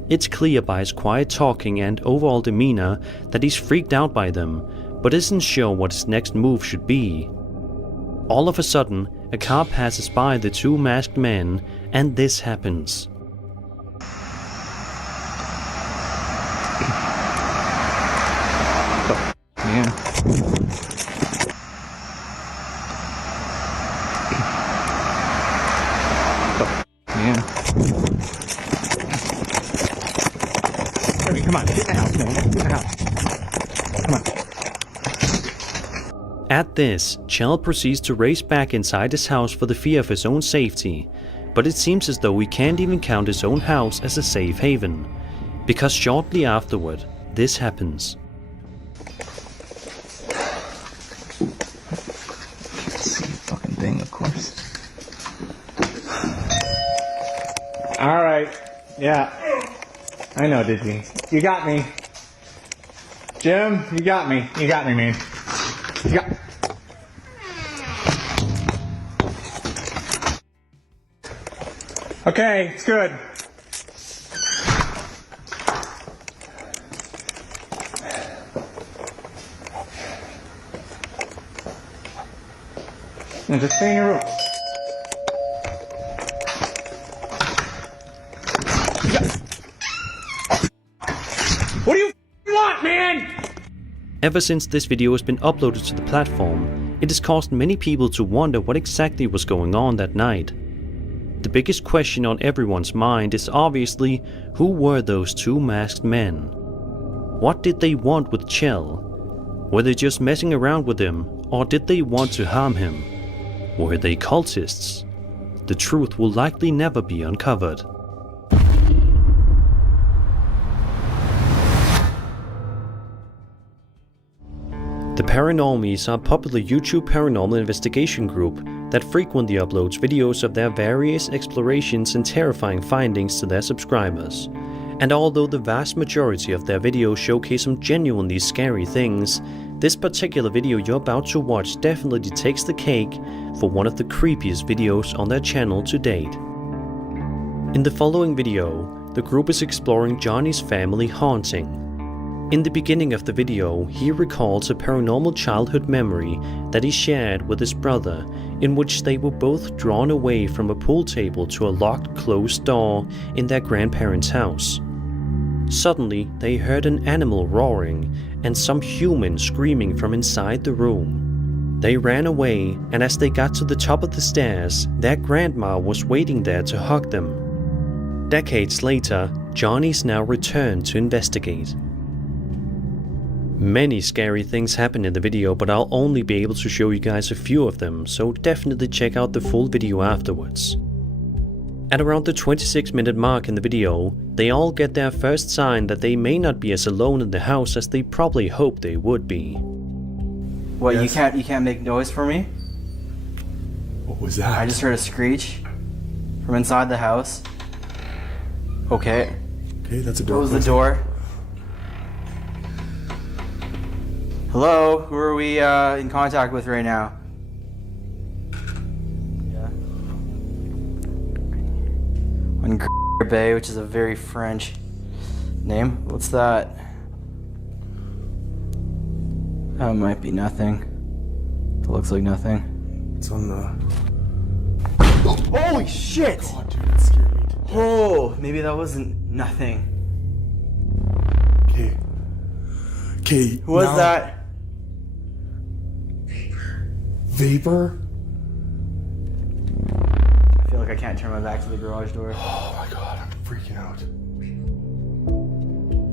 It's clear by his quiet talking and overall demeanor that he's freaked out by them, but isn't sure what his next move should be. All of a sudden, a car passes by the two masked men, and this happens. Man. Man. Come on, get in the house, man. Get in the house. Come on. At this, Chell proceeds to race back inside his house for the fear of his own safety, but it seems as though he can't even count his own house as a safe haven, because shortly afterward, this happens. Can't see a fucking thing, of course. Alright. Yeah. I know, Dizzy. You got me. Jim, you got me. You got me, man. You got... Okay, it's good. Now just stay in your room. Ever since this video has been uploaded to the platform, it has caused many people to wonder what exactly was going on that night. The biggest question on everyone's mind is obviously, who were those two masked men? What did they want with Chell? Were they just messing around with him, or did they want to harm him? Were they cultists? The truth will likely never be uncovered. The Paranormies are a popular YouTube paranormal investigation group that frequently uploads videos of their various explorations and terrifying findings to their subscribers. And although the vast majority of their videos showcase some genuinely scary things, this particular video you're about to watch definitely takes the cake for one of the creepiest videos on their channel to date. In the following video, the group is exploring Johnny's family haunting. In the beginning of the video, he recalls a paranormal childhood memory that he shared with his brother, in which they were both drawn away from a pool table to a locked closed door in their grandparents' house. Suddenly, they heard an animal roaring and some human screaming from inside the room. They ran away, and as they got to the top of the stairs, their grandma was waiting there to hug them. Decades later, Johnny's now returned to investigate. Many scary things happen in the video, but I'll only be able to show you guys a few of them, so definitely check out the full video afterwards. At around the 26-minute mark in the video, they all get their first sign that they may not be as alone in the house as they probably hoped they would be. What, yes. You can't make noise for me? What was that? I just heard a screech from inside the house. Okay. Okay, that's a door. Close the door. Hello, who are we in contact with right now? On Bay, which is a very French name. What's that? That might be nothing. It looks like nothing. It's on the... Holy shit! God, dude, that scared me to death. Oh, maybe that wasn't nothing. Okay. Okay. Who was that? Vapor? I feel like I can't turn my back to the garage door. Oh my god, I'm freaking out.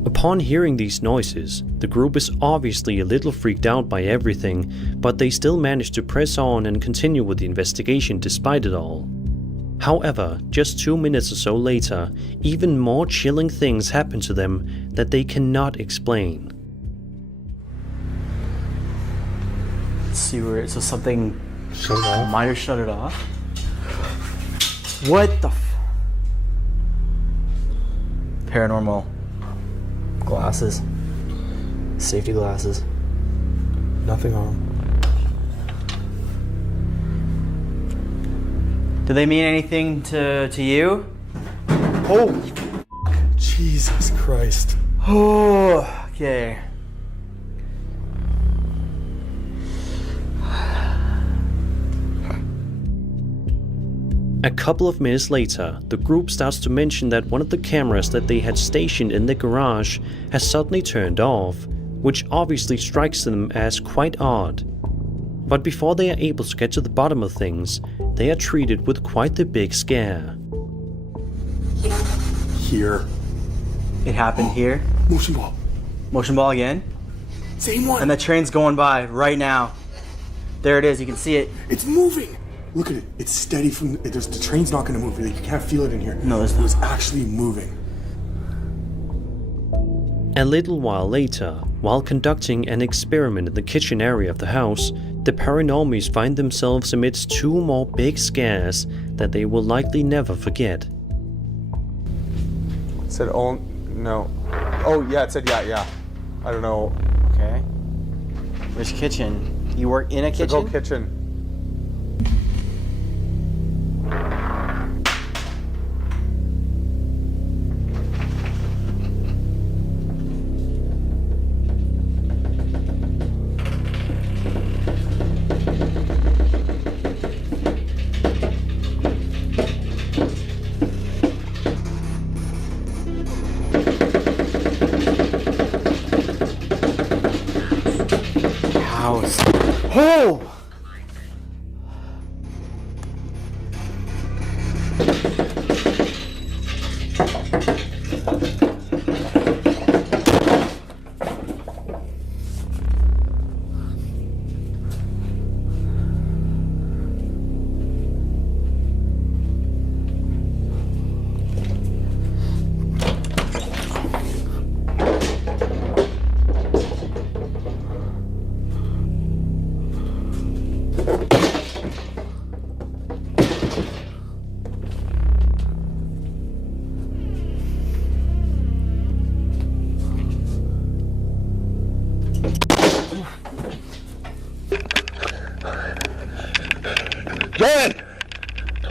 Upon hearing these noises, the group is obviously a little freaked out by everything, but they still manage to press on and continue with the investigation despite it all. However, just 2 minutes or so later, even more chilling things happen to them that they cannot explain. Let's see where it's so something might have shut it off. What the paranormal glasses, safety glasses. Nothing on. Do they mean anything to you? Holy Jesus Christ. Oh, okay. A couple of minutes later, the group starts to mention that one of the cameras that they had stationed in the garage has suddenly turned off, which obviously strikes them as quite odd. But before they are able to get to the bottom of things, they are treated with quite the big scare. Here. It happened here? Motion ball. Motion ball again? Same one. And the train's going by right now. There it is, you can see it. It's moving. Look at it. It's steady from... the train's not going to move. You can't feel it in here. No, it's not. It was actually moving. A little while later, while conducting an experiment in the kitchen area of the house, the Paranormies find themselves amidst 2 more big scares that they will likely never forget. It said, oh, no. Oh, yeah, it said, yeah. I don't know. Okay. Which kitchen? You work in a kitchen? Go kitchen. house. Oh! Jen!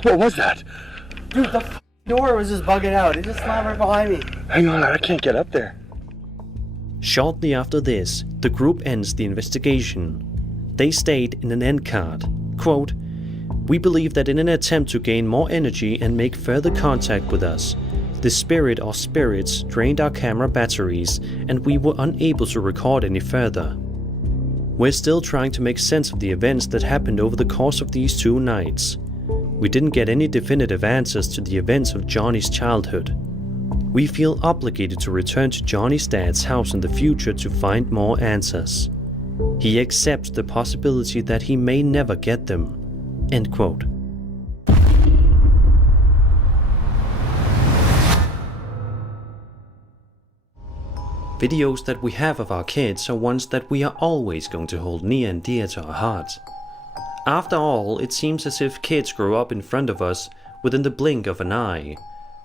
What was that? Dude, the door was just bugging out. It just slammed right behind me. Hang on, I can't get up there. Shortly after this, the group ends the investigation. They state in an end card, quote, "We believe that in an attempt to gain more energy and make further contact with us, the spirit or spirits drained our camera batteries and we were unable to record any further. We're still trying to make sense of the events that happened over the course of these 2 nights. We didn't get any definitive answers to the events of Johnny's childhood. We feel obligated to return to Johnny's dad's house in the future to find more answers. He accepts the possibility that he may never get them." End quote. Videos that we have of our kids are ones that we are always going to hold near and dear to our hearts. After all, it seems as if kids grow up in front of us within the blink of an eye.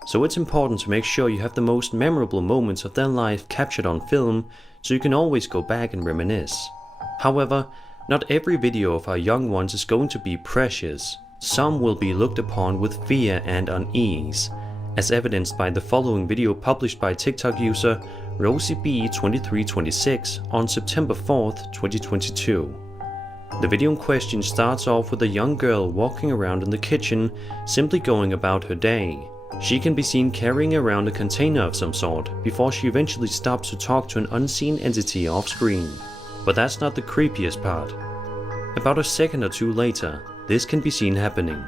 So it's important to make sure you have the most memorable moments of their life captured on film, so you can always go back and reminisce. However, not every video of our young ones is going to be precious. Some will be looked upon with fear and unease, as evidenced by the following video published by TikTok user RosieB2326 on September 4th, 2022. The video in question starts off with a young girl walking around in the kitchen, simply going about her day. She can be seen carrying around a container of some sort, before she eventually stops to talk to an unseen entity off screen. But that's not the creepiest part. About a second or two later, this can be seen happening.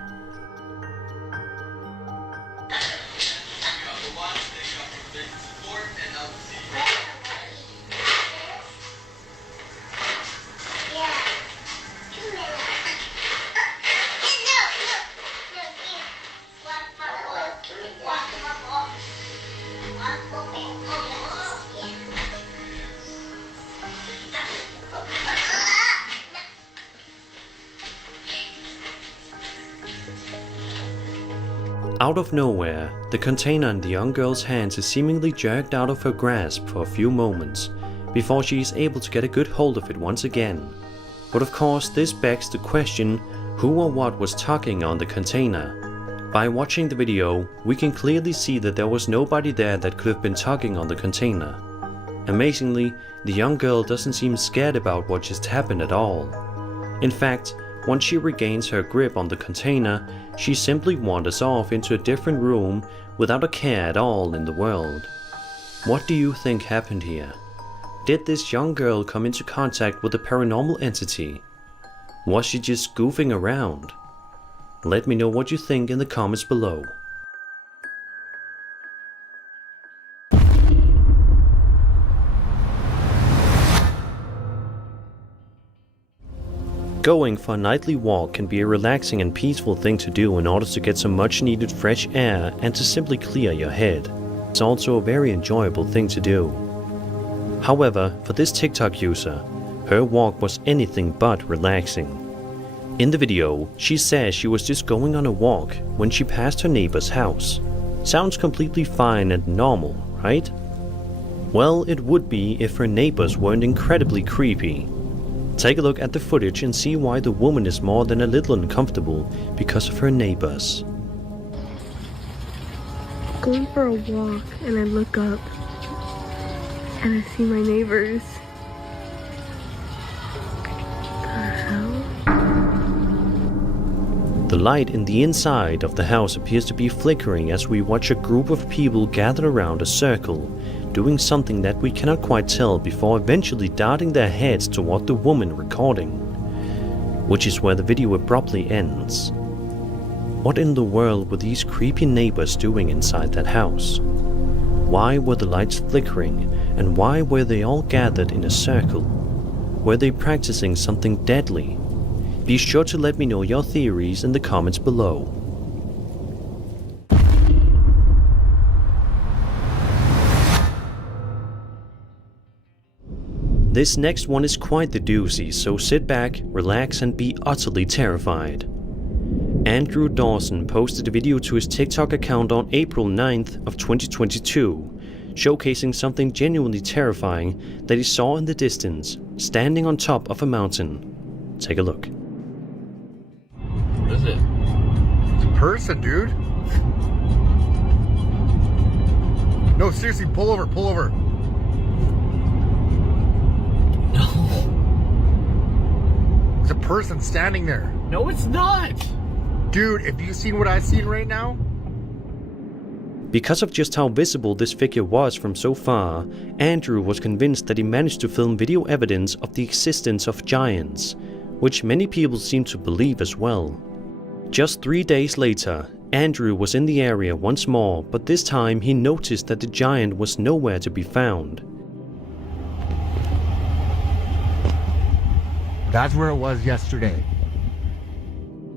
Out of nowhere, the container in the young girl's hands is seemingly jerked out of her grasp for a few moments, before she is able to get a good hold of it once again. But of course, this begs the question, who or what was tugging on the container? By watching the video, we can clearly see that there was nobody there that could have been tugging on the container. Amazingly, the young girl doesn't seem scared about what just happened at all. In fact, once she regains her grip on the container, she simply wanders off into a different room without a care at all in the world. What do you think happened here? Did this young girl come into contact with a paranormal entity? Was she just goofing around? Let me know what you think in the comments below. Going for a nightly walk can be a relaxing and peaceful thing to do in order to get some much needed fresh air and to simply clear your head. It's also a very enjoyable thing to do. However, for this TikTok user, her walk was anything but relaxing. In the video, she says she was just going on a walk when she passed her neighbor's house. Sounds completely fine and normal, right? Well, it would be if her neighbors weren't incredibly creepy. Take a look at the footage and see why the woman is more than a little uncomfortable because of her neighbors. Going for a walk and I look up and I see my neighbors. The light in the inside of the house appears to be flickering as we watch a group of people gather around a circle, doing something that we cannot quite tell before eventually darting their heads toward the woman recording, which is where the video abruptly ends. What in the world were these creepy neighbors doing inside that house? Why were the lights flickering, and why were they all gathered in a circle? Were they practicing something deadly? Be sure to let me know your theories in the comments below. This next one is quite the doozy, so sit back, relax and be utterly terrified. Andrew Dawson posted a video to his TikTok account on April 9th of 2022, showcasing something genuinely terrifying that he saw in the distance, standing on top of a mountain. Take a look. What is it? It's a person, dude. No, seriously, pull over, pull over. No. It's a person standing there. No, it's not. Dude, if you've seen what I've seen right now. Because of just how visible this figure was from so far, Andrew was convinced that he managed to film video evidence of the existence of giants, which many people seem to believe as well. Just 3 days later, Andrew was in the area once more, but this time he noticed that the giant was nowhere to be found. That's where it was yesterday.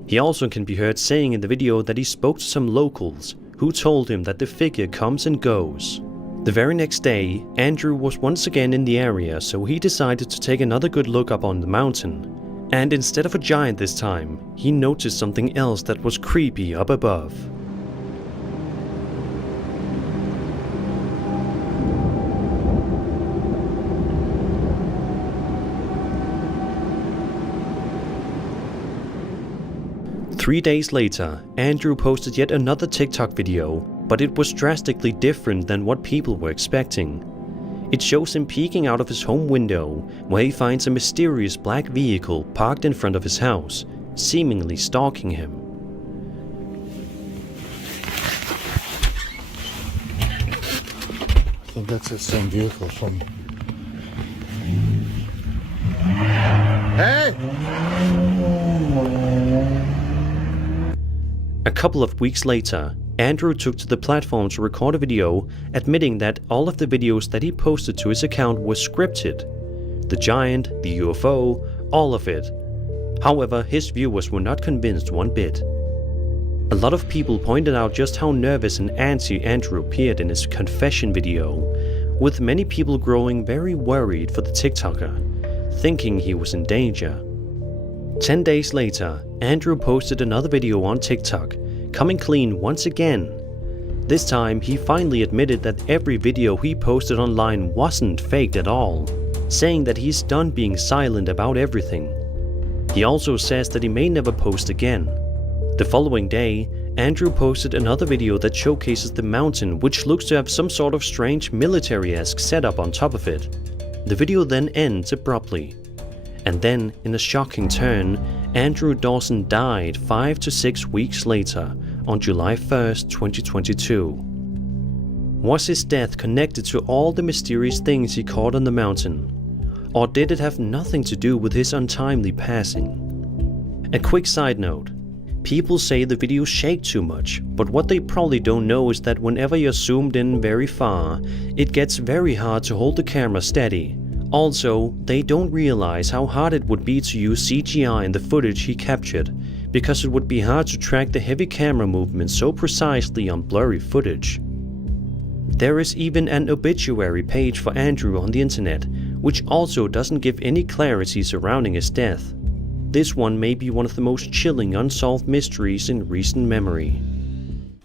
He also can be heard saying in the video that he spoke to some locals who told him that the figure comes and goes. The very next day, Andrew was once again in the area, so he decided to take another good look up on the mountain. And instead of a giant this time, he noticed something else that was creepy up above. Three days later, Andrew posted yet another TikTok video, but it was drastically different than what people were expecting. It shows him peeking out of his home window, where he finds a mysterious black vehicle parked in front of his house, seemingly stalking him. I think that's the same vehicle from... Hey! A couple of weeks later, Andrew took to the platform to record a video admitting that all of the videos that he posted to his account were scripted. The giant, the UFO, all of it. However, his viewers were not convinced one bit. A lot of people pointed out just how nervous and antsy Andrew appeared in his confession video, with many people growing very worried for the TikToker, thinking he was in danger. 10 days later, Andrew posted another video on TikTok, coming clean once again. This time, he finally admitted that every video he posted online wasn't faked at all, saying that he's done being silent about everything. He also says that he may never post again. The following day, Andrew posted another video that showcases the mountain, which looks to have some sort of strange military-esque setup on top of it. The video then ends abruptly. And then, in a shocking turn, Andrew Dawson died 5 to 6 weeks later, on July 1st, 2022. Was his death connected to all the mysterious things he caught on the mountain? Or did it have nothing to do with his untimely passing? A quick side note. People say the videos shake too much, but what they probably don't know is that whenever you're zoomed in very far, it gets very hard to hold the camera steady. Also, they don't realize how hard it would be to use CGI in the footage he captured, because it would be hard to track the heavy camera movements so precisely on blurry footage. There is even an obituary page for Andrew on the internet, which also doesn't give any clarity surrounding his death. This one may be one of the most chilling unsolved mysteries in recent memory.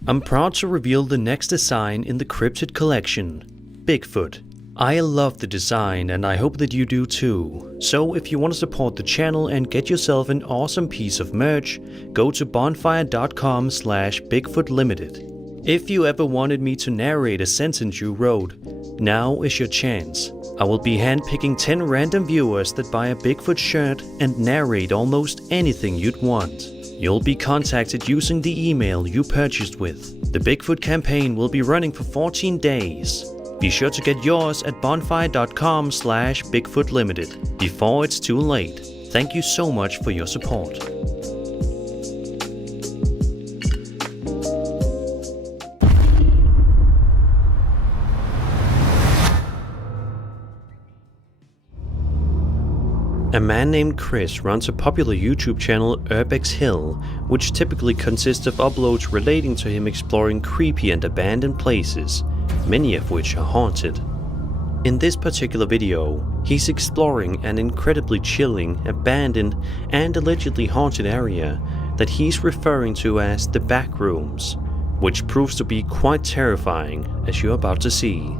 I'm proud to reveal the next design in the cryptid collection, Bigfoot. I love the design and I hope that you do too. So if you want to support the channel and get yourself an awesome piece of merch, go to bonfire.com/BigfootLimited. If you ever wanted me to narrate a sentence you wrote, now is your chance. I will be handpicking 10 random viewers that buy a Bigfoot shirt and narrate almost anything you'd want. You'll be contacted using the email you purchased with. The Bigfoot campaign will be running for 14 days. Be sure to get yours at bonfire.com/BigfootLimited before it's too late. Thank you so much for your support. A man named Chris runs a popular YouTube channel, Urbex Hill, which typically consists of uploads relating to him exploring creepy and abandoned places, many of which are haunted. In this particular video, he's exploring an incredibly chilling, abandoned, and allegedly haunted area that he's referring to as the back rooms, which proves to be quite terrifying, as you're about to see.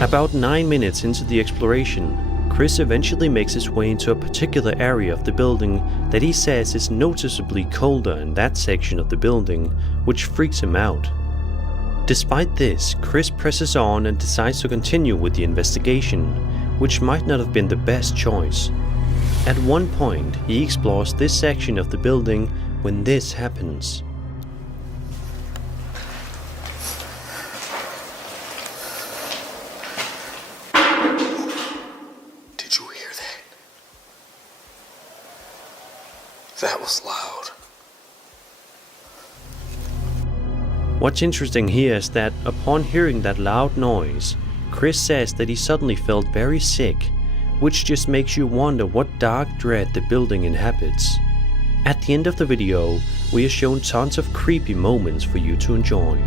About 9 minutes into the exploration, Chris eventually makes his way into a particular area of the building that he says is noticeably colder in that section of the building, which freaks him out. Despite this, Chris presses on and decides to continue with the investigation, which might not have been the best choice. At one point, he explores this section of the building when this happens. That was loud. What's interesting here is that upon hearing that loud noise, Chris says that he suddenly felt very sick, which just makes you wonder what dark dread the building inhabits. At the end of the video, we are shown tons of creepy moments for you to enjoy.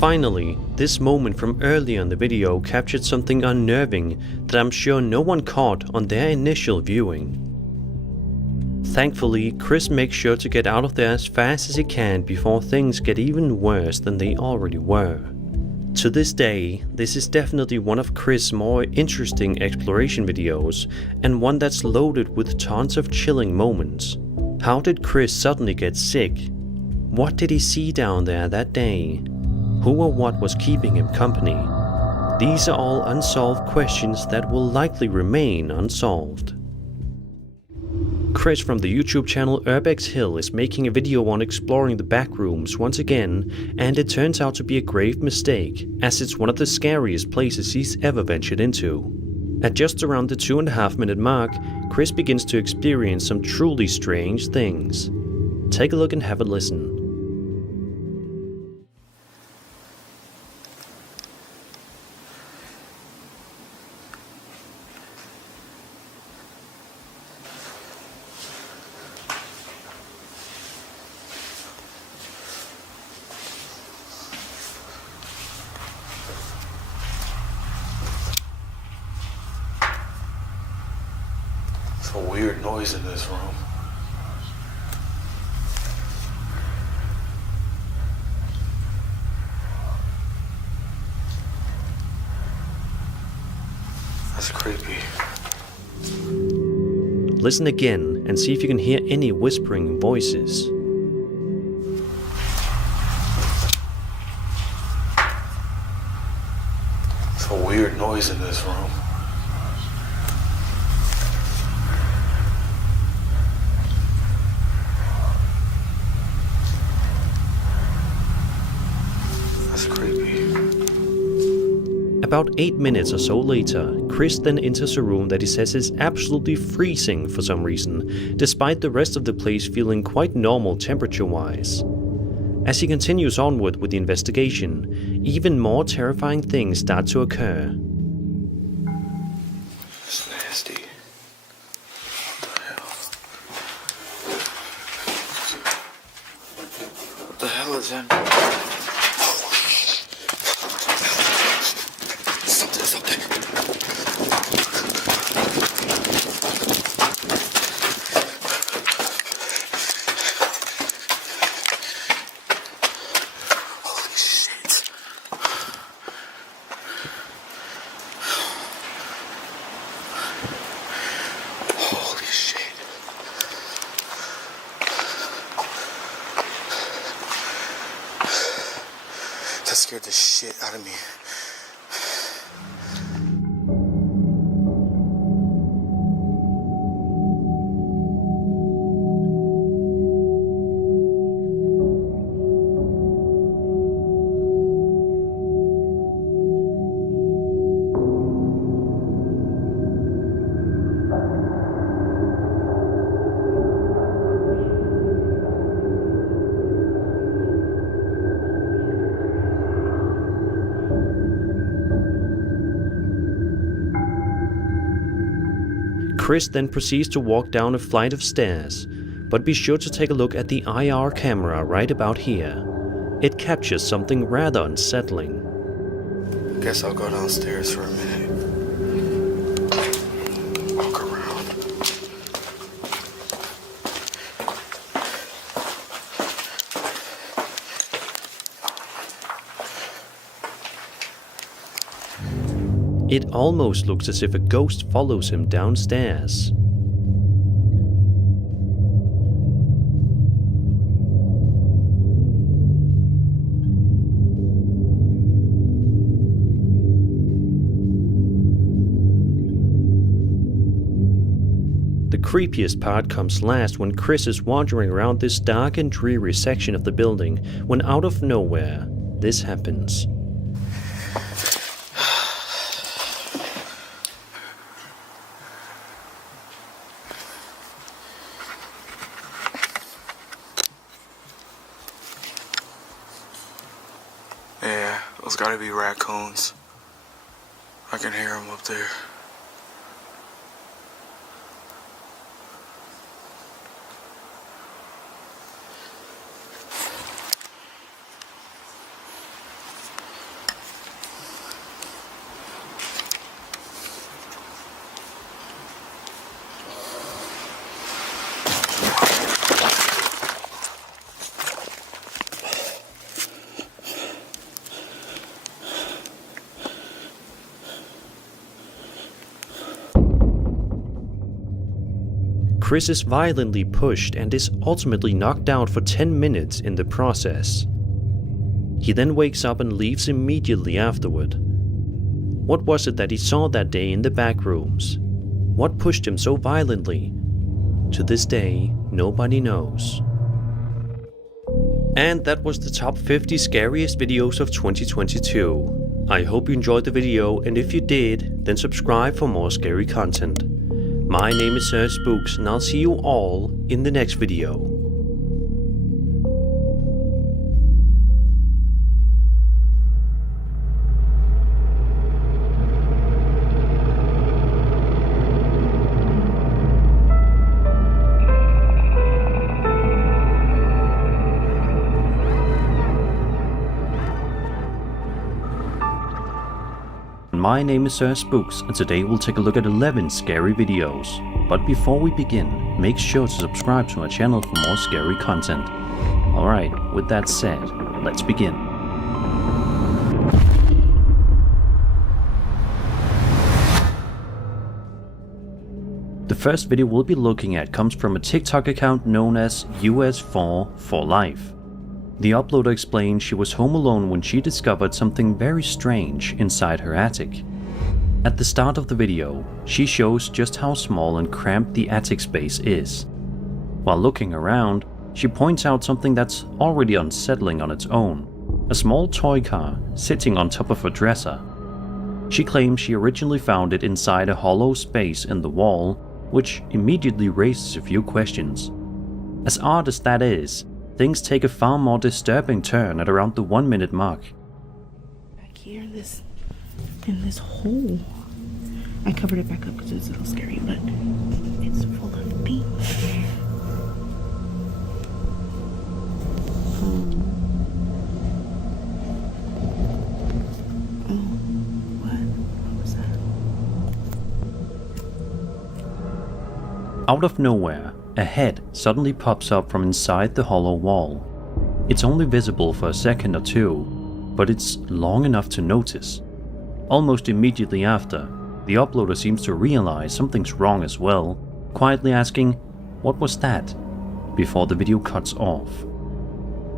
Finally, this moment from earlier in the video captured something unnerving that I'm sure no one caught on their initial viewing. Thankfully, Chris makes sure to get out of there as fast as he can before things get even worse than they already were. To this day, this is definitely one of Chris' more interesting exploration videos, and one that's loaded with tons of chilling moments. How did Chris suddenly get sick? What did he see down there that day? Who or what was keeping him company? These are all unsolved questions that will likely remain unsolved. Chris from the YouTube channel Urbex Hill is making a video on exploring the back rooms once again, and it turns out to be a grave mistake, as it's one of the scariest places he's ever ventured into. At just around the 2.5 minute mark, Chris begins to experience some truly strange things. Take a look and have a listen. A weird noise in this room. That's creepy. Listen again and see if you can hear any whispering voices. It's a weird noise in this room. About 8 minutes or so later, Chris then enters a room that he says is absolutely freezing for some reason, despite the rest of the place feeling quite normal temperature-wise. As he continues onward with the investigation, even more terrifying things start to occur. It's nasty. What the hell is that? Something's up there. That scared the shit out of me. Chris then proceeds to walk down a flight of stairs, but be sure to take a look at the IR camera right about here. It captures something rather unsettling. Guess I'll go downstairs for a minute. Walk around. It almost looks as if a ghost follows him downstairs. The creepiest part comes last when Chris is wandering around this dark and dreary section of the building when out of nowhere, this happens. Yeah, those gotta be raccoons. I can hear them up there. Chris is violently pushed and is ultimately knocked out for 10 minutes in the process. He then wakes up and leaves immediately afterward. What was it that he saw that day in the back rooms? What pushed him so violently? To this day, nobody knows. And that was the top 50 scariest videos of 2022. I hope you enjoyed the video, and if you did, then subscribe for more scary content. My name is Sir Spooks, and I'll see you all in the next video. My name is Sir Spooks, and today we'll take a look at 11 scary videos. But before we begin, make sure to subscribe to our channel for more scary content. Alright, with that said, let's begin. The first video we'll be looking at comes from a TikTok account known as US4 for Life. The uploader explained she was home alone when she discovered something very strange inside her attic. At the start of the video, she shows just how small and cramped the attic space is. While looking around, she points out something that's already unsettling on its own: a small toy car sitting on top of her dresser. She claims she originally found it inside a hollow space in the wall, which immediately raises a few questions. As odd as that is, things take a far more disturbing turn at around the 1 minute mark. Back here, in this hole. I covered it back up because it's a little scary, but it's full of things. What was that? Out of nowhere, a head suddenly pops up from inside the hollow wall. It's only visible for a second or two, but it's long enough to notice. Almost immediately after, the uploader seems to realize something's wrong as well, quietly asking, "What was that?" before the video cuts off.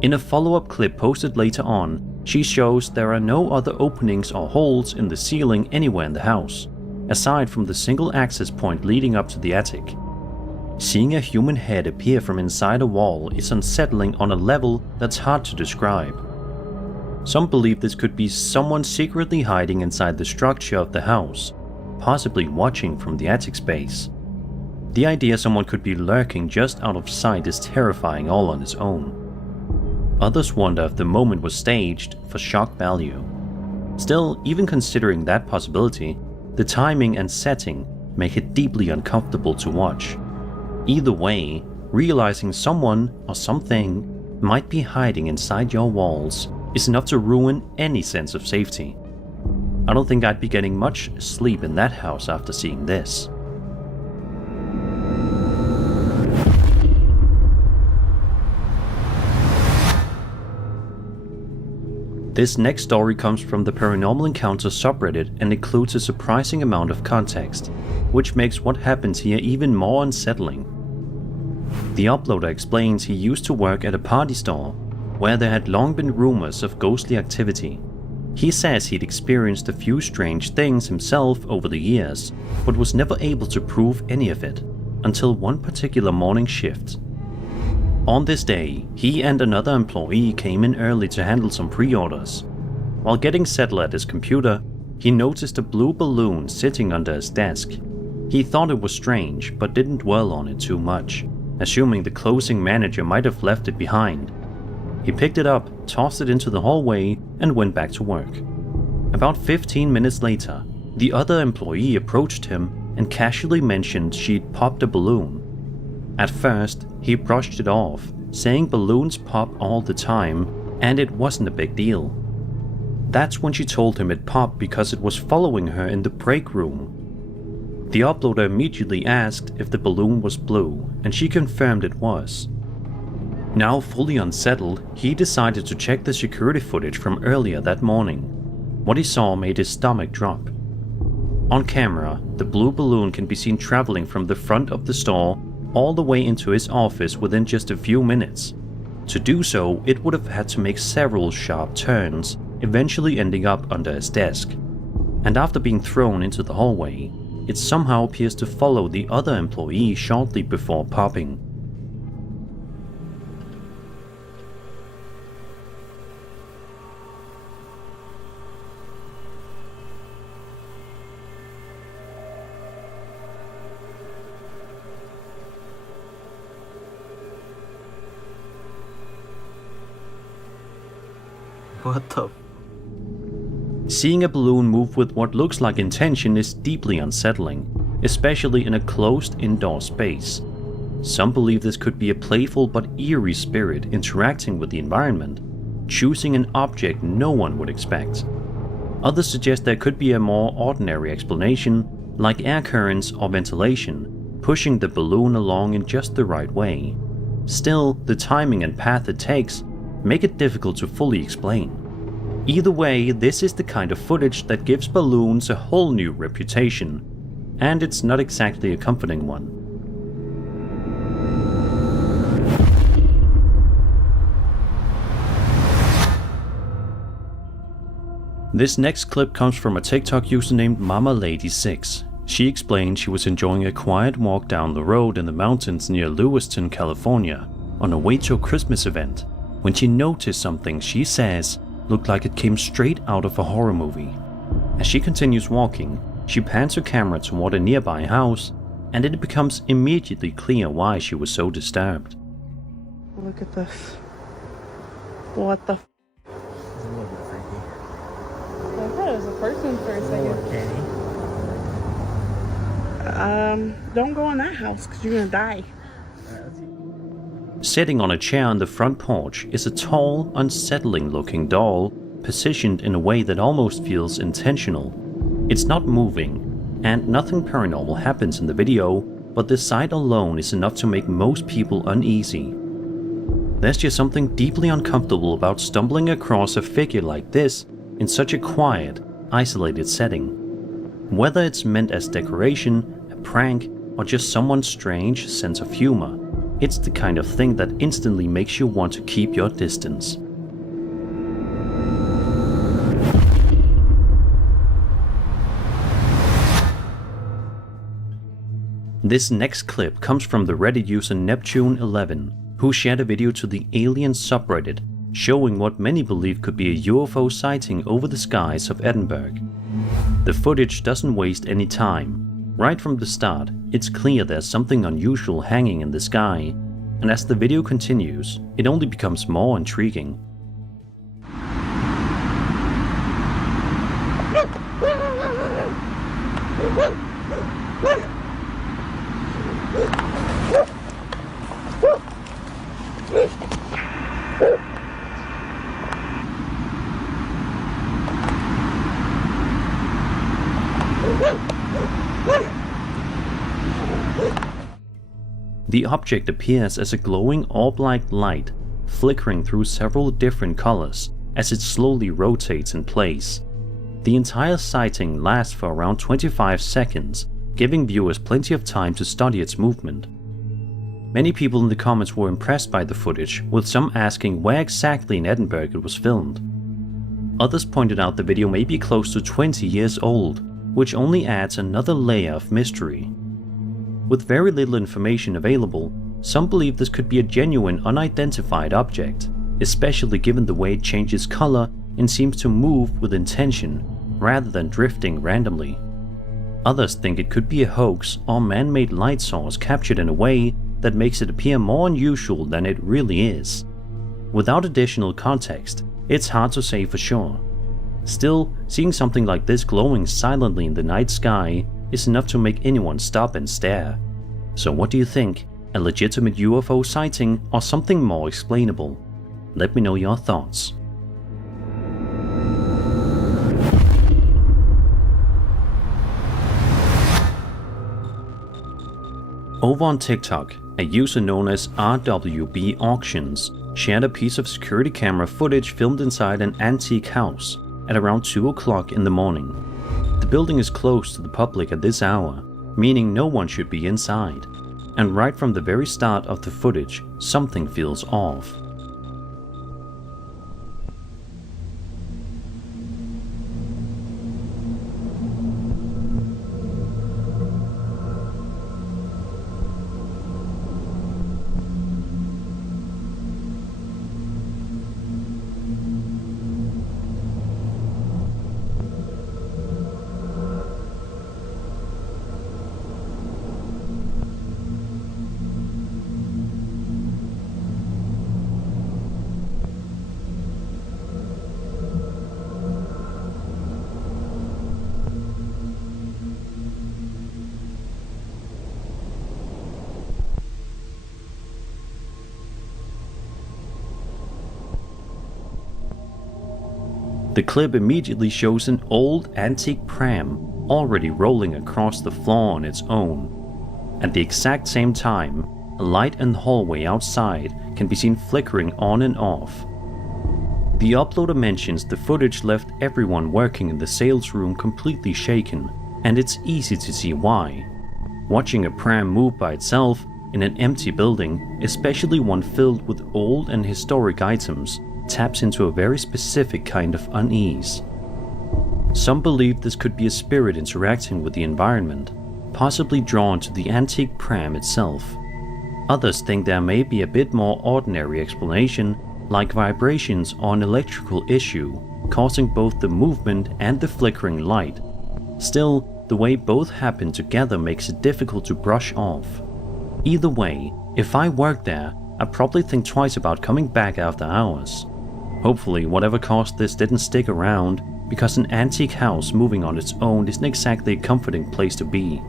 In a follow-up clip posted later on, She shows there are no other openings or holes in the ceiling anywhere in the house, aside from the single access point leading up to the attic. Seeing a human head appear from inside a wall is unsettling on a level that's hard to describe. Some believe this could be someone secretly hiding inside the structure of the house, possibly watching from the attic space. The idea someone could be lurking just out of sight is terrifying all on its own. Others wonder if the moment was staged for shock value. Still, even considering that possibility, the timing and setting make it deeply uncomfortable to watch. Either way, realizing someone or something might be hiding inside your walls is enough to ruin any sense of safety. I don't think I'd be getting much sleep in that house after seeing this. This next story comes from the Paranormal Encounters subreddit and includes a surprising amount of context, which makes what happens here even more unsettling. The uploader explains he used to work at a party store, where there had long been rumors of ghostly activity. He says he'd experienced a few strange things himself over the years, but was never able to prove any of it, until one particular morning shift. On this day, he and another employee came in early to handle some pre-orders. While getting settled at his computer, he noticed a blue balloon sitting under his desk. He thought it was strange, but didn't dwell on it too much, assuming the closing manager might have left it behind. He picked it up, tossed it into the hallway, and went back to work. About 15 minutes later, the other employee approached him and casually mentioned she'd popped a balloon. At first, he brushed it off, saying balloons pop all the time and it wasn't a big deal. That's when she told him it popped because it was following her in the break room. The uploader immediately asked if the balloon was blue, and she confirmed it was. Now fully unsettled, he decided to check the security footage from earlier that morning. What he saw made his stomach drop. On camera, the blue balloon can be seen traveling from the front of the store all the way into his office within just a few minutes. To do so, it would have had to make several sharp turns, eventually ending up under his desk. And after being thrown into the hallway, it somehow appears to follow the other employee shortly before popping. What the? Seeing a balloon move with what looks like intention is deeply unsettling, especially in a closed indoor space. Some believe this could be a playful but eerie spirit interacting with the environment, choosing an object no one would expect. Others suggest there could be a more ordinary explanation, like air currents or ventilation, pushing the balloon along in just the right way. Still, the timing and path it takes make it difficult to fully explain. Either way, this is the kind of footage that gives balloons a whole new reputation, and it's not exactly a comforting one. This next clip comes from a TikTok user named MamaLady6. She explained she was enjoying a quiet walk down the road in the mountains near Lewiston, California, on her way to a Christmas event, when she noticed something she says looked like it came straight out of a horror movie. As she continues walking, she pans her camera toward a nearby house, and it becomes immediately clear why she was so disturbed. Look at this. What the f? I thought it was a person for a second. Don't go in that house because you're gonna die. Sitting on a chair on the front porch is a tall, unsettling-looking doll, positioned in a way that almost feels intentional. It's not moving, and nothing paranormal happens in the video, but the sight alone is enough to make most people uneasy. There's just something deeply uncomfortable about stumbling across a figure like this in such a quiet, isolated setting. Whether it's meant as decoration, a prank, or just someone's strange sense of humor, it's the kind of thing that instantly makes you want to keep your distance. This next clip comes from the Reddit user Neptune11, who shared a video to the Alien subreddit showing what many believe could be a UFO sighting over the skies of Edinburgh. The footage doesn't waste any time. Right from the start, it's clear there's something unusual hanging in the sky, and as the video continues, it only becomes more intriguing. The object appears as a glowing orb-like light, flickering through several different colors as it slowly rotates in place. The entire sighting lasts for around 25 seconds, giving viewers plenty of time to study its movement. Many people in the comments were impressed by the footage, with some asking where exactly in Edinburgh it was filmed. Others pointed out the video may be close to 20 years old, which only adds another layer of mystery. With very little information available, some believe this could be a genuine unidentified object, especially given the way it changes color and seems to move with intention rather than drifting randomly. Others think it could be a hoax or man-made light source captured in a way that makes it appear more unusual than it really is. Without additional context, it's hard to say for sure. Still, seeing something like this glowing silently in the night sky is enough to make anyone stop and stare. So what do you think? A legitimate UFO sighting or something more explainable? Let me know your thoughts. Over on TikTok, a user known as RWB Auctions shared a piece of security camera footage filmed inside an antique house at around 2 o'clock in the morning. The building is closed to the public at this hour, meaning no one should be inside. And right from the very start of the footage, something feels off. The clip immediately shows an old antique pram already rolling across the floor on its own. At the exact same time, a light in the hallway outside can be seen flickering on and off. The uploader mentions the footage left everyone working in the sales room completely shaken, and it's easy to see why. Watching a pram move by itself in an empty building, especially one filled with old and historic items, taps into a very specific kind of unease. Some believe this could be a spirit interacting with the environment, possibly drawn to the antique pram itself. Others think there may be a bit more ordinary explanation, like vibrations or an electrical issue, causing both the movement and the flickering light. Still, the way both happen together makes it difficult to brush off. Either way, if I worked there, I'd probably think twice about coming back after hours. Hopefully, whatever caused this didn't stick around, because an antique house moving on its own isn't exactly a comforting place to be.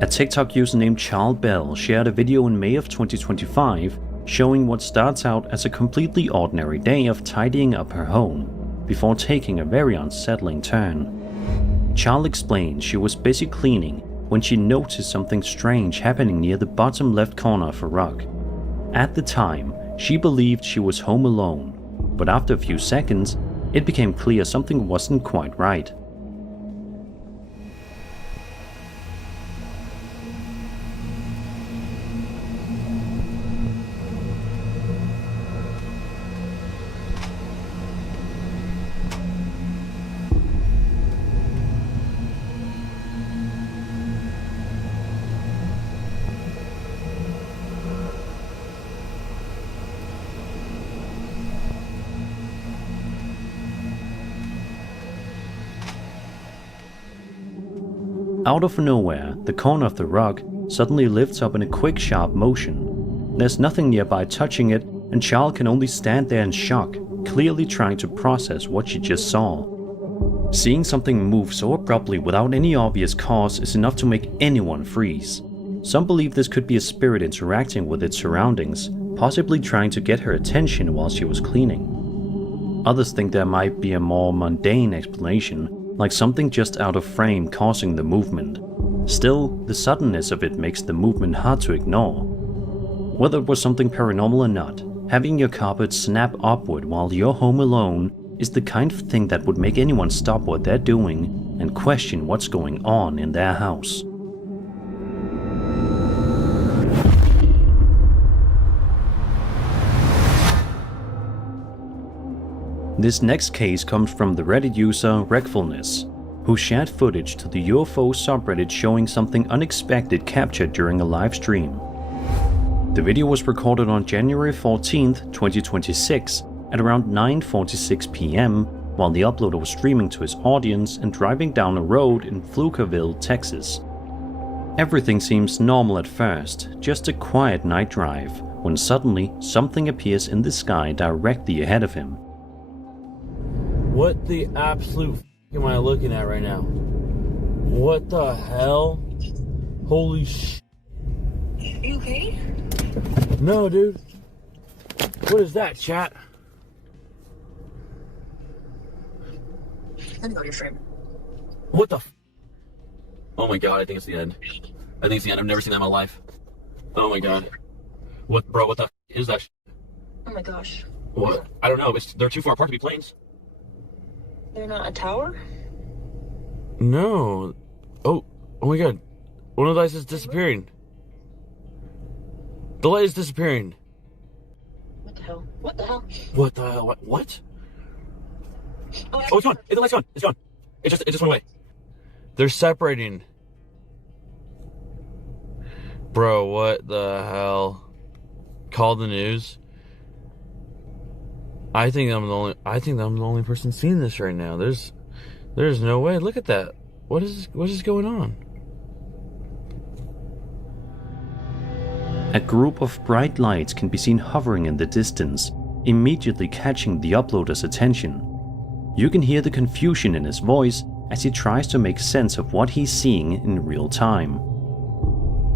A TikTok user named Charles Bell shared a video in May of 2025 showing what starts out as a completely ordinary day of tidying up her home, before taking a very unsettling turn. Charles explained she was busy cleaning when she noticed something strange happening near the bottom left corner of her rug. At the time, she believed she was home alone, but after a few seconds, it became clear something wasn't quite right. Out of nowhere, the corner of the rug suddenly lifts up in a quick, sharp motion. There's nothing nearby touching it, and Charles can only stand there in shock, clearly trying to process what she just saw. Seeing something move so abruptly without any obvious cause is enough to make anyone freeze. Some believe this could be a spirit interacting with its surroundings, possibly trying to get her attention while she was cleaning. Others think there might be a more mundane explanation, like something just out of frame causing the movement. Still, the suddenness of it makes the movement hard to ignore. Whether it was something paranormal or not, having your carpet snap upward while you're home alone is the kind of thing that would make anyone stop what they're doing and question what's going on in their house. This next case comes from the Reddit user Wreckfulness, who shared footage to the UFO subreddit showing something unexpected captured during a live stream. The video was recorded on January 14th, 2026 at around 9:46 p.m. while the uploader was streaming to his audience and driving down a road in Pflugerville, Texas. Everything seems normal at first, just a quiet night drive, when suddenly something appears in the sky directly ahead of him. What the absolute f*** am I looking at right now? What the hell? Holy sh**. You okay? No, dude. What is that, chat? Let me go to your frame. What the f***? Oh my god, I think it's the end. I think it's the end. I've never seen that in my life. Oh my god. What, bro, what the f*** is that sh**? Oh my gosh. What? I don't know. They're too far apart to be planes. They're not a tower? No. Oh my god. One of the lights is disappearing. The light is disappearing. What the hell? What the hell? What the hell? What? Oh, it's gone. The light's gone. It's gone. It just went away. They're separating. Bro, what the hell? Call the news. I think I'm the only person seeing this right now. There's no way. Look at that. What is going on? A group of bright lights can be seen hovering in the distance, immediately catching the uploader's attention. You can hear the confusion in his voice as he tries to make sense of what he's seeing in real time.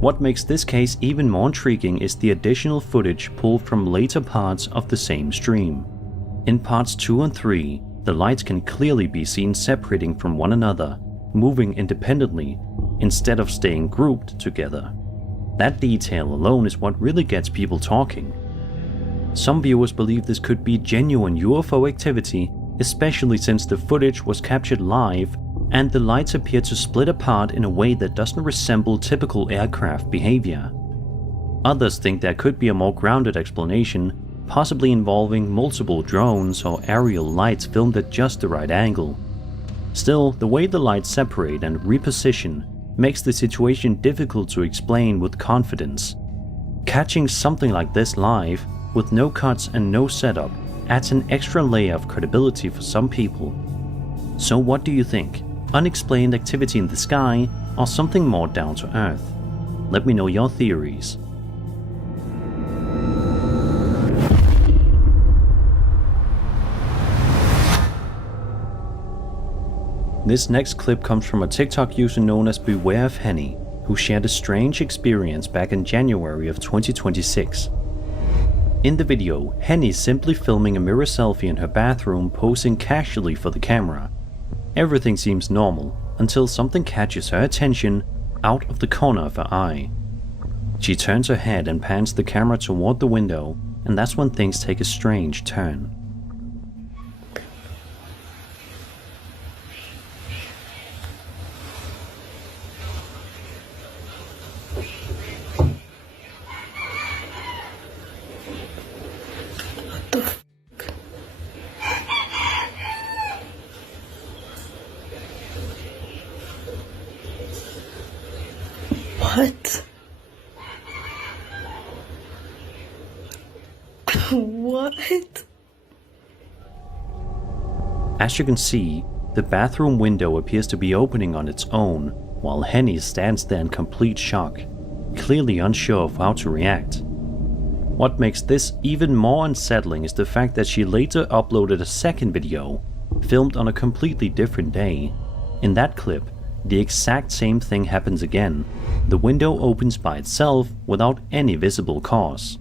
What makes this case even more intriguing is the additional footage pulled from later parts of the same stream. In parts 2 and 3, the lights can clearly be seen separating from one another, moving independently, instead of staying grouped together. That detail alone is what really gets people talking. Some viewers believe this could be genuine UFO activity, especially since the footage was captured live and the lights appear to split apart in a way that doesn't resemble typical aircraft behavior. Others think there could be a more grounded explanation, possibly involving multiple drones or aerial lights filmed at just the right angle. Still, the way the lights separate and reposition makes the situation difficult to explain with confidence. Catching something like this live, with no cuts and no setup, adds an extra layer of credibility for some people. So what do you think? Unexplained activity in the sky, or something more down to earth? Let me know your theories. This next clip comes from a TikTok user known as Beware of Henny, who shared a strange experience back in January of 2026. In the video, Henny's simply filming a mirror selfie in her bathroom, posing casually for the camera. Everything seems normal, until something catches her attention out of the corner of her eye. She turns her head and pans the camera toward the window, and that's when things take a strange turn. What? What? As you can see, the bathroom window appears to be opening on its own, while Henny stands there in complete shock, clearly unsure of how to react. What makes this even more unsettling is the fact that she later uploaded a second video, filmed on a completely different day. In that clip, the exact same thing happens again. The window opens by itself without any visible cause.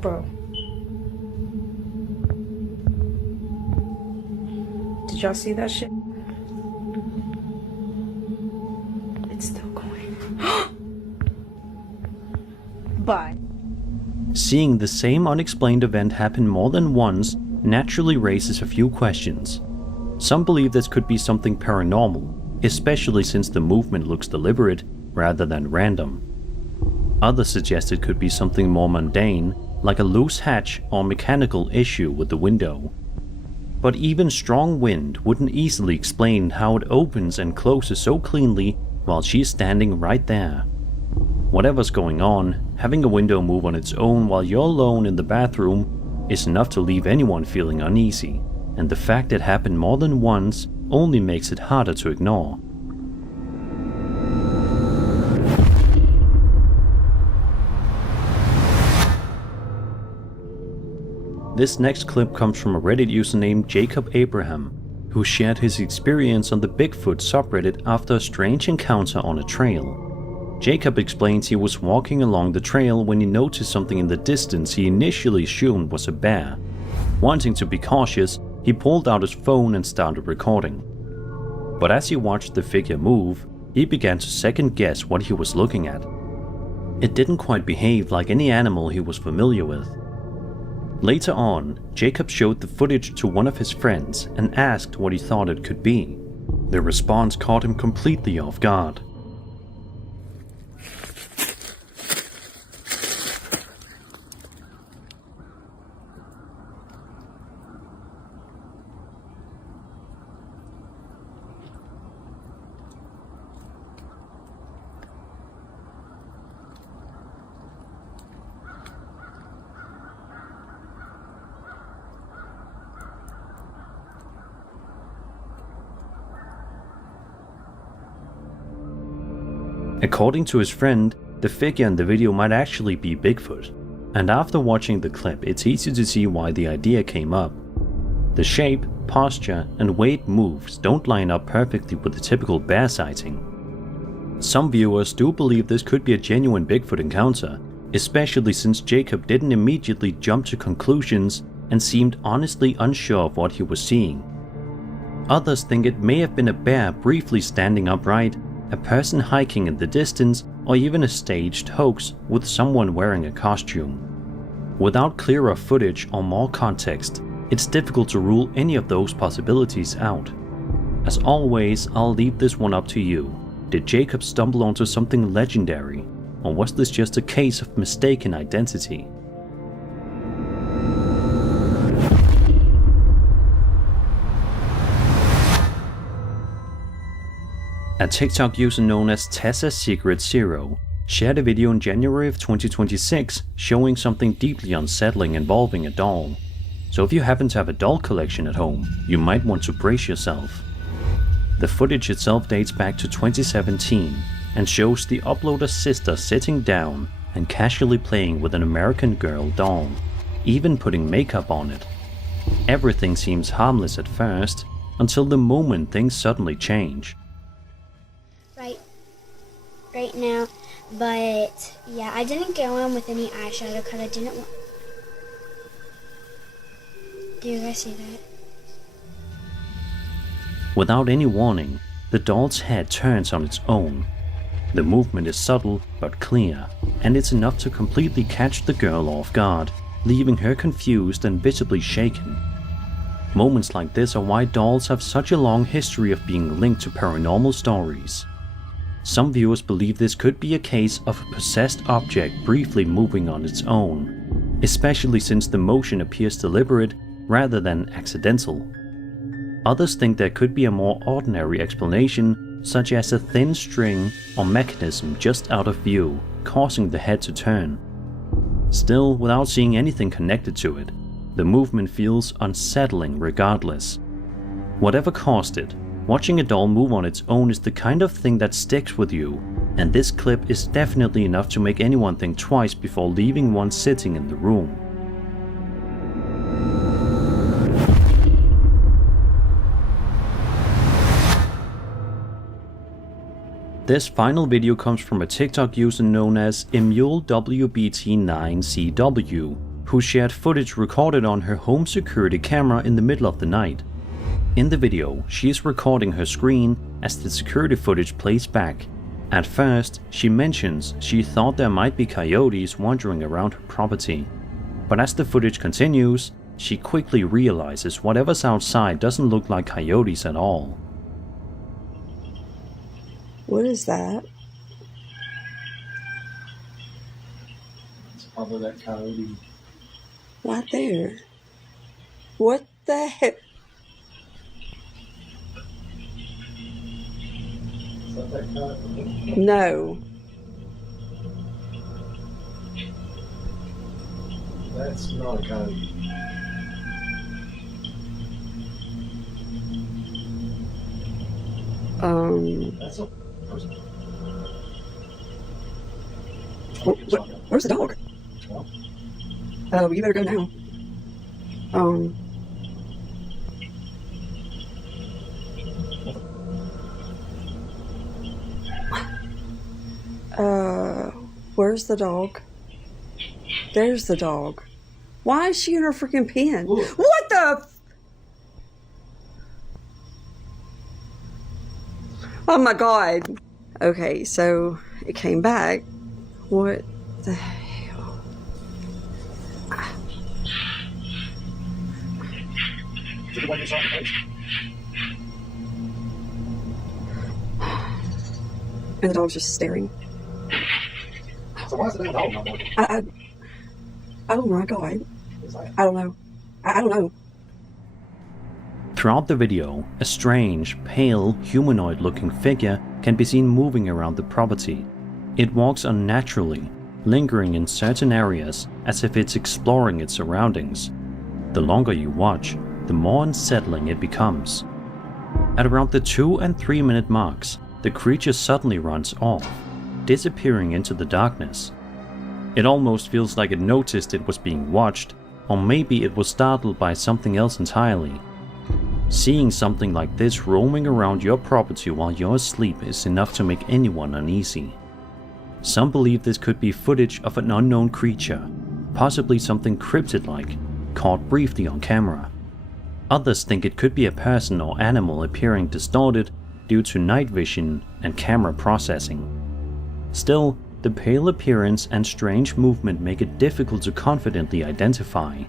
Bro. Did y'all see that shit? It's still going. Bye. Seeing the same unexplained event happen more than once naturally raises a few questions. Some believe this could be something paranormal, especially since the movement looks deliberate rather than random. Others suggest it could be something more mundane, like a loose hatch or mechanical issue with the window. But even strong wind wouldn't easily explain how it opens and closes so cleanly while she's standing right there. Whatever's going on, having a window move on its own while you're alone in the bathroom is enough to leave anyone feeling uneasy, and the fact it happened more than once only makes it harder to ignore. This next clip comes from a Reddit user named Jacob Abraham, who shared his experience on the Bigfoot subreddit after a strange encounter on a trail. Jacob explains he was walking along the trail when he noticed something in the distance he initially assumed was a bear. Wanting to be cautious, he pulled out his phone and started recording. But as he watched the figure move, he began to second guess what he was looking at. It didn't quite behave like any animal he was familiar with. Later on, Jacob showed the footage to one of his friends and asked what he thought it could be. The response caught him completely off guard. According to his friend, the figure in the video might actually be Bigfoot, and after watching the clip it's easy to see why the idea came up. The shape, posture, and way it moves don't line up perfectly with the typical bear sighting. Some viewers do believe this could be a genuine Bigfoot encounter, especially since Jacob didn't immediately jump to conclusions and seemed honestly unsure of what he was seeing. Others think it may have been a bear briefly standing upright, a person hiking in the distance, or even a staged hoax with someone wearing a costume. Without clearer footage or more context, it's difficult to rule any of those possibilities out. As always, I'll leave this one up to you. Did Jacob stumble onto something legendary, or was this just a case of mistaken identity? A TikTok user known as TessaSecret0 shared a video in January of 2026 showing something deeply unsettling involving a doll. So if you happen to have a doll collection at home, you might want to brace yourself. The footage itself dates back to 2017 and shows the uploader's sister sitting down and casually playing with an American Girl doll, even putting makeup on it. Everything seems harmless at first, until the moment things suddenly change. Right now, but yeah, I didn't go in with any eyeshadow because I didn't want. Do you guys see that? Without any warning, the doll's head turns on its own. The movement is subtle but clear, and it's enough to completely catch the girl off guard, leaving her confused and visibly shaken. Moments like this are why dolls have such a long history of being linked to paranormal stories. Some viewers believe this could be a case of a possessed object briefly moving on its own, especially since the motion appears deliberate rather than accidental. Others think there could be a more ordinary explanation, such as a thin string or mechanism just out of view, causing the head to turn. Still, without seeing anything connected to it, the movement feels unsettling regardless. Whatever caused it, watching a doll move on its own is the kind of thing that sticks with you, and this clip is definitely enough to make anyone think twice before leaving one sitting in the room. This final video comes from a TikTok user known as EmuleWBT9CW, who shared footage recorded on her home security camera in the middle of the night. In the video, she is recording her screen as the security footage plays back. At first, she mentions she thought there might be coyotes wandering around her property. But as the footage continues, she quickly realizes whatever's outside doesn't look like coyotes at all. What is that? It's probably that coyote. Right there. What the heck? Is that that coyote? No. That's not a coyote. That's a person. Where's the dog? You better go now. Where's the dog? There's the dog. Why is she in her freaking pen? What the? Oh my god. Okay, so it came back. What the hell? And the dog's just staring. So why is the damn dog not barking? Oh my god. I don't know. I don't know. Throughout the video, a strange, pale, humanoid-looking figure can be seen moving around the property. It walks unnaturally, lingering in certain areas as if it's exploring its surroundings. The longer you watch, the more unsettling it becomes. At around the 2 and 3 minute marks, the creature suddenly runs off, disappearing into the darkness. It almost feels like it noticed it was being watched, or maybe it was startled by something else entirely. Seeing something like this roaming around your property while you're asleep is enough to make anyone uneasy. Some believe this could be footage of an unknown creature, possibly something cryptid-like, caught briefly on camera. Others think it could be a person or animal appearing distorted due to night vision and camera processing. Still, the pale appearance and strange movement make it difficult to confidently identify.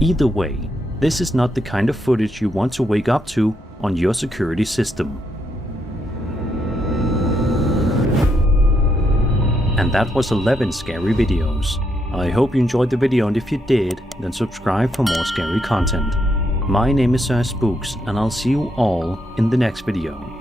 Either way, this is not the kind of footage you want to wake up to on your security system. And that was 11 scary videos. I hope you enjoyed the video, and if you did, then subscribe for more scary content. My name is Sir Spooks, and I'll see you all in the next video.